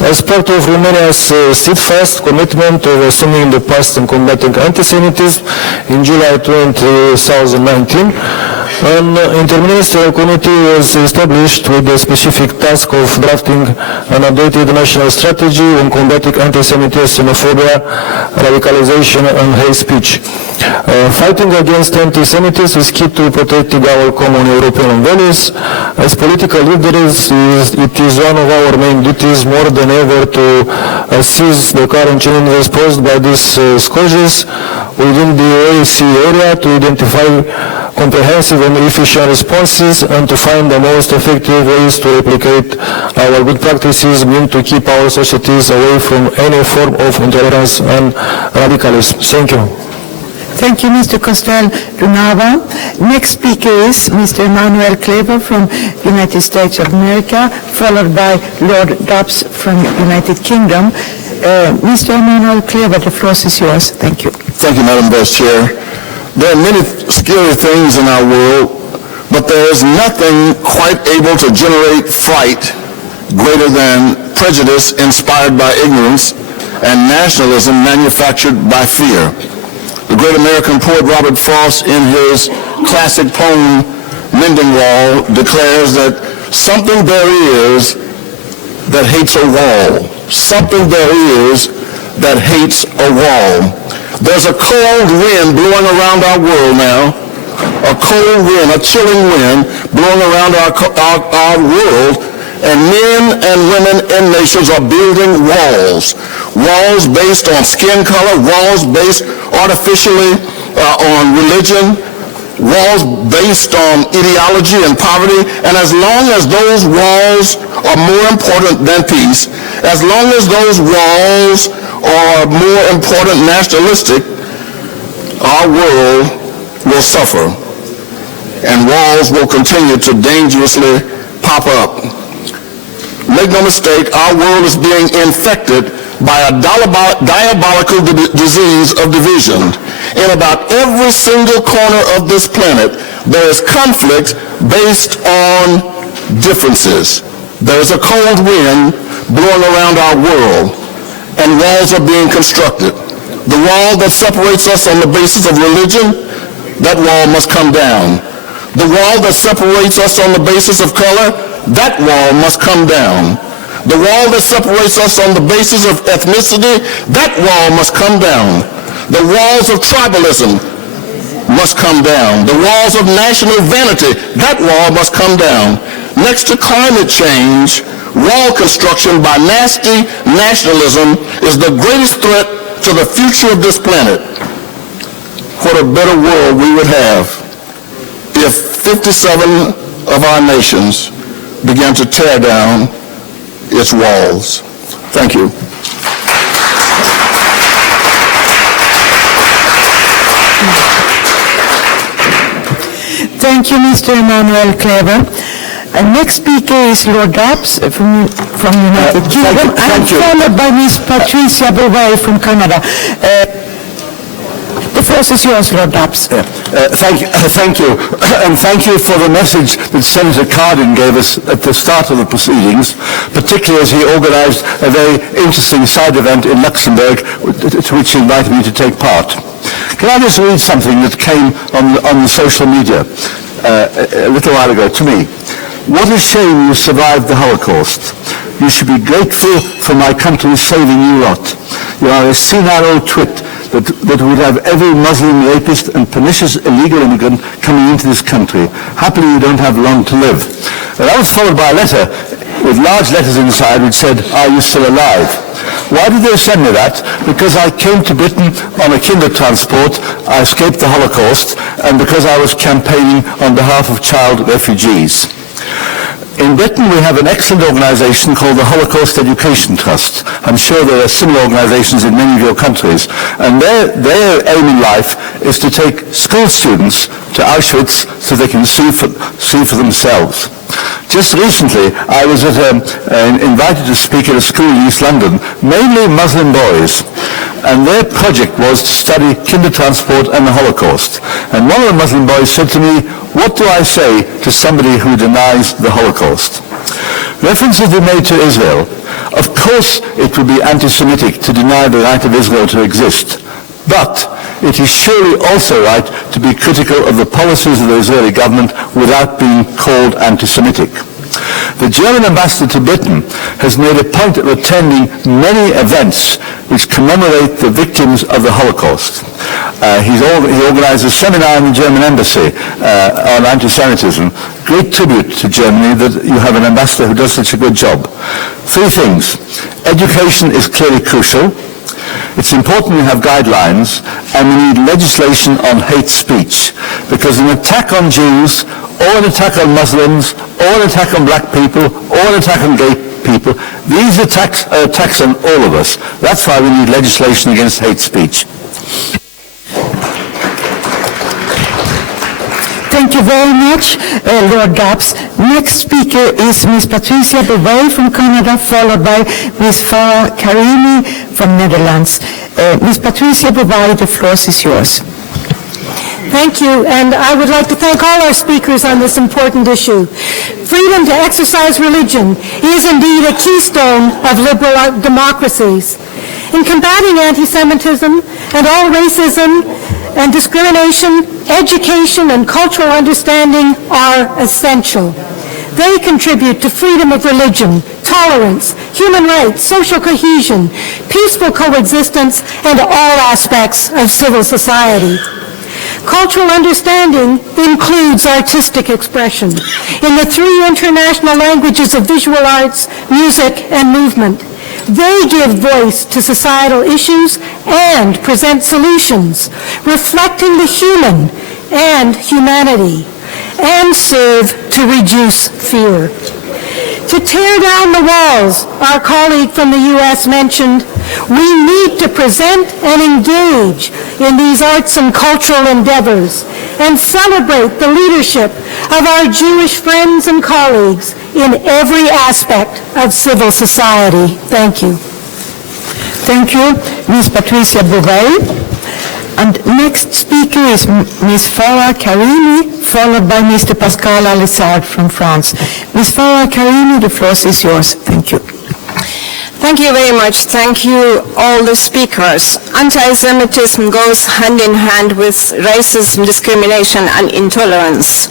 As part of Romania's steadfast commitment of assuming the past and combating anti-Semitism, in July 2019, an interministerial committee was established with the specific task of drafting an updated national strategy on combating anti-Semitism, xenophobia, radicalization and hate speech. Fighting against anti-Semitism is key to protecting our common European values. As political leaders, it is one of our main duties more than ever to seize the current challenges posed by these scourges within the OSCE area, to identify comprehensive and efficient responses, and to find the most effective ways to replicate our good practices meant to keep our societies away from any form of intolerance and radicalism. Thank you. Thank you, Mr. Costel Runava. Next speaker is Mr. Emmanuel Kleber from United States of America, followed by Lord Dobbs from United Kingdom. Mr. Emmanuel Kleber, the floor is yours. Thank you. Thank you, Madam Vice Chair. There are many scary things in our world, but there is nothing quite able to generate fright greater than prejudice inspired by ignorance and nationalism manufactured by fear. The great American poet Robert Frost, in his classic poem, Mending Wall, declares that something there is that hates a wall. Something there is that hates a wall. There's a cold wind blowing around our world now, a cold wind, a chilling wind blowing around our world, and men and women in nations are building walls. Walls based on skin color, walls based artificially on religion, walls based on ideology and poverty. And as long as those walls are more important than peace, as long as those walls are more important nationalistic our world will suffer, and walls will continue to dangerously pop up. Make no mistake, our world is being infected by a diabolical disease of division. In about every single corner of this planet, there is conflict based on differences. There is a cold wind blowing around our world, and walls are being constructed. The wall that separates us on the basis of religion, that wall must come down. The wall that separates us on the basis of color, that wall must come down. The wall that separates us on the basis of ethnicity, that wall must come down. The walls of tribalism must come down. The walls of national vanity, that wall must come down. Next to climate change, wall construction by nasty nationalism is the greatest threat to the future of this planet. What a better world we would have if 57 of our nations began to tear down its walls. Thank you. Thank you, Mr. Emmanuel Clever. Next speaker is Lord Dobbs from United Kingdom, and followed by Ms. Patricia Bouvet from Canada. The first is yours, Lord Dobbs. Thank you, and thank you for the message that Senator Cardin gave us at the start of the proceedings, particularly as he organized a very interesting side event in Luxembourg to which he invited me to take part. Can I just read something that came on social media a little while ago to me? What a shame you survived the Holocaust. You should be grateful for my country saving you lot. You are a senile old twit that would have every Muslim rapist and pernicious illegal immigrant coming into this country. Happily, you don't have long to live. And that was followed by a letter with large letters inside which said, are you still alive? Why did they send me that? Because I came to Britain on a kinder transport, I escaped the Holocaust, and because I was campaigning on behalf of child refugees. In Britain, we have an excellent organization called the Holocaust Education Trust. I'm sure there are similar organizations in many of your countries. And their aim in life is to take school students to Auschwitz so they can see for themselves. Just recently, I was invited to speak at a school in East London, mainly Muslim boys. And their project was to study kinder transport and the Holocaust. And one of the Muslim boys said to me, what do I say to somebody who denies the Holocaust? References were made to Israel. Of course it would be anti-Semitic to deny the right of Israel to exist. But it is surely also right to be critical of the policies of the Israeli government without being called anti-Semitic. The German ambassador to Britain has made a point of attending many events which commemorate the victims of the Holocaust. He organized a seminar in the German embassy on anti-Semitism. Great tribute to Germany that you have an ambassador who does such a good job. Three things. Education is clearly crucial. It's important we have guidelines, and we need legislation on hate speech, because an attack on Jews, or an attack on Muslims, or an attack on black people, or an attack on gay people, these attacks are attacks on all of us. That's why we need legislation against hate speech. Thank you very much, Lord Dobbs. Next speaker is Ms. Patricia Bouvet from Canada, followed by Ms. Farah Karimi from Netherlands. Ms. Patricia Bouvet, the floor is yours. Thank you, and I would like to thank all our speakers on this important issue. Freedom to exercise religion is indeed a keystone of liberal democracies. In combating anti-Semitism and all racism and discrimination, education and cultural understanding are essential. They contribute to freedom of religion, tolerance, human rights, social cohesion, peaceful coexistence, and all aspects of civil society. Cultural understanding includes artistic expression in the three international languages of visual arts, music, and movement. They give voice to societal issues and present solutions, reflecting the human and humanity, and serve to reduce fear. To tear down the walls, our colleague from the U.S. mentioned, We need to present and engage in these arts and cultural endeavors and celebrate the leadership of our Jewish friends and colleagues in every aspect of civil society. Thank you. Thank you, Ms. Patricia Bouvet. And next speaker is Ms. Farah Karimi, followed by Mr. Pascal Alissard from France. Ms. Farah Karimi, the floor is yours. Thank you. Thank you very much. Thank you, all the speakers. Anti-Semitism goes hand in hand with racism, discrimination, and intolerance.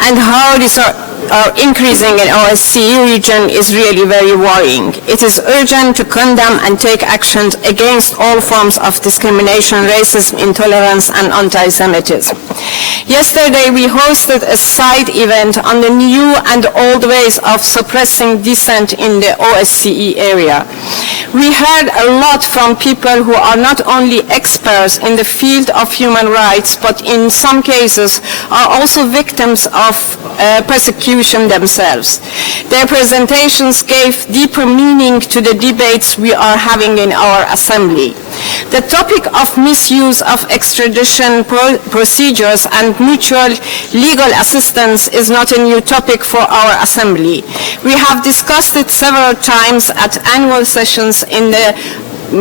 And how these are increasing in OSCE region is really very worrying. It is urgent to condemn and take action against all forms of discrimination, racism, intolerance, and anti-Semitism. Yesterday, we hosted a side event on the new and old ways of suppressing dissent in the OSCE area. We heard a lot from people who are not only experts in the field of human rights, but in some cases are also victims of persecution themselves. Their presentations gave deeper meaning to the debates we are having in our assembly. The topic of misuse of extradition procedures and mutual legal assistance is not a new topic for our assembly. We have discussed it several times at annual sessions in the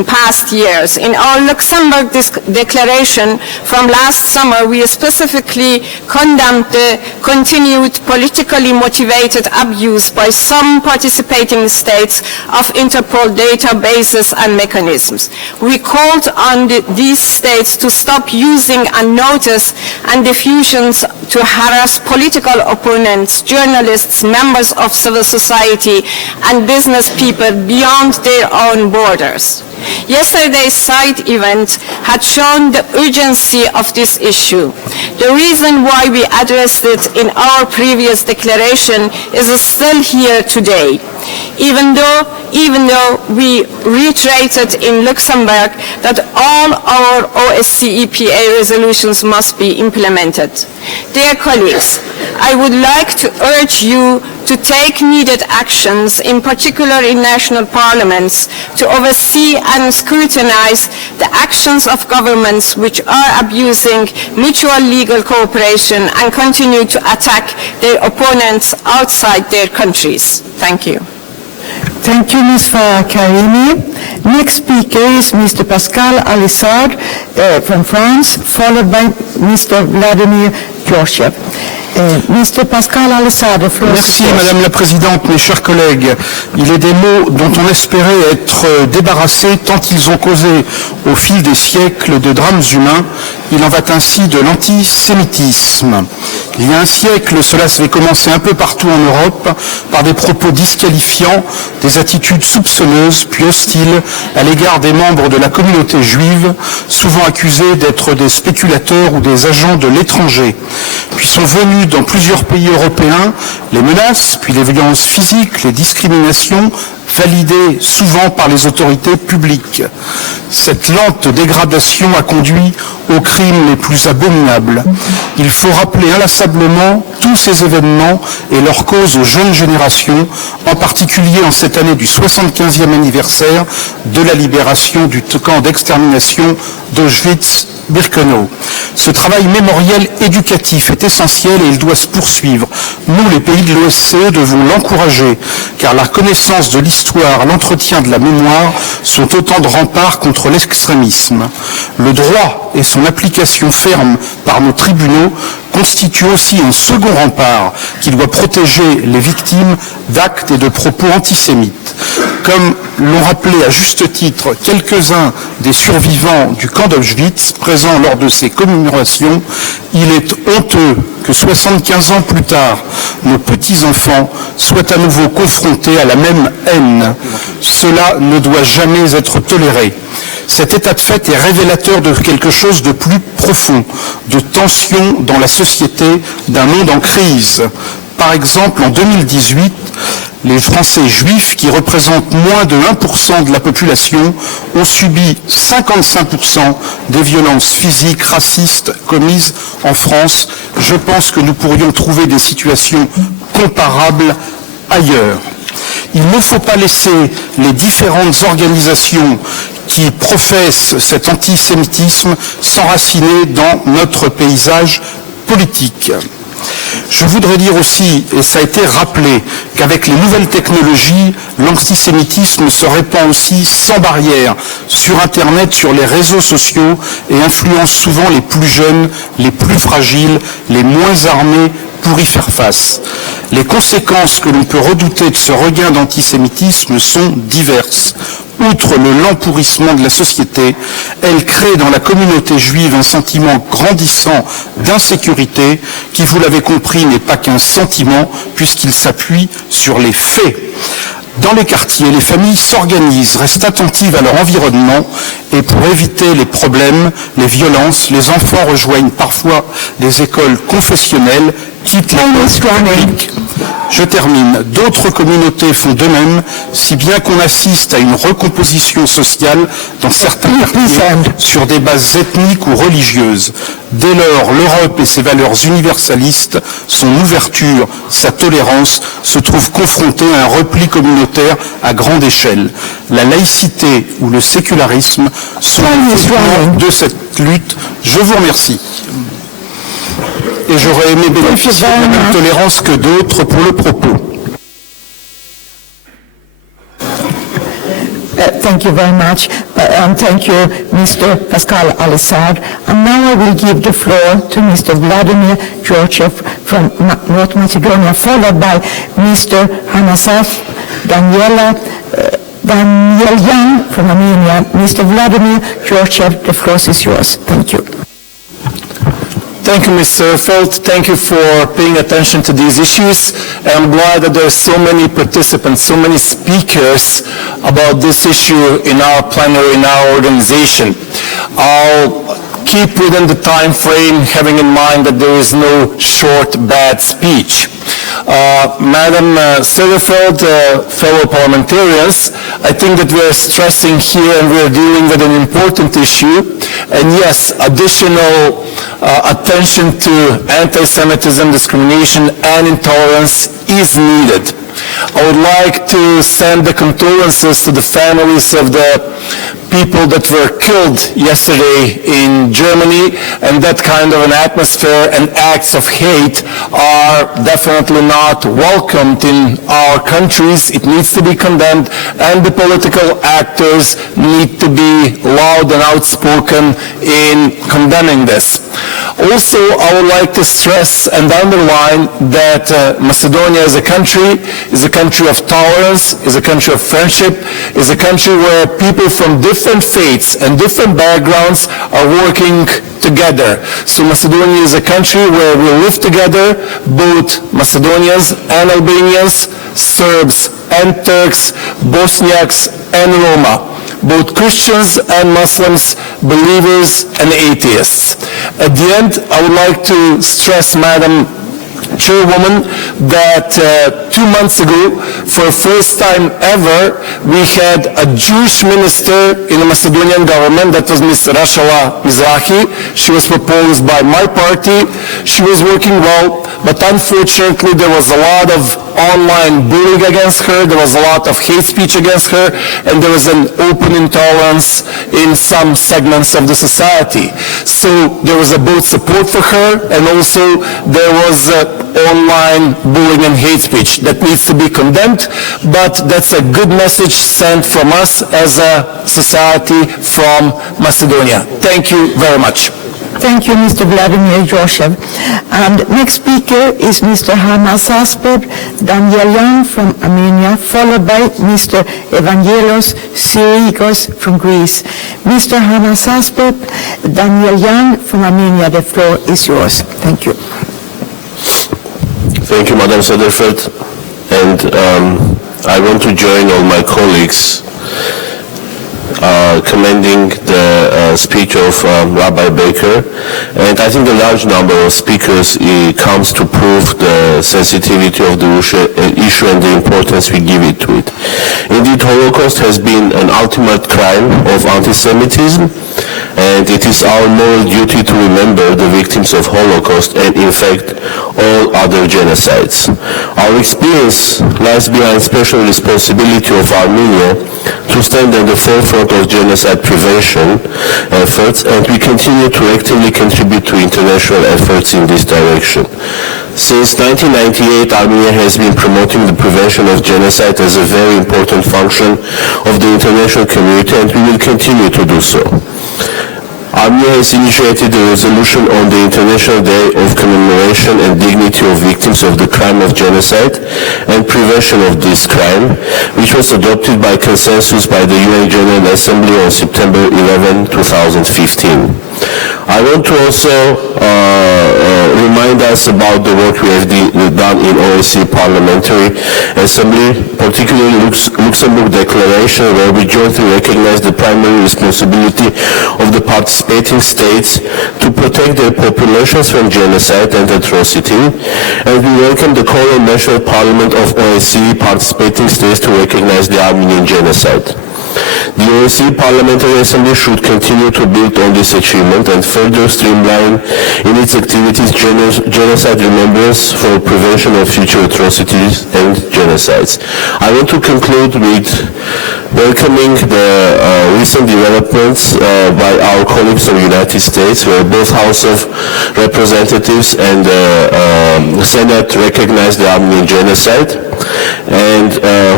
past years. In our Luxembourg declaration from last summer, we specifically condemned the continued politically motivated abuse by some participating states of Interpol databases and mechanisms. We called on these states to stop using unnoticed and diffusions to harass political opponents, journalists, members of civil society, and business people beyond their own borders. Yesterday's side event had shown the urgency of this issue. The reason why we addressed it in our previous declaration is still here today. Even though we reiterated in Luxembourg that all our OSCE PA resolutions must be implemented. Dear colleagues, I would like to urge you to take needed actions, in particular in national parliaments, to oversee and scrutinize the actions of governments which are abusing mutual legal cooperation and continue to attack their opponents outside their countries. Thank you. Thank you, Ms. Farah Karimi. Next speaker is Mr. Pascal Alissard from France, followed by Mr. Vladimir Georgiev. Mr. Pascal Alissard, the floor is Merci, yours. Madame la Présidente, mes chers collègues. Il est des mots dont on espérait être débarrassé tant ils ont causé au fil des siècles de drames humains. Il en va ainsi de l'antisémitisme. Il y a un siècle, cela avait commencé un peu partout en Europe par des propos disqualifiants, des attitudes soupçonneuses puis hostiles à l'égard des membres de la communauté juive, souvent accusés d'être des spéculateurs ou des agents de l'étranger. Puis sont venus dans plusieurs pays européens les menaces, puis les violences physiques, les discriminations, validées souvent par les autorités publiques. Cette lente dégradation a conduit aux crimes les plus abominables. Il faut rappeler inlassablement tous ces événements et leurs causes aux jeunes générations, en particulier en cette année du 75e anniversaire de la libération du camp d'extermination d'Auschwitz-Birkenau. Ce travail mémoriel éducatif est essentiel et il doit se poursuivre. Nous, les pays de l'OSCE, devons l'encourager, car la connaissance de l'histoire, l'entretien de la mémoire sont autant de remparts contre l'extrémisme. Le droit et son application ferme par nos tribunaux constituent aussi un second rempart qui doit protéger les victimes d'actes et de propos antisémites. Comme l'ont rappelé à juste titre quelques-uns des survivants du camp d'Auschwitz présents lors de ces commémorations, il est honteux que 75 ans plus tard, nos petits-enfants soient à nouveau confrontés à la même haine. Cela ne doit jamais être toléré. Cet état de fait est révélateur de quelque chose de plus profond, de tension dans la société d'un monde en crise. Par exemple, en 2018, les Français juifs, qui représentent moins de 1% de la population, ont subi 55% des violences physiques racistes commises en France. Je pense que nous pourrions trouver des situations comparables ailleurs. Il ne faut pas laisser les différentes organisations qui professent cet antisémitisme s'enraciner dans notre paysage politique. Je voudrais dire aussi, et ça a été rappelé, qu'avec les nouvelles technologies, l'antisémitisme se répand aussi sans barrière sur Internet, sur les réseaux sociaux et influence souvent les plus jeunes, les plus fragiles, les moins armés pour y faire face. Les conséquences que l'on peut redouter de ce regain d'antisémitisme sont diverses. Outre le lent pourrissement de la société, elle crée dans la communauté juive un sentiment grandissant d'insécurité qui, vous l'avez compris, n'est pas qu'un sentiment puisqu'il s'appuie sur les faits. Dans les quartiers, les familles s'organisent, restent attentives à leur environnement et pour éviter les problèmes, les violences, les enfants rejoignent parfois des écoles confessionnelles, quittent l'école publique. Je termine. D'autres communautés font de même, si bien qu'on assiste à une recomposition sociale dans certains quartiers sur des bases ethniques ou religieuses. Dès lors, l'Europe et ses valeurs universalistes, son ouverture, sa tolérance, se trouvent confrontées à un repli communautaire à grande échelle. La laïcité ou le sécularisme sont les fondements de cette lutte. Je vous remercie. Et j'aurais aimé bénéficier de la même tolérance que d'autres pour le propos. Thank you very much. Thank you, Mr. Pascal Alessard. And now I will give the floor to Mr. Vladimir Georgiev from North Macedonia, followed by Mr. Hanasaf Danielyan from Armenia. Mr. Vladimir Georgiev, the floor is yours. Thank you. Thank you, Mr. Felt. Thank you for paying attention to these issues. And I'm glad that there are so many participants, so many speakers about this issue in our plenary, in our organization. I'll keep within the time frame, having in mind that there is no short, bad speech. Madam Söderfeld, fellow parliamentarians, I think that we are stressing here and we are dealing with an important issue. And yes, additional attention to anti-Semitism, discrimination, and intolerance is needed. I would like to send the condolences to the families of the people that were killed yesterday in Germany, and that kind of an atmosphere and acts of hate are definitely not welcomed in our countries. It needs to be condemned, and the political actors need to be loud and outspoken in condemning this. Also, I would like to stress and underline that Macedonia is a country of tolerance, is a country of friendship, is a country where people from different faiths and different backgrounds are working together. So Macedonia is a country where we live together, both Macedonians and Albanians, Serbs and Turks, Bosniaks and Roma, both Christians and Muslims, believers and atheists. At the end, I would like to stress, Madam Chairwoman, that 2 months ago, for the first time ever, we had a Jewish minister in the Macedonian government. That was Ms. Rashala Mizrahi. She was proposed by my party. She was working well, but unfortunately there was a lot of online bullying against her, there was a lot of hate speech against her, and there was an open intolerance in some segments of the society. So there was both support for her, and also there was online bullying and hate speech that needs to be condemned, but that's a good message sent from us as a society from Macedonia. Thank you very much. Thank you, Mr. Vladimir Georgiev. And next speaker is Mr. Hanasasper Danielyan from Armenia, followed by Mr. Evangelos Syrigos from Greece. Mr. Hanasasper Danielyan from Armenia, the floor is yours. Thank you. Thank you, Madam Söderfeld. And I want to join all my colleagues commending the speech of Rabbi Baker. And I think a large number of speakers comes to prove the sensitivity of the issue and the importance we give it to it. Indeed, Holocaust has been an ultimate crime of anti-Semitism, and it is our moral duty to remember the victims of Holocaust and, in fact, all other genocides. Our experience lies behind special responsibility of Armenia to stand at the forefront of genocide prevention efforts, and we continue to actively contribute to international efforts in this direction. Since 1998, Armenia has been promoting the prevention of genocide as a very important function of the international community, and we will continue to do so. Armenia has initiated a resolution on the International Day of Commemoration and Dignity of Victims of the Crime of Genocide and Prevention of this crime, which was adopted by consensus by the UN General Assembly on September 11, 2015. I want to also remind us about the work we have done in OSCE Parliamentary Assembly, particularly Luxembourg Declaration, where we jointly recognize the primary responsibility of the participating states to protect their populations from genocide and atrocity, and we welcome the call on National Parliament of OSCE participating states to recognize the Armenian genocide. The OSCE Parliamentary Assembly should continue to build on this achievement and further streamline in its activities genocide remembrance for prevention of future atrocities and genocides. I want to conclude with welcoming the recent developments by our colleagues of the United States, where both House of Representatives and the Senate recognize the Armenian genocide, and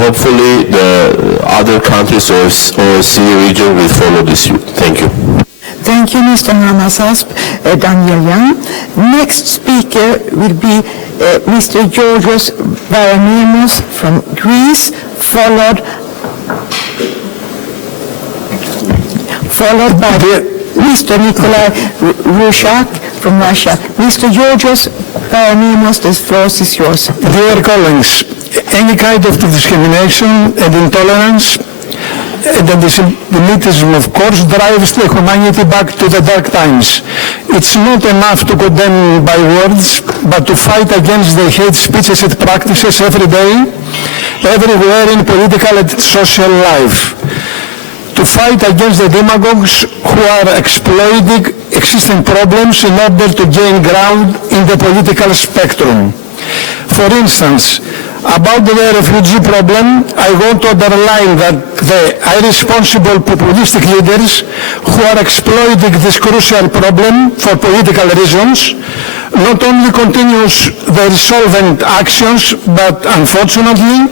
hopefully the other countries of OSCE region will follow this suit. Thank you. Thank you, Mr. Hanasasp, Daniel Young. Next speaker will be Mr. Georgios Varanimos from Greece, followed by Mr. Nikolai Rushak from Russia. Mr. Georgios Varanimos, the floor is yours. Dear colleagues, any kind of discrimination and intolerance and anti-Semitism, of course, drives the humanity back to the dark times. It's not enough to condemn by words, but to fight against the hate speeches and practices every day, everywhere in political and social life. To fight against the demagogues who are exploiting existing problems in order to gain ground in the political spectrum. For instance, about the refugee problem, I want to underline that the irresponsible populistic leaders who are exploiting this crucial problem for political reasons not only continues their solvent actions, but unfortunately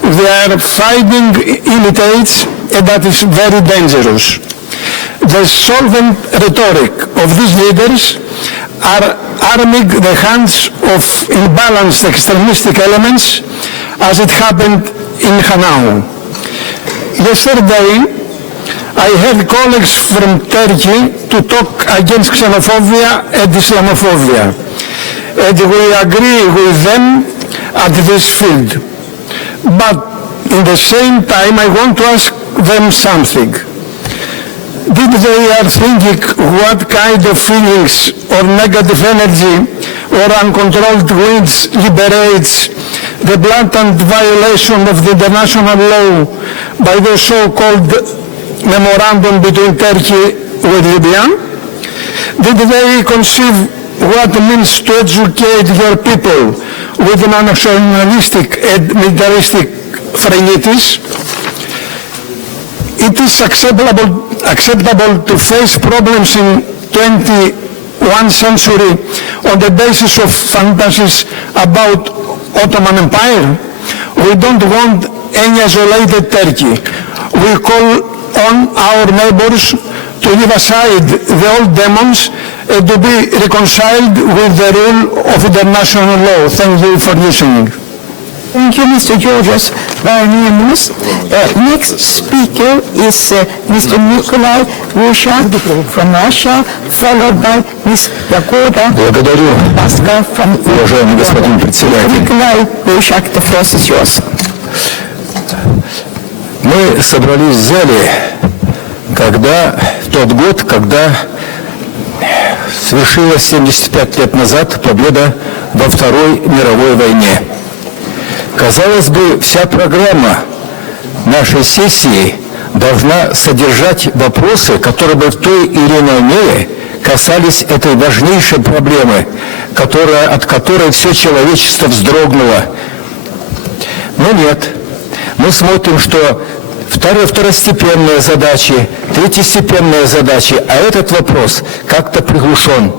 they are fighting imitates, and that is very dangerous. The solvent rhetoric of these leaders are arming the hands of imbalanced extremistic elements, as it happened in Hanau. Yesterday, I had colleagues from Turkey to talk against xenophobia and Islamophobia, and we agree with them at this field. But in the same time, I want to ask them something. Did they are thinking what kind of feelings or negative energy or uncontrolled winds liberates the blatant violation of the international law by the so-called memorandum between Turkey with Libya? Did they conceive what it means to educate your people with nationalistic and militaristic phrases? It is acceptable to face problems in 21st century on the basis of fantasies about Ottoman Empire. We don't want any isolated Turkey. We call on our neighbors to leave aside the old demons and to be reconciled with the rule of international law. Thank you for listening. Thank you, Mr. Georgios Varanimos. Next speaker is Mr. Nikolai Rushak from Russia, followed by Ms. Yagoda Baska from Nikolai Rushak, the floor is yours. Мы собрались в зале, в тот год, когда свершилась 75 лет назад победа во Второй мировой войне. Казалось бы, вся программа нашей сессии должна содержать вопросы, которые бы в той или иной мере касались этой важнейшей проблемы, от которой все человечество вздрогнуло. Но нет. Мы смотрим, что второстепенные задачи, третьестепенные задачи, а этот вопрос как-то приглушен.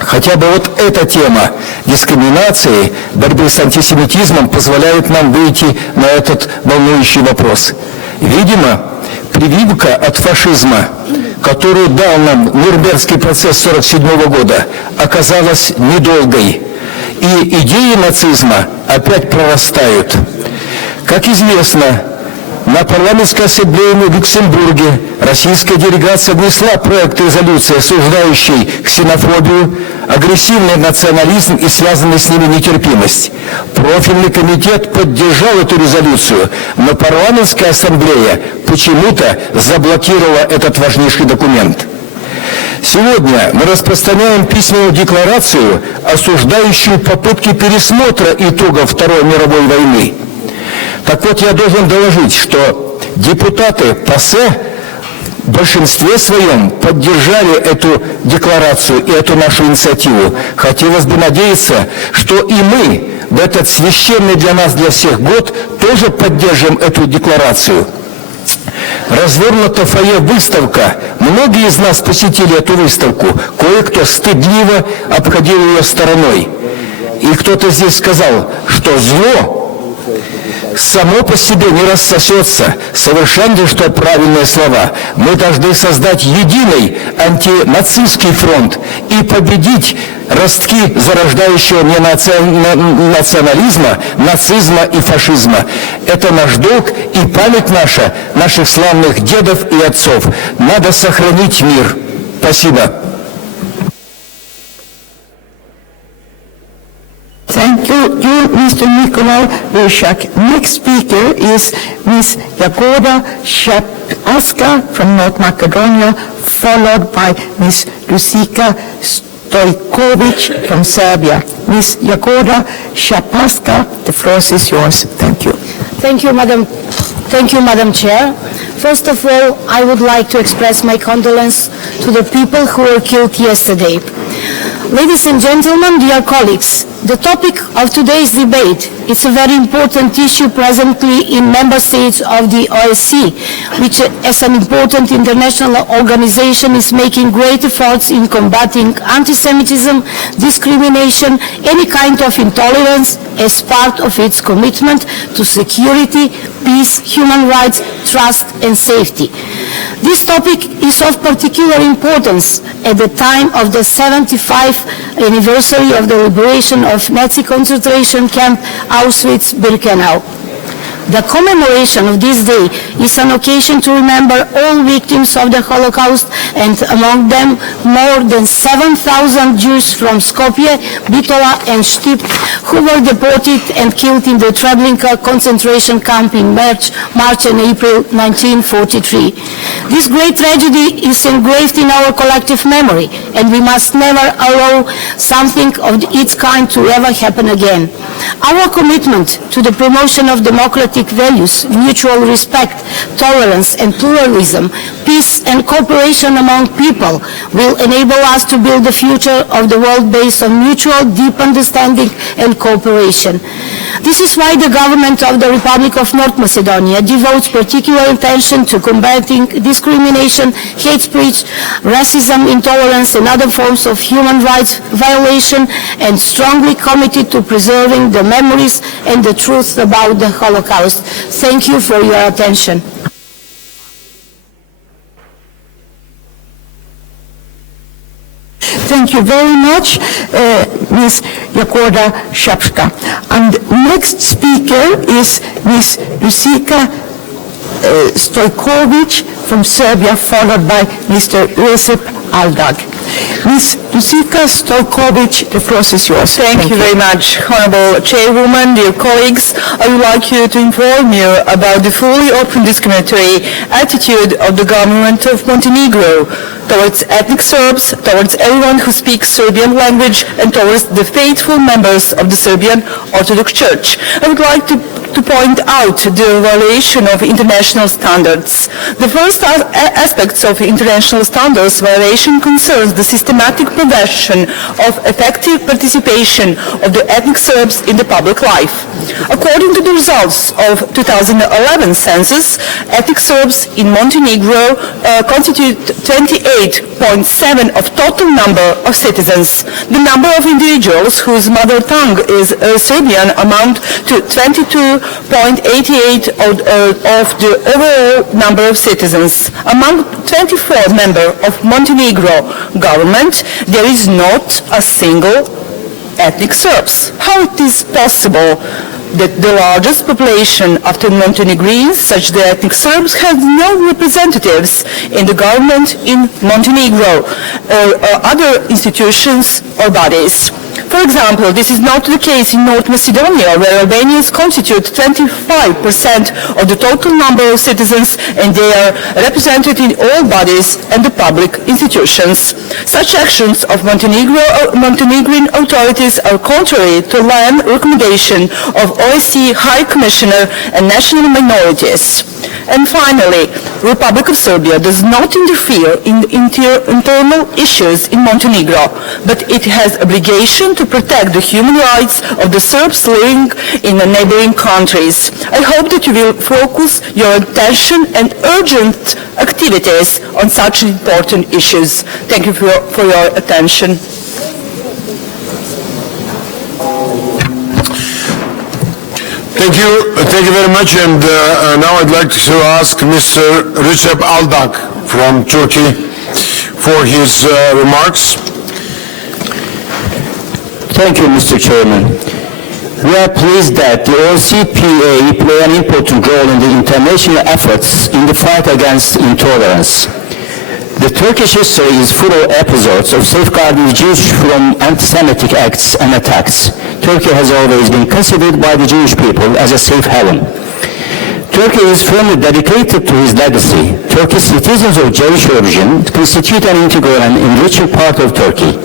Хотя бы вот эта тема дискриминации, борьбы с антисемитизмом позволяет нам выйти на этот волнующий вопрос. Видимо, прививка от фашизма, которую дал нам Нюрнбергский процесс 1947 года, оказалась недолгой. И идеи нацизма опять прорастают. Как известно, на парламентской ассамблее в Люксембурге российская делегация внесла проект резолюции, осуждающий ксенофобию, агрессивный национализм и связанную с ними нетерпимость. Профильный комитет поддержал эту резолюцию, но парламентская ассамблея почему-то заблокировала этот важнейший документ. Сегодня мы распространяем письменную декларацию, осуждающую попытки пересмотра итогов Второй мировой войны. Так вот, я должен доложить, что депутаты ПАСЕ в большинстве своем поддержали эту декларацию и эту нашу инициативу. Хотелось бы надеяться, что и мы в этот священный для нас, для всех год тоже поддержим эту декларацию. Развернута в фойе выставка. Многие из нас посетили эту выставку. Кое-кто стыдливо обходил ее стороной. И кто-то здесь сказал, что зло само по себе не рассосется. Совершенно что правильные слова. Мы должны создать единый антинацистский фронт и победить ростки зарождающего национализма, нацизма и фашизма. Это наш долг и память наша, наших славных дедов и отцов. Надо сохранить мир. Спасибо. Thank you, Mr. Nikolai Vyshak. Next speaker is Ms. Jagoda Shapaska from North Macedonia, followed by Ms. Lucica Stojkovic from Serbia. Ms. Jagoda Shapaska, the floor is yours. Thank you. Thank you, Madam Chair. First of all, I would like to express my condolence to the people who were killed yesterday. Ladies and gentlemen, dear colleagues, the topic of today's debate is a very important issue presently in member states of the OSCE, which as an important international organization is making great efforts in combating anti-Semitism, discrimination, any kind of intolerance as part of its commitment to security, peace, human rights, trust and safety. This topic is of particular importance at the time of the 75th anniversary of the liberation of Nazi concentration camp Auschwitz-Birkenau. The commemoration of this day is an occasion to remember all victims of the Holocaust, and among them more than 7,000 Jews from Skopje, Bitola and Štip who were deported and killed in the Treblinka concentration camp in March and April 1943. This great tragedy is engraved in our collective memory, and we must never allow something of its kind to ever happen again. Our commitment to the promotion of democratic values, mutual respect, tolerance and pluralism, peace and cooperation among people will enable us to build the future of the world based on mutual deep understanding and cooperation. This is why the government of the Republic of North Macedonia devotes particular attention to combating discrimination, hate speech, racism, intolerance and other forms of human rights violation, and strongly committed to preserving the memories and the truth about the Holocaust. Thank you for your attention. Thank you very much, Ms. Jagoda Shapska. And next speaker is Ms. Lucica Stojkovic from Serbia, followed by Mr. Josip Aldag. Ms. Lucica Stojkovic, the floor is yours. Thank you very much, Honorable Chairwoman, dear colleagues. I would like you to inform you about the fully open discriminatory attitude of the government of Montenegro towards ethnic Serbs, towards everyone who speaks Serbian language, and towards the faithful members of the Serbian Orthodox Church. I would like to to point out the violation of international standards. The first aspect of international standards violation concerns the systematic prevention of effective participation of the ethnic Serbs in the public life. According to the results of 2011 census, ethnic Serbs in Montenegro constitute 28.7% of total number of citizens. The number of individuals whose mother tongue is Serbian amount to 22.88% of the overall number of citizens. Among 24 members of Montenegro government, there is not a single ethnic Serbs. How it is possible that the largest population after Montenegrins, such the ethnic Serbs, have no representatives in the government in Montenegro or other institutions or bodies? For example, this is not the case in North Macedonia, where Albanians constitute 25% of the total number of citizens, and they are represented in all bodies and the public institutions. Such actions of Montenegrin authorities are contrary to land recommendation of OSCE High Commissioner and national minorities. And finally, Republic of Serbia does not interfere in the internal issues in Montenegro, but it has obligation to protect the human rights of the Serbs living in the neighboring countries. I hope that you will focus your attention and urgent activities on such important issues. Thank you for your attention. Thank you very much. And now I'd like to ask Mr. Recep Aldak from Turkey for his remarks. Thank you, Mr. Chairman. We are pleased that the OCPA play an important role in the international efforts in the fight against intolerance. The Turkish history is full of episodes of safeguarding the Jews from anti-Semitic acts and attacks. Turkey has always been considered by the Jewish people as a safe haven. Turkey is firmly dedicated to his legacy. Turkish citizens of Jewish origin constitute an integral and enriching part of Turkey.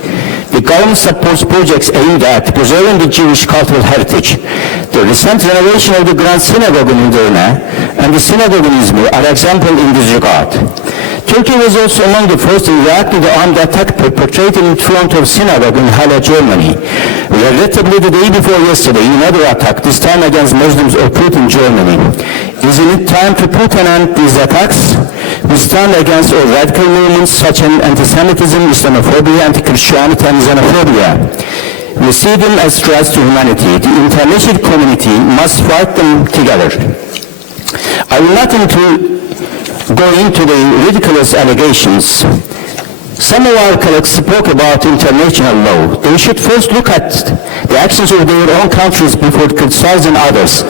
The government supports projects aimed at preserving the Jewish cultural heritage. The recent renovation of the Grand Synagogue in Vienna and the synagogue in Izmir are examples in this regard. Turkey was also among the first to react to the armed attack perpetrated in front of synagogue in Halle, Germany. Regrettably, the day before yesterday, another attack, this time against Muslims, occurred in Germany. Isn't it time to put an end to these attacks? We stand against all radical movements such as anti-Semitism, Islamophobia, anti-Christianity, and xenophobia. We see them as threats to humanity. The international community must fight them together. I will not go into the ridiculous allegations. Some of our colleagues spoke about international law. They should first look at the actions of their own countries before criticizing others.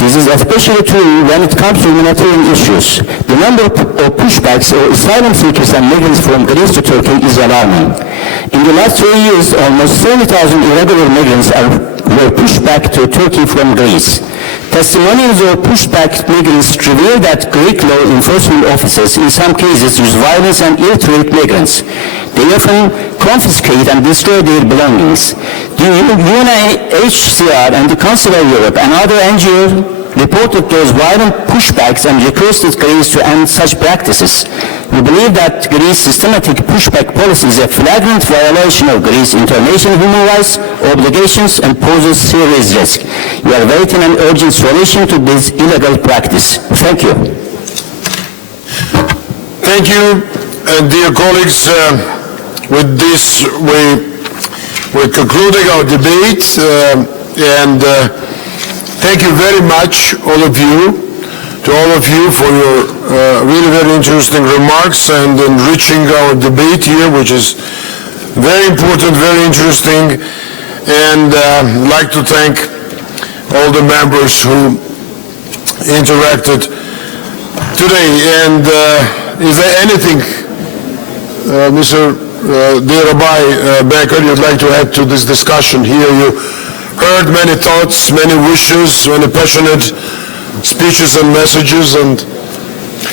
This is especially true when it comes to humanitarian issues. The number of pushbacks of asylum seekers and migrants from Greece to Turkey is alarming. In the last 3 years, almost 70,000 irregular migrants were pushed back to Turkey from Greece. Testimonials of pushback migrants reveal that Greek law enforcement officers in some cases use violence and ill-treat migrants. They often confiscate and destroy their belongings. The UNHCR and the Council of Europe and other NGOs reported those violent pushbacks and requested Greece to end such practices. We believe that Greece's systematic pushback policy is a flagrant violation of Greece's international human rights obligations and poses serious risk. We are awaiting an urgent solution to this illegal practice. Thank you. Thank you, dear colleagues. With this, we're concluding our debate, and thank you very much, all of you, for your really very interesting remarks and enriching our debate here, which is very important, very interesting, and I'd like to thank all the members who interacted today. And is there anything, Mr. dear Rabbi Becker, you'd like to add to this discussion here? You heard many thoughts, many wishes, many passionate speeches and messages, and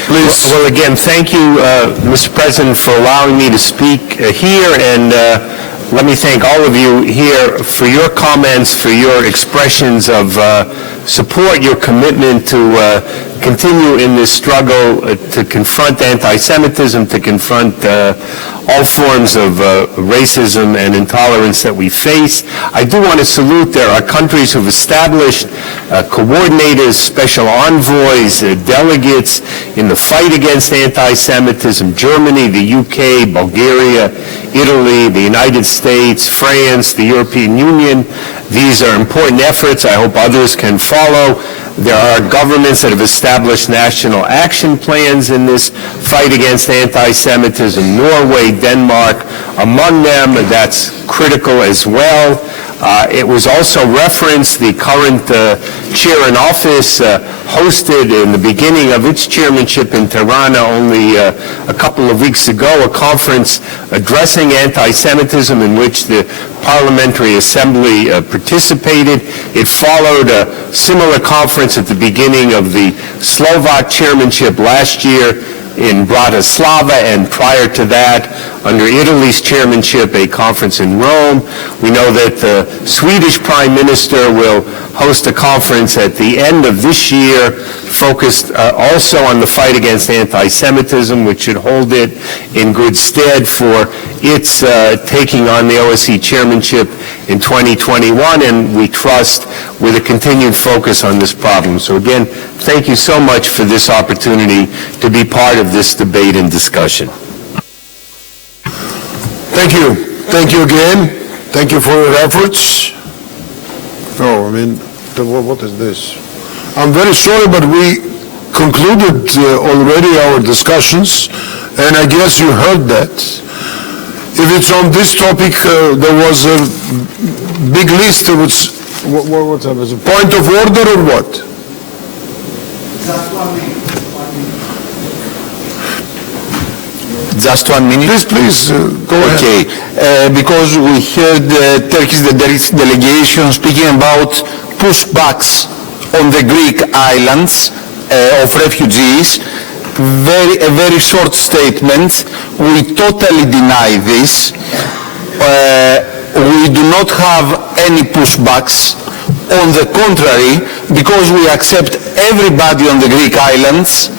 please. Well, again, thank you, Mr. President, for allowing me to speak here, and let me thank all of you here for your comments, for your expressions of support, your commitment to continue in this struggle to confront anti-Semitism, to confront all forms of racism and intolerance that we face. I do want to salute there are countries who've established coordinators, special envoys, delegates in the fight against anti-Semitism. Germany, the UK, Bulgaria, Italy, the United States, France, the European Union. These are important efforts. I hope others can follow. There are governments that have established national action plans in this fight against anti-Semitism. Norway, Denmark, among them. That's critical as well. It was also referenced, the current chair in office hosted in the beginning of its chairmanship in Tirana only a couple of weeks ago, a conference addressing anti-Semitism in which the Parliamentary Assembly participated. It followed a similar conference at the beginning of the Slovak chairmanship last year in Bratislava, and prior to that, under Italy's chairmanship, a conference in Rome. We know that the Swedish Prime Minister will host a conference at the end of this year focused also on the fight against anti-Semitism, which should hold it in good stead for its taking on the OSCE chairmanship in 2021, and we trust with a continued focus on this problem. So again, thank you so much for this opportunity to be part of this debate and discussion. Thank you. Thank you again. Thank you for your efforts. Oh, I mean, what is this? I'm very sorry, but we concluded already our discussions, and I guess you heard that. If it's on this topic, there was a big list. What's that? Was a point of order or what? Just 1 minute? Please, go ahead. Okay, because we heard Turkish delegation speaking about pushbacks on the Greek islands of refugees. A very short statement. We totally deny this. We do not have any pushbacks. On the contrary, because we accept everybody on the Greek islands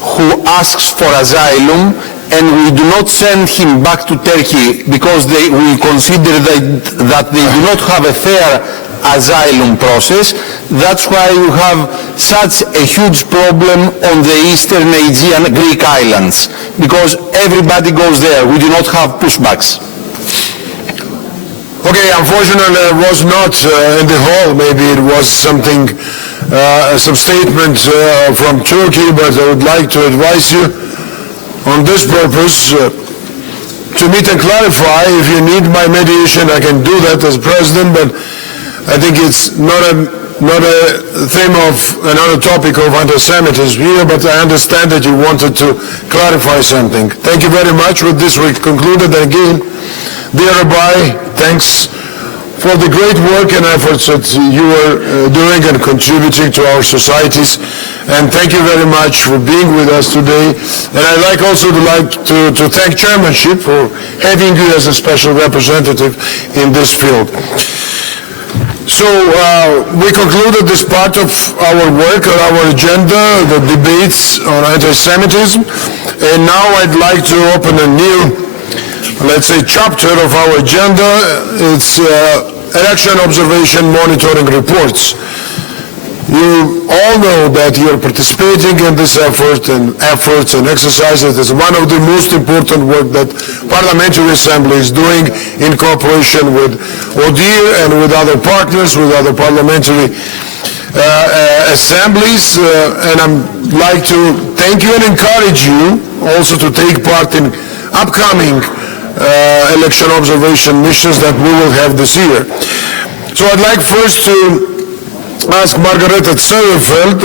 who asks for asylum, and we do not send him back to Turkey because we consider that they do not have a fair asylum process. That's why we have such a huge problem on the eastern Aegean Greek islands, because everybody goes there. We do not have pushbacks. Okay, unfortunately it was not in the hall. Maybe it was something, some statement from Turkey, but I would like to advise you on this purpose to meet and clarify. If you need my mediation, I can do that as president, but I think it's not a theme of another topic of anti-Semitism here, but I understand that you wanted to clarify something. Thank you very much. With this we concluded. Again, dear Rabbi, thanks for the great work and efforts that you are doing and contributing to our societies. And thank you very much for being with us today. And I'd like also to thank chairmanship for having you as a special representative in this field. So we concluded this part of our work on our agenda, the debates on anti-Semitism. And now I'd like to open a new, let's say, chapter of our agenda. It's election observation monitoring reports. You all know that you're participating in this effort and efforts and exercises. It's one of the most important work that Parliamentary Assembly is doing in cooperation with ODIHR and with other partners, with other parliamentary assemblies. And I'd like to thank you and encourage you also to take part in upcoming election observation missions that we will have this year. So I'd like first to ask Margareta Zerfeld.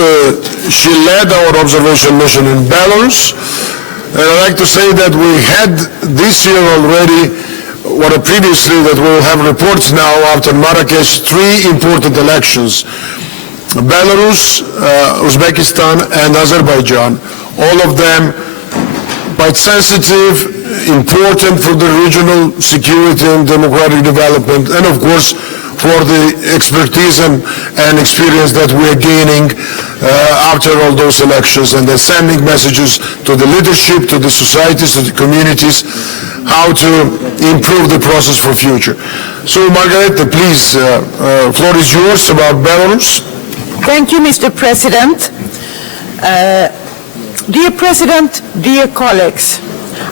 She led our observation mission in Belarus. And I'd like to say that we had this year already, or previously, that we will have reports now after Marrakesh, 3 important elections: Belarus, Uzbekistan, and Azerbaijan. All of them quite sensitive important for the regional security and democratic development, and of course for the expertise and experience that we are gaining after all those elections, and then sending messages to the leadership, to the societies, to the communities, how to improve the process for future. So, Margareta, please, floor is yours about Belarus. Thank you, Mr. President. Dear President, dear colleagues,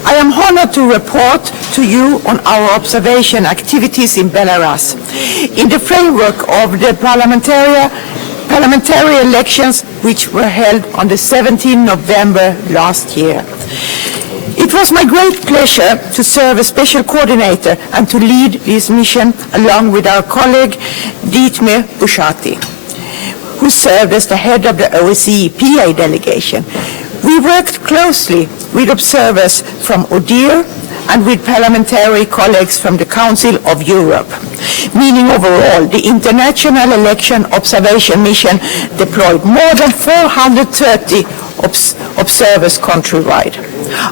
I am honored to report to you on our observation activities in Belarus in the framework of the parliamentary elections which were held on the 17th November last year. It was my great pleasure to serve as special coordinator and to lead this mission along with our colleague Dietmar Bushati, who served as the head of the OSCE PA delegation. We worked closely with observers from ODIHR and with parliamentary colleagues from the Council of Europe, meaning overall the International Election Observation Mission deployed more than 430 observers countrywide.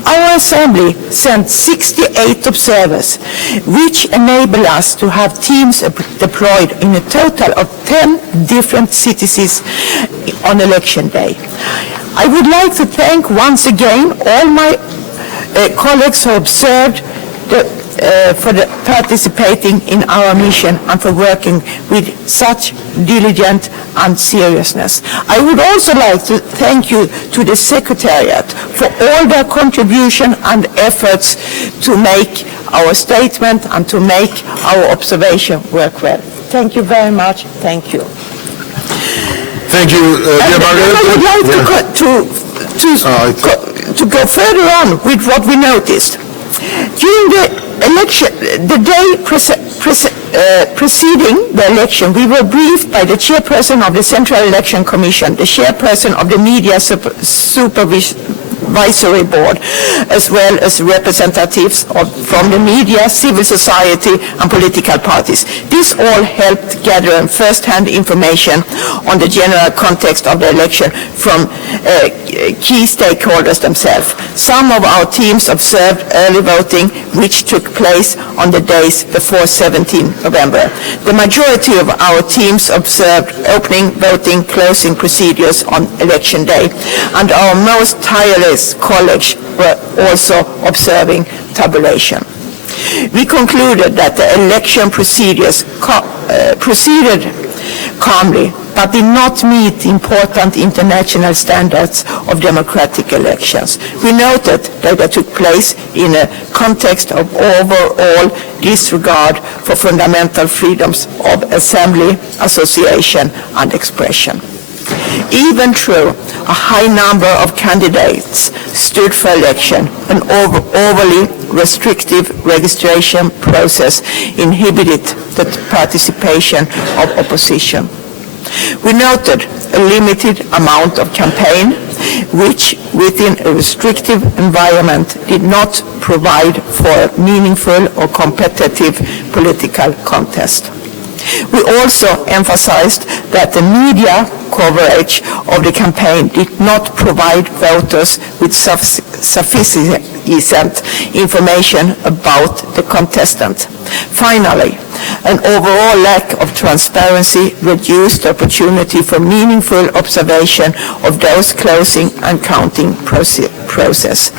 Our assembly sent 68 observers, which enable us to have teams deployed in a total of 10 different cities on election day. I would like to thank once again all my colleagues who observed for participating in our mission and for working with such diligence and seriousness. I would also like to thank you to the Secretariat for all their contribution and efforts to make our statement and to make our observation work well. Thank you very much. Thank you. Thank you, dear Margaret. I would like to go further on with what we noticed. During the election, the day preceding the election, we were briefed by the chairperson of the Central Election Commission, the chairperson of the Media Supervisory Board, as well as representatives from the media, civil society, and political parties. This all helped gather first-hand information on the general context of the election from key stakeholders themselves. Some of our teams observed early voting, which took place on the days before 17 November. The majority of our teams observed opening, voting, closing procedures on election day, and our most tireless colleagues were also observing tabulation. We concluded that the election procedures proceeded calmly, but did not meet important international standards of democratic elections. We noted that they took place in a context of overall disregard for fundamental freedoms of assembly, association, and expression. Even though a high number of candidates stood for election, an overly restrictive registration process inhibited the participation of opposition. We noted a limited amount of campaign, which within a restrictive environment did not provide for a meaningful or competitive political contest. We also emphasized that the media coverage of the campaign did not provide voters with sufficient information about the contestant. Finally, an overall lack of transparency reduced the opportunity for meaningful observation of those closing and counting process,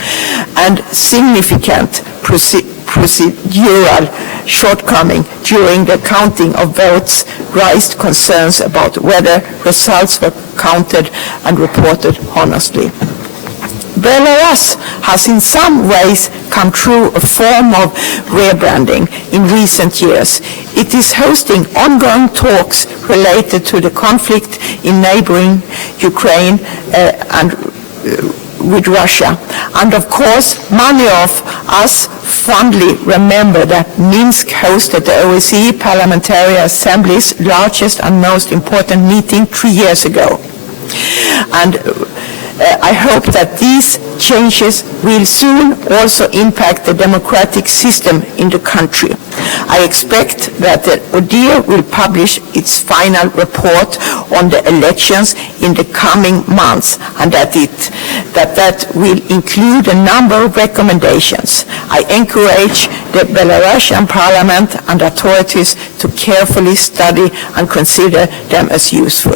and significant procedural shortcoming during the counting of votes raised concerns about whether results were counted and reported honestly. Belarus has in some ways come through a form of rebranding in recent years. It is hosting ongoing talks related to the conflict in neighboring Ukraine and with Russia. And of course, many of us fondly remember that Minsk hosted the OSCE Parliamentary Assembly's largest and most important meeting 3 years ago. And I hope that these changes will soon also impact the democratic system in the country. I expect that the ODIHR will publish its final report on the elections in the coming months, and that it that will include a number of recommendations. I encourage the Belarusian parliament and authorities to carefully study and consider them as useful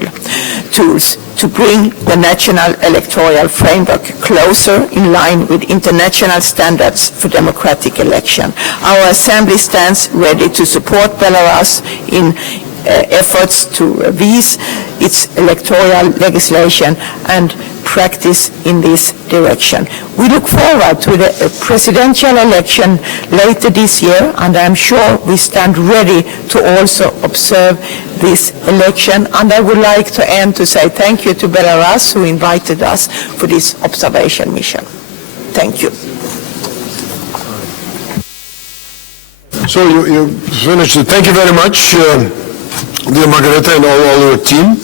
tools to bring the national electoral framework closer in line with international standards for democratic election. Our Assembly stands ready to support Belarus in efforts to revise its electoral legislation and practice in this direction. We look forward to the presidential election later this year, and I'm sure we stand ready to also observe this election. And I would like to end to say thank you to Belarus, who invited us for this observation mission. Thank you. So you finished it. Thank you very much, dear Margareta, and all your team.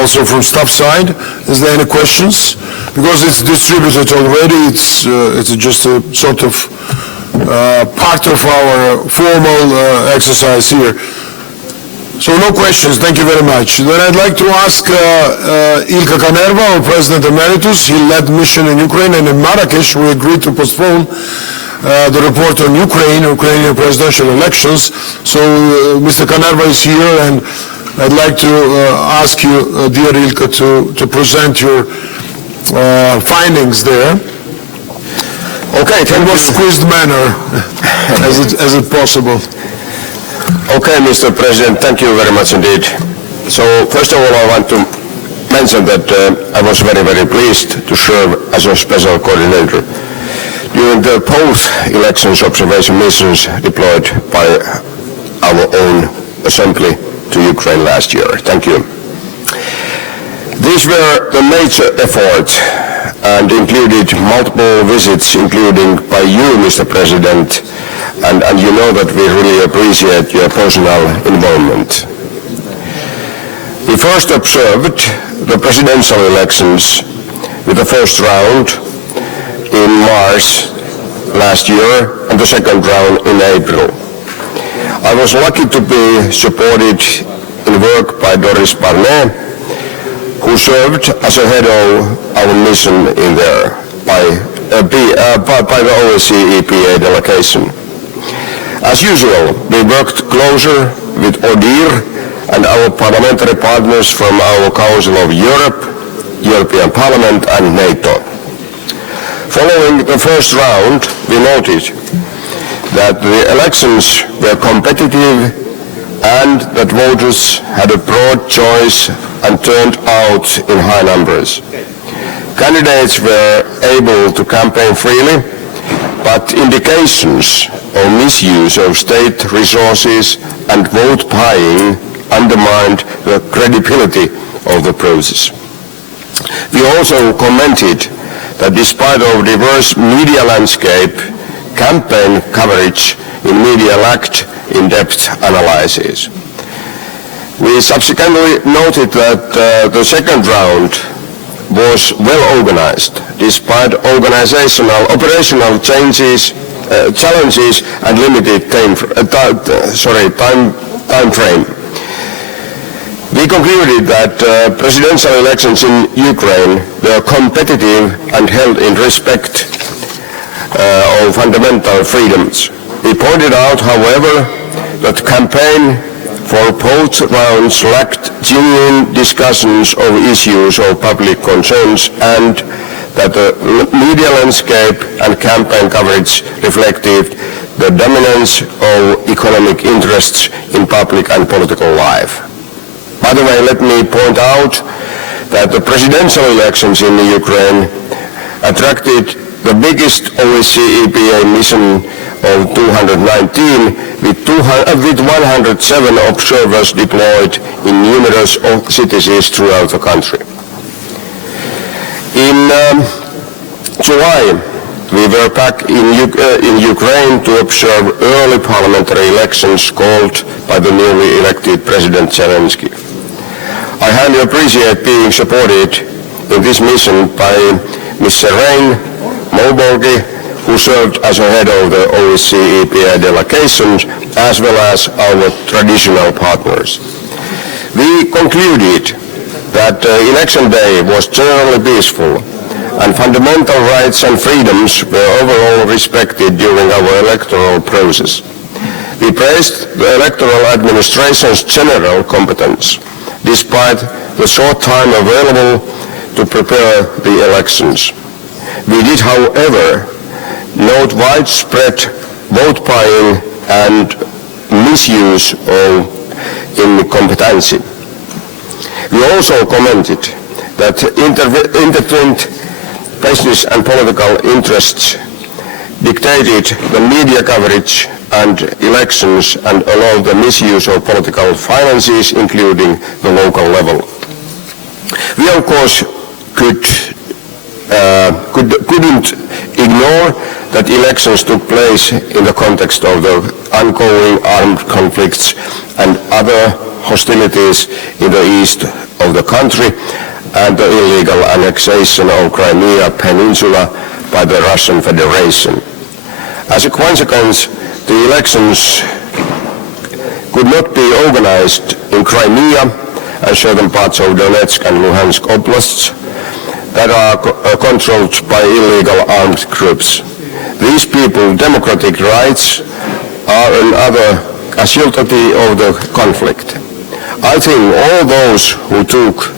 Also from staff side, is there any questions? Because it's distributed already, it's just a sort of part of our formal exercise here. So no questions, thank you very much. Then I'd like to ask Ilka Kanerva, our President Emeritus. He led mission in Ukraine, and in Marrakesh we agreed to postpone the report on Ukrainian presidential elections. So Mr. Kanerva is here, and I'd like to ask you, dear Ilka, to present your findings there. Okay, in the most squeezed manner as it possible. Okay, Mr. President, thank you very much indeed. So first of all, I want to mention that I was very, very pleased to serve as a special coordinator during the post-elections observation missions deployed by our own assembly to Ukraine last year. Thank you. These were the major efforts and included multiple visits, including by you, Mr. President, and you know that we really appreciate your personal involvement. We first observed the presidential elections with the first round in March last year and the second round in April. I was lucky to be supported in work by Doris Barnet, who served as a head of our mission in there by the OSCE EPA delegation. As usual, we worked closer with ODIHR and our parliamentary partners from our Council of Europe, European Parliament and NATO. Following the first round, we noted that the elections were competitive and that voters had a broad choice and turned out in high numbers. Candidates were able to campaign freely, but indications of misuse of state resources and vote buying undermined the credibility of the process. We also commented that despite of diverse media landscape, campaign coverage in media lacked in-depth analysis. We subsequently noted that the second round was well organized, despite operational challenges and limited time frame. We concluded that presidential elections in Ukraine were competitive and held in respect of fundamental freedoms. We pointed out, however, that campaign for both rounds lacked genuine discussions of issues of public concerns and that the media landscape and campaign coverage reflected the dominance of economic interests in public and political life. By the way, let me point out that the presidential elections in Ukraine attracted the biggest OSCE EPA mission of 219 with 107 observers deployed in numerous cities throughout the country. In July, we were back in Ukraine to observe early parliamentary elections called by the newly elected President Zelensky. I highly appreciate being supported in this mission by Ms. Serene Molborgi, who served as a head of the OSCE EPA delegations, as well as our traditional partners. We concluded that election day was generally peaceful and fundamental rights and freedoms were overall respected during our electoral process. We praised the electoral administration's general competence, despite the short time available to prepare the elections. We did, however, note widespread vote buying and misuse of incompetency. We also commented that intertwined business and political interests dictated the media coverage and elections and allowed the misuse of political finances, including the local level. We, of course, couldn't ignore that elections took place in the context of the ongoing armed conflicts and other hostilities in the east of the country and the illegal annexation of Crimea Peninsula by the Russian Federation. As a consequence, the elections could not be organized in Crimea and certain parts of Donetsk and Luhansk oblasts that are controlled by illegal armed groups. These people's democratic rights are another casualty of the conflict. I think all those who took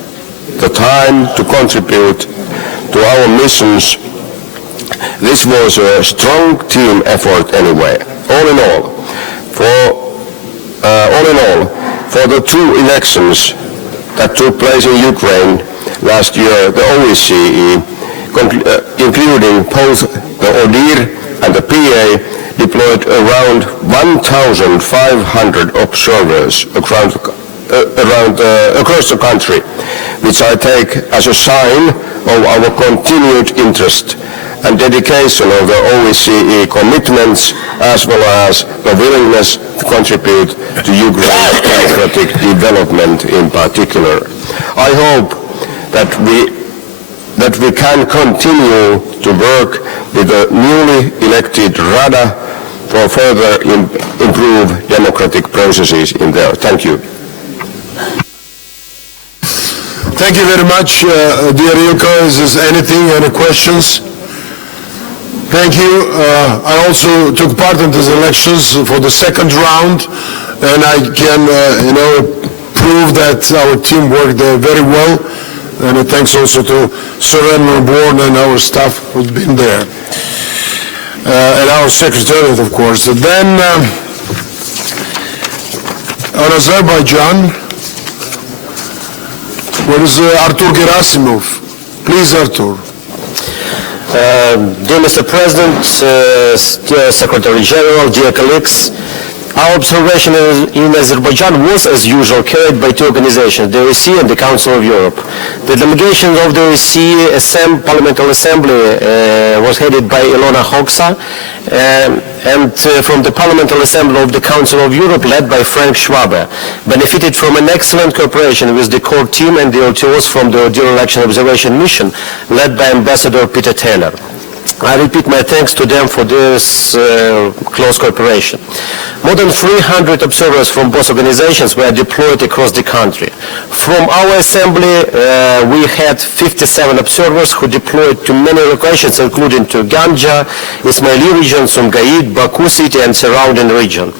the time to contribute to our missions, this was a strong team effort anyway. All in all, for the two elections that took place in Ukraine last year, the OSCE, including both the ODIHR and the PA, deployed around 1,500 observers across the country, which I take as a sign of our continued interest and dedication of the OSCE commitments, as well as the willingness to contribute to Ukraine's democratic development in particular. I hope that we can continue to work with the newly elected Rada for further improve democratic processes in there. Thank you. Thank you very much, dear Ilka. Is there any questions? Thank you. I also took part in these elections for the second round, and I can, prove that our team worked very well. And thanks also to Søren on board and our staff who's been there, and our secretariat, of course. And then on Azerbaijan, where is Artur Gerasimov? Please, Artur. Dear Mr. President, dear Secretary General, dear colleagues, our observation in Azerbaijan was, as usual, carried by two organizations, the OSCE and the Council of Europe. The delegation of the OSCE Parliamentary Assembly was headed by Ilona Hoxha, and from the Parliamentary Assembly of the Council of Europe, led by Frank Schwabe, benefited from an excellent cooperation with the core team and the LTOs from the ODIHR Election Observation Mission, led by Ambassador Peter Taylor. I repeat my thanks to them for this close cooperation. More than 300 observers from both organizations were deployed across the country. From our assembly, we had 57 observers who deployed to many locations, including to Ganja, Ismaili region, Sumgait, Baku city, and surrounding region.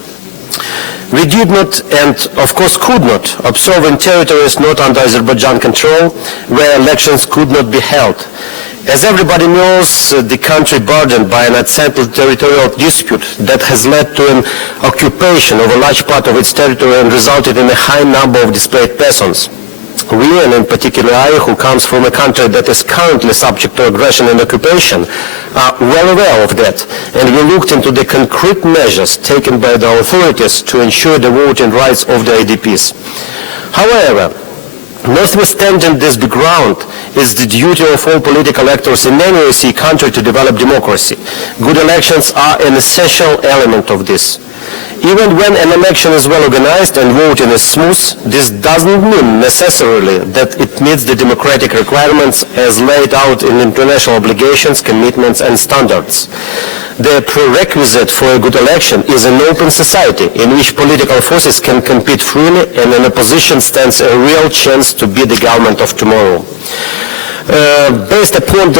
We did not, and of course could not, observe in territories not under Azerbaijan control, where elections could not be held. As everybody knows, the country burdened by an unsettled territorial dispute that has led to an occupation of a large part of its territory and resulted in a high number of displaced persons. We, and in particular I, who comes from a country that is currently subject to aggression and occupation, are well aware of that, and we looked into the concrete measures taken by the authorities to ensure the voting rights of the IDPs. However, notwithstanding this background, it's the duty of all political actors in any OSCE country to develop democracy. Good elections are an essential element of this. Even when an election is well organized and voting is smooth, this doesn't mean necessarily that it meets the democratic requirements as laid out in international obligations, commitments, and standards. The prerequisite for a good election is an open society in which political forces can compete freely and an opposition stands a real chance to be the government of tomorrow. Based upon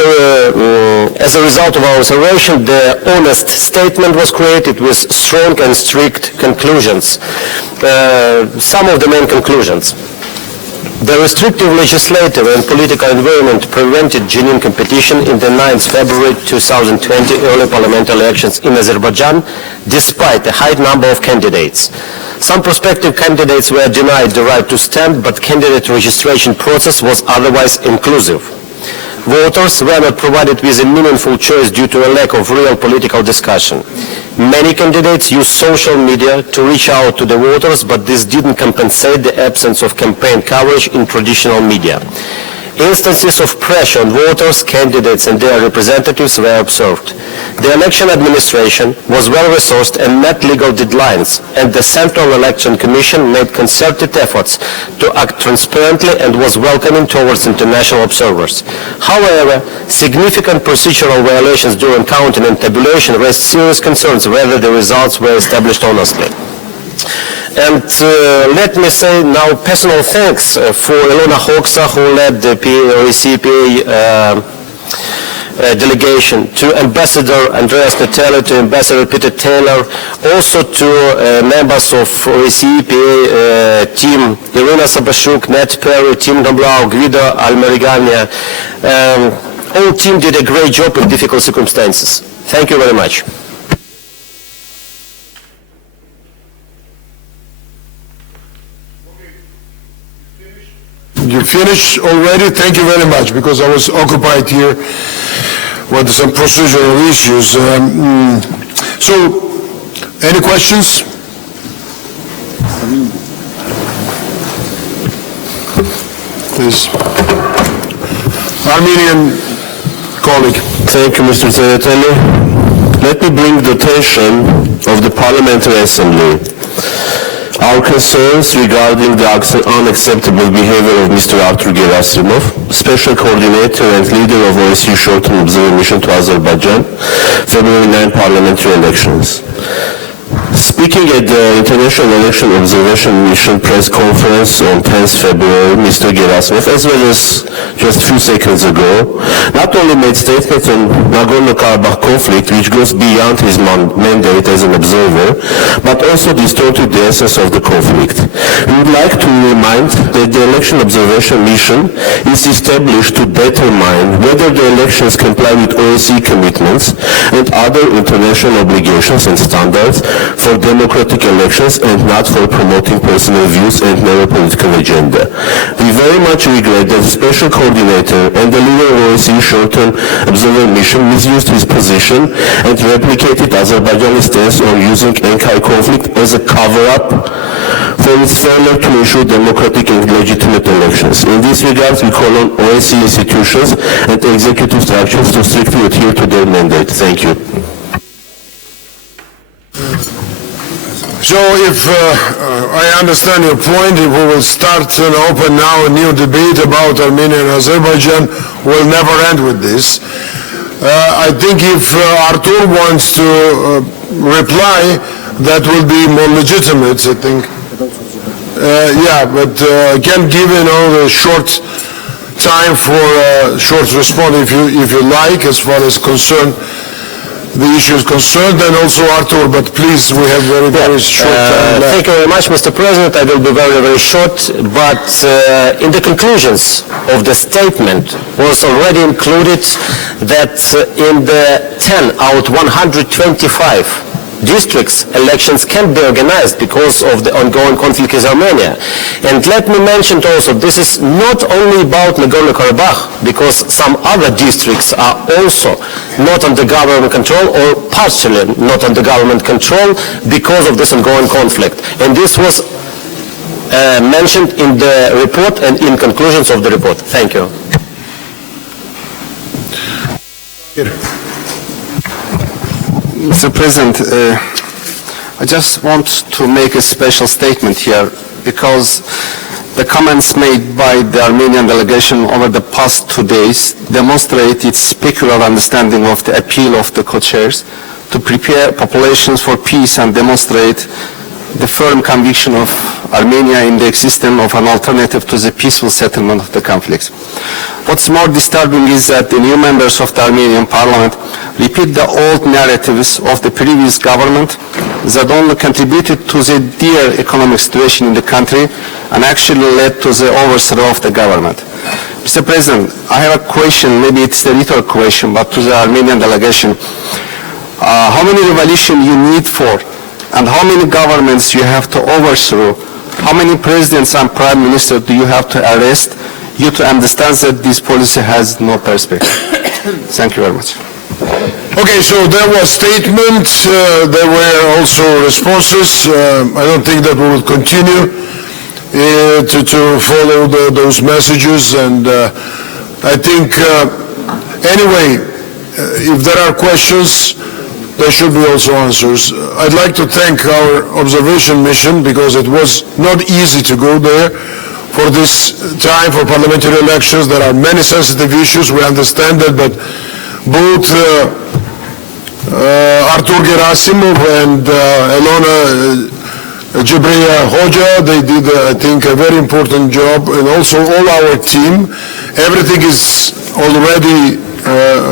as a result of our observation, the honest statement was created with strong and strict conclusions. Some of the main conclusions. The restrictive legislative and political environment prevented genuine competition in the 9th February 2020 early parliamentary elections in Azerbaijan, despite a high number of candidates. Some prospective candidates were denied the right to stand, but candidate registration process was otherwise inclusive. Voters were not provided with a meaningful choice due to a lack of real political discussion. Many candidates used social media to reach out to the voters, but this didn't compensate the absence of campaign coverage in traditional media. Instances of pressure on voters, candidates, and their representatives were observed. The election administration was well-resourced and met legal deadlines, and the Central Election Commission made concerted efforts to act transparently and was welcoming towards international observers. However, significant procedural violations during counting and tabulation raised serious concerns whether the results were established honestly. And let me say now personal thanks for Ilona Hoxha, who led the OSCE delegation, to Ambassador Andreas Natelli, to Ambassador Peter Taylor, also to members of OSCE team, Irina Sabashuk, Ned Perry, Tim Domblau, Guido Almerigania. All team did a great job in difficult circumstances. Thank you very much. You finished already? Thank you very much, because I was occupied here with some procedural issues. So, any questions? Please. Armenian colleague. Thank you, Mr. Tsereteli. Let me bring the attention of the Parliamentary Assembly our concerns regarding the unacceptable behavior of Mr. Artur Gerasimov, Special Coordinator and Leader of OSCE Short-Term Observer Mission to Azerbaijan, February 9 parliamentary elections. Speaking at the International Election Observation Mission press conference on 10th February, Mr. Gerasimov, as well as just a few seconds ago, not only made statements on Nagorno-Karabakh conflict, which goes beyond his mandate as an observer, but also distorted the essence of the conflict. We would like to remind that the Election Observation Mission is established to determine whether the elections comply with OSCE commitments and other international obligations and standards for democratic elections and not for promoting personal views and narrow political agenda. We very much regret that the Special Coordinator and the leader of OSCE Short-Term Observer Mission misused his position and replicated Azerbaijani stance on using Enkai conflict as a cover-up for its failure to ensure democratic and legitimate elections. In this regard, we call on OSCE institutions and executive structures to strictly adhere to their mandate. Thank you. So if I understand your point, if we will start and open now a new debate about Armenia and Azerbaijan, we'll never end with this. I think if Artur wants to reply, that will be more legitimate, I think. Yeah, but I can give the short time for a short response if you like, as far as the issue is concerned, and also Artur, but please, we have very short time left. Thank you very much, Mr. President. I will be very short, but in the conclusions of the statement was already included that in the 10 out 125 districts, elections can be organized because of the ongoing conflict in Armenia. And let me mention also, this is not only about Nagorno-Karabakh, because some other districts are also not under government control or partially not under government control because of this ongoing conflict. And this was mentioned in the report and in conclusions of the report. Thank you. Mr. President, I just want to make a special statement here because the comments made by the Armenian delegation over the past 2 days demonstrate its peculiar understanding of the appeal of the co-chairs to prepare populations for peace and demonstrate the firm conviction of Armenia in the existence of an alternative to the peaceful settlement of the conflicts. What's more disturbing is that the new members of the Armenian parliament repeat the old narratives of the previous government that only contributed to the dire economic situation in the country and actually led to the overthrow of the government. Mr. President, I have a question, maybe it's a little question, but to the Armenian delegation. How many revolutions you need for, and how many governments you have to overthrow? How many presidents and prime ministers do you have to arrest you to understand that this policy has no perspective? Thank you very much. Okay, so there was statement, there were also responses. I don't think that we will continue to follow those messages, and I think anyway, if there are questions, there should be also answers. I'd like to thank our observation mission because it was not easy to go there for this time for parliamentary elections. There are many sensitive issues, we understand that, but both Artur Gerasimov and Elona Jibreya Hoja, they did, I think, a very important job, and also all our team. Everything is already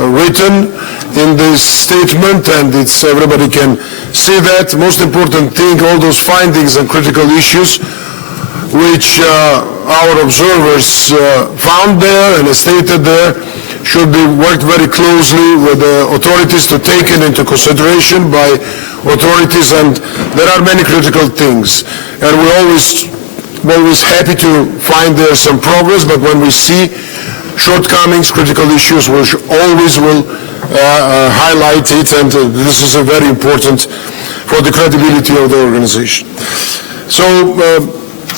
written in this statement, and everybody can see that. Most important thing, all those findings and critical issues which our observers found there and stated there should be worked very closely with the authorities to take it into consideration by authorities, and there are many critical things, and we're always happy to find there some progress, but when we see shortcomings, critical issues, we always will highlight it, and this is very important for the credibility of the organization. So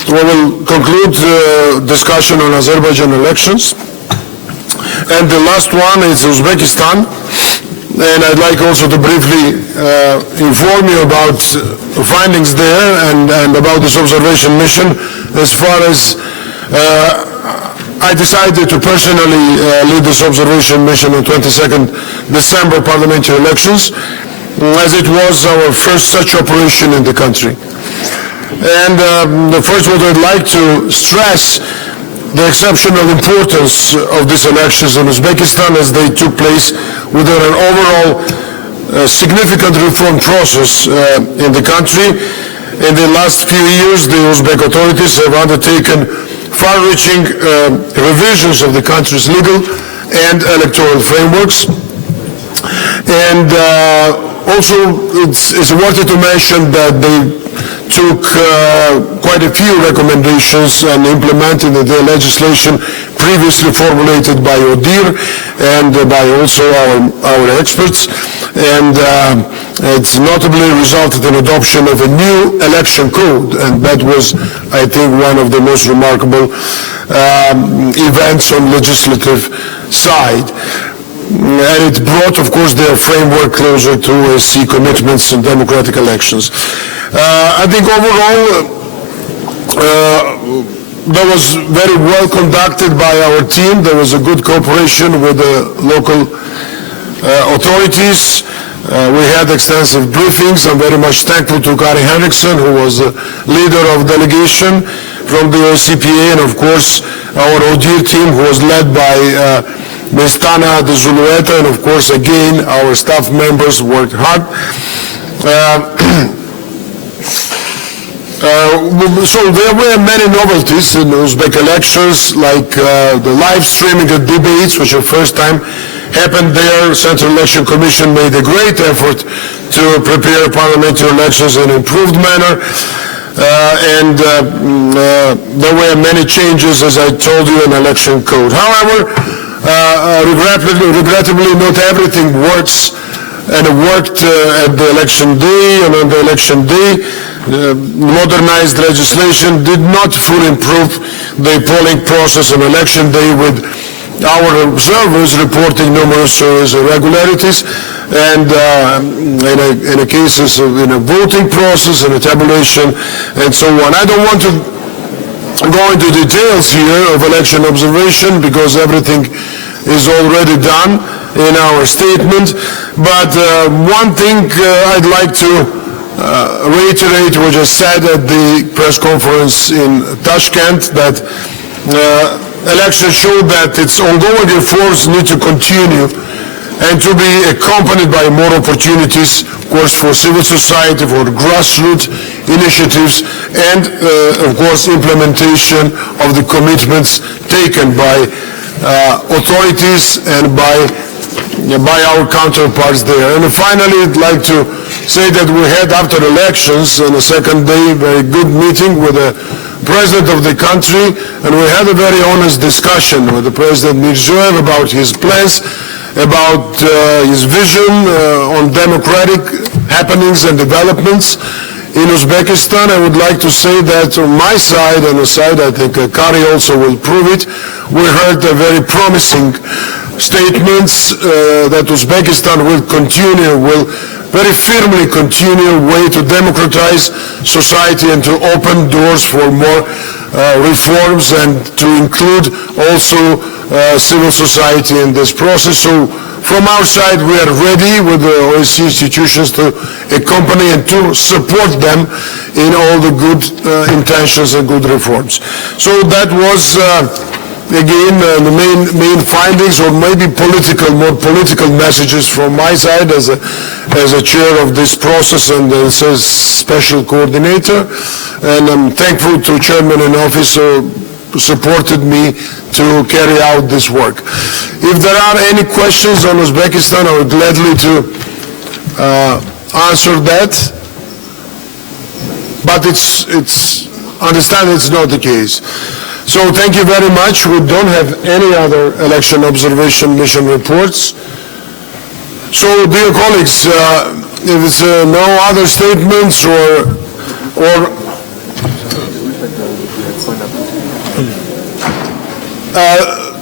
we will conclude the discussion on Azerbaijan elections. And the last one is Uzbekistan, and I'd like also to briefly inform you about the findings there and about this observation mission. As far as I decided to personally lead this observation mission on 22nd December parliamentary elections, as it was our first such operation in the country. And the first what I'd like to stress the exceptional importance of these elections in Uzbekistan as they took place within an overall significant reform process in the country. In the last few years, the Uzbek authorities have undertaken far-reaching revisions of the country's legal and electoral frameworks. And also, it's worth to mention that they took quite a few recommendations and implemented the legislation previously formulated by ODIHR and by also our experts, and it's notably resulted in adoption of a new election code, and that was, I think, one of the most remarkable events on legislative side. And it brought, of course, their framework closer to OSCE commitments in democratic elections. I think overall, that was very well conducted by our team. There was a good cooperation with the local authorities. We had extensive briefings. I'm very much thankful to Kari Henriksson, who was the leader of delegation from the OSCPA, and of course our ODIHR team, who was led by Ms. Tana de Zulueta, and of course again our staff members worked hard. So there were many novelties in Uzbek elections, like the live streaming of debates, which the first time happened there. Central Election Commission made a great effort to prepare parliamentary elections in an improved manner. And there were many changes, as I told you, in election code. However, regrettably, not everything works, and it worked at the election day, and on the election day, modernized legislation did not fully improve the polling process on election day, with our observers reporting numerous irregularities, and in a cases in a voting process and a tabulation and so on. I don't want to go into details here of election observation because everything is already done in our statement, but one thing I'd like to reiterate what I said at the press conference in Tashkent, that elections show that its ongoing reforms need to continue and to be accompanied by more opportunities, of course, for civil society, for grassroots initiatives, and, of course, implementation of the commitments taken by authorities and by our counterparts there. And finally, I'd like to say that we had, after elections, on the second day, a very good meeting with the president of the country, and we had a very honest discussion with the President Mirziyoyev about his plans, about his vision on democratic happenings and developments in Uzbekistan. I would like to say that on my side, and the side I think Kari also will prove it, we heard very promising statements that Uzbekistan will very firmly continue way to democratize society and to open doors for more reforms and to include also civil society in this process. So from our side, we are ready with the OSCE institutions to accompany and to support them in all the good intentions and good reforms. So that was again the main findings, or maybe more political messages from my side as a chair of this process and as a special coordinator. And I'm thankful to Chairman in Office who supported me to carry out this work. If there are any questions on Uzbekistan, I would gladly to answer that. But understand it's not the case. So thank you very much. We don't have any other election observation mission reports. So dear colleagues, if there's no other statements or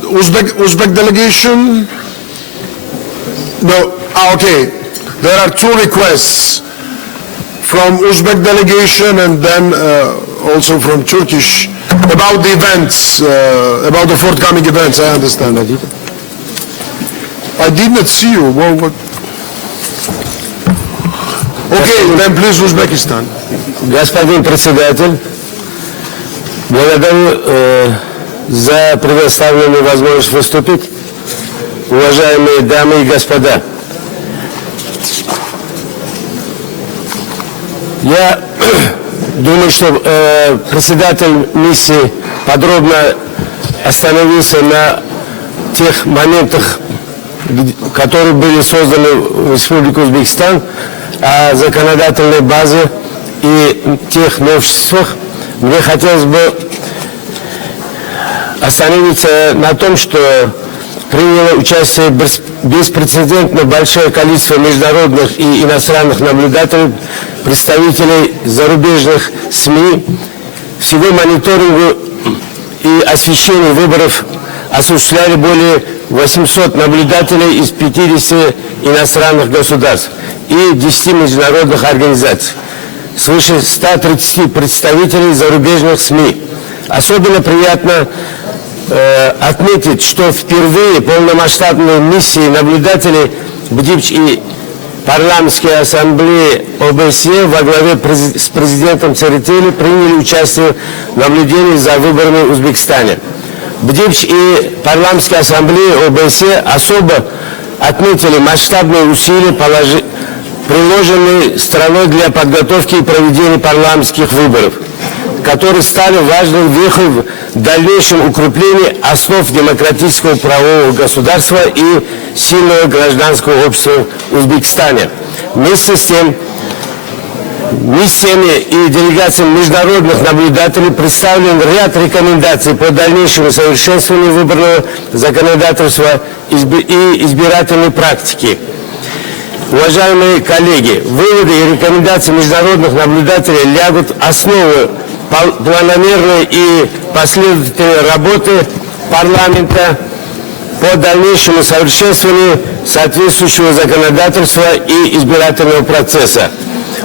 Uzbek delegation? No. Okay. There are two requests from Uzbek delegation and then also from Turkish about the events, about the forthcoming events. I understand. I did not see you. Well, what? Okay, then please, Uzbekistan. Господин председатель, благодарю за предоставленную возможность выступить. Уважаемые дамы и господа, я думаю, что председатель миссии подробно остановился на тех моментах, которые были созданы в Республике Узбекистан, о законодательной базе и тех новшествах. Мне хотелось бы остановиться на том, что приняло участие беспрецедентно большое количество международных и иностранных наблюдателей, представителей зарубежных СМИ. Всего мониторингу и освещению выборов осуществляли более 800 наблюдателей из 50 иностранных государств и 10 международных организаций, свыше 130 представителей зарубежных СМИ. Особенно приятно отметить, что впервые полномасштабные миссии наблюдателей БДИПЧ и парламентской ассамблеи ОБСЕ во главе с президентом Церетели приняли участие в наблюдении за выборами в Узбекистане. БДИПЧ и парламентская ассамблея ОБСЕ особо отметили масштабные усилия, приложенные страной для подготовки и проведения парламентских выборов, которые стали важным вехой в дальнейшем укреплении основ демократического правового государства и сильного гражданского общества в Узбекистане. Вместе с тем, миссиями и делегациями международных наблюдателей представлен ряд рекомендаций по дальнейшему совершенствованию выборного законодательства и избирательной практики. Уважаемые коллеги, выводы и рекомендации международных наблюдателей лягут в основу планомерной и последовательной работы парламента по дальнейшему совершенствованию соответствующего законодательства и избирательного процесса.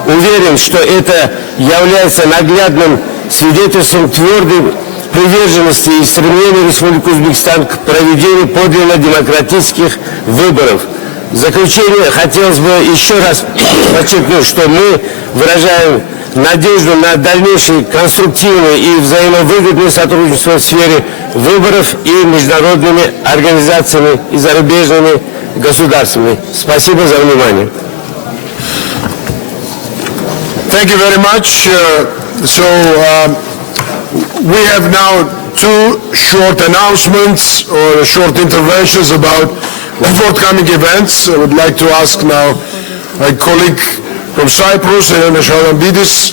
Уверен, что это является наглядным свидетельством твердой приверженности и стремления Республики Узбекистан к проведению подлинно демократических выборов. В заключение хотелось бы еще раз подчеркнуть, что мы выражаем надежду на дальнейшее конструктивное и взаимовыгодное сотрудничество в сфере выборов и международными организациями и зарубежными государствами. Спасибо за внимание. Thank you very much. We have now two short announcements or short interventions about the forthcoming events. I would like to ask now my colleague from Cyprus, Elena Şalambidis,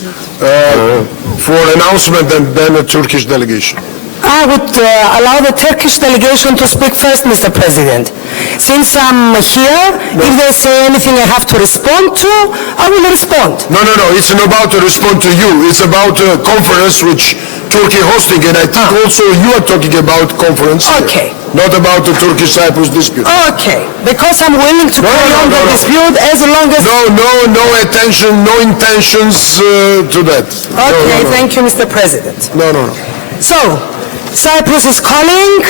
for announcement and then the Turkish delegation. I would allow the Turkish delegation to speak first, Mr. President. Since I'm here, if they say anything I have to respond to, I will respond. No, it's not about to respond to you. It's about a conference which Turkey hosting, and I think also you are talking about conference. Okay. Not about the Turkish-Cyprus dispute. Okay, because I'm willing to carry on the dispute as long as... No attention, no intentions to that. Okay, thank you, Mr. President. No. So, Cyprus is calling.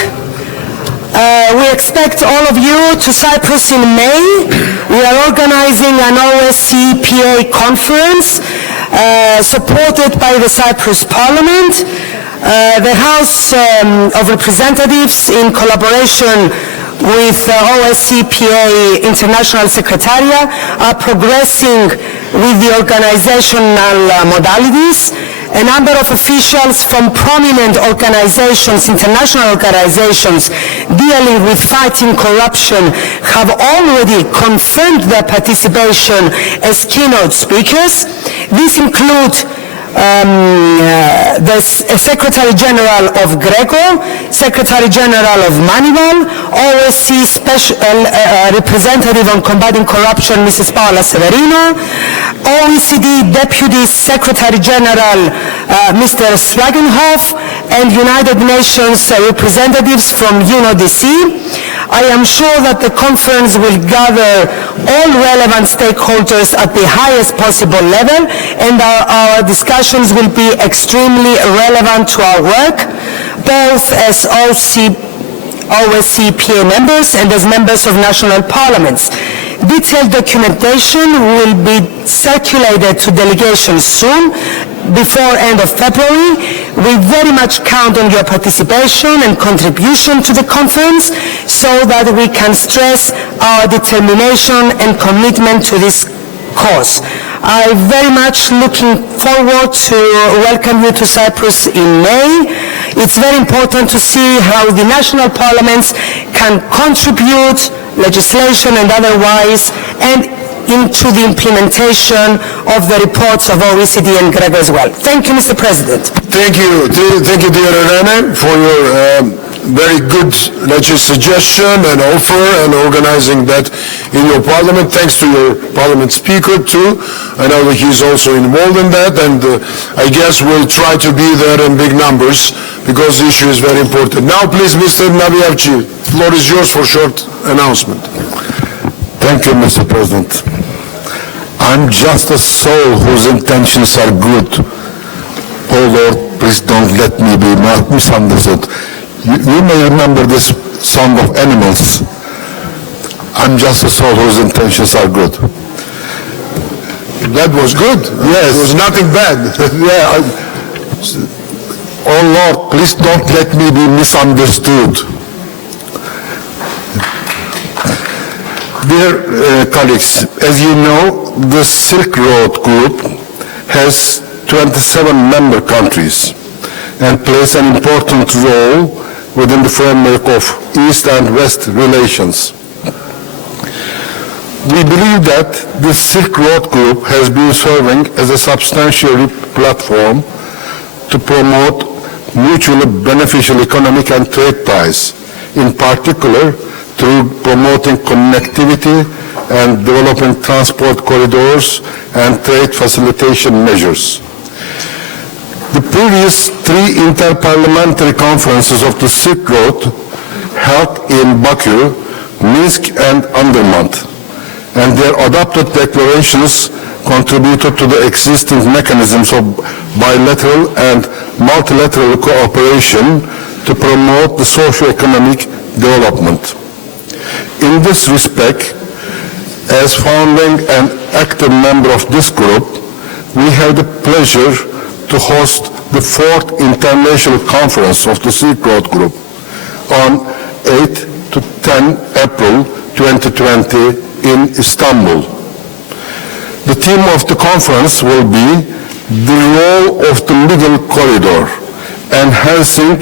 We expect all of you to Cyprus in May. We are organizing an OSCE-PA conference supported by the Cyprus Parliament. The House of Representatives, in collaboration with OSCE-PA International Secretariat, are progressing with the organizational modalities. A number of officials from prominent organizations, international organizations dealing with fighting corruption, have already confirmed their participation as keynote speakers. These include the Secretary General of Greco, Secretary General of Manival, OSCE Special Representative on Combating Corruption, Mrs. Paola Severino, OECD Deputy Secretary General, Mr. Swagenhoff, and United Nations representatives from UNODC. I am sure that the conference will gather all relevant stakeholders at the highest possible level, and our discussions will be extremely relevant to our work, both as OSCE-PA members and as members of national parliaments. Detailed documentation will be circulated to delegations soon, before end of February. We very much count on your participation and contribution to the conference so that we can stress our determination and commitment to this cause. I'm very much looking forward to welcome you to Cyprus in May. It's very important to see how the national parliaments can contribute legislation and otherwise, and into the implementation of the reports of OECD and GRECO as well. Thank you, Mr. President. Thank you, dear Irene, for your very good suggestion and offer and organizing that in your parliament. Thanks to your parliament speaker too. I know that he's also involved in that, and I guess we'll try to be there in big numbers because the issue is very important. Now please, Mr. Nabiavci, the floor is yours for a short announcement. Thank you, Mr. President. I'm just a soul whose intentions are good. Oh Lord, please don't let me be misunderstood. You may remember this song of Animals. I'm just a soul whose intentions are good. That was good. Yes. It was nothing bad. Oh Lord, please don't let me be misunderstood. Dear colleagues, as you know, the Silk Road Group has 27 member countries and plays an important role within the framework of East and West relations. We believe that the Silk Road Group has been serving as a substantial platform to promote mutually beneficial economic and trade ties, in particular through promoting connectivity and developing transport corridors and trade facilitation measures. The previous 3 interparliamentary conferences of the Silk Road held in Baku, Minsk and Andermatt, and their adopted declarations contributed to the existing mechanisms of bilateral and multilateral cooperation to promote the socio-economic development. In this respect, as founding and active member of this group, we have the pleasure to host the 4th International Conference of the Silk Road Group on 8 to 10 April 2020 in Istanbul. The theme of the conference will be the role of the Middle Corridor, enhancing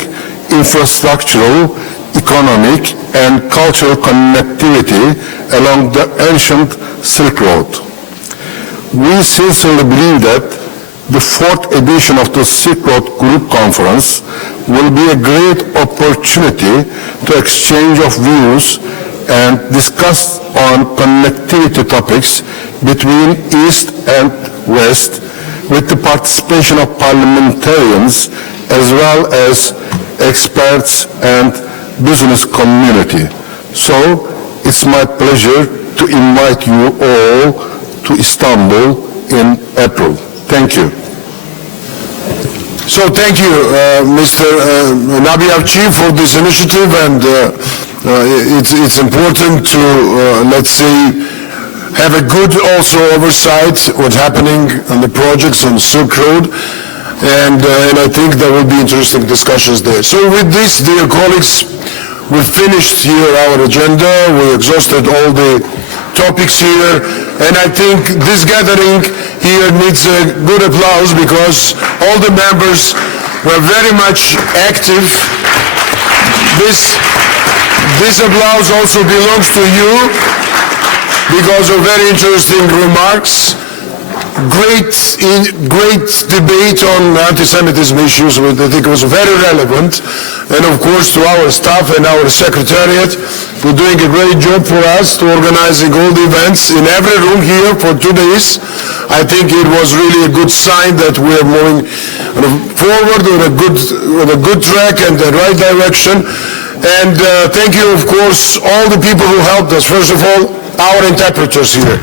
infrastructural, economic, and cultural connectivity along the ancient Silk Road. We sincerely believe that the 4th edition of the Silk Road Group Conference will be a great opportunity to exchange of views and discuss on connectivity topics between East and West with the participation of parliamentarians as well as experts and business community. So it's my pleasure to invite you all to Istanbul in April. Thank you. So thank you, Mr. Nabiavci, for this initiative, and it's important to, let's say, have a good also oversight what's happening on the projects on Silk Road, and I think there will be interesting discussions there. So with this, dear colleagues, we finished here our agenda. We exhausted all the topics here, and I think this gathering here needs a good applause because all the members were very much active. This applause also belongs to you because of very interesting remarks. Great debate on anti-Semitism issues, which I think was very relevant. And of course to our staff and our secretariat, who are doing a great job for us to organizing all the events in every room here for 2 days. I think it was really a good sign that we are moving forward on a good track and the right direction. And thank you, of course, all the people who helped us. First of all, our interpreters here.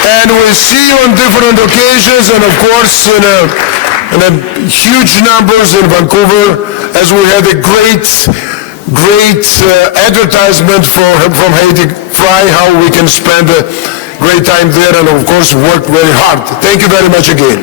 And we'll see you on different occasions, and of course in a huge numbers in Vancouver, as we had a great advertisement from Haiti Fry, how we can spend a great time there, and of course work very hard. Thank you very much again.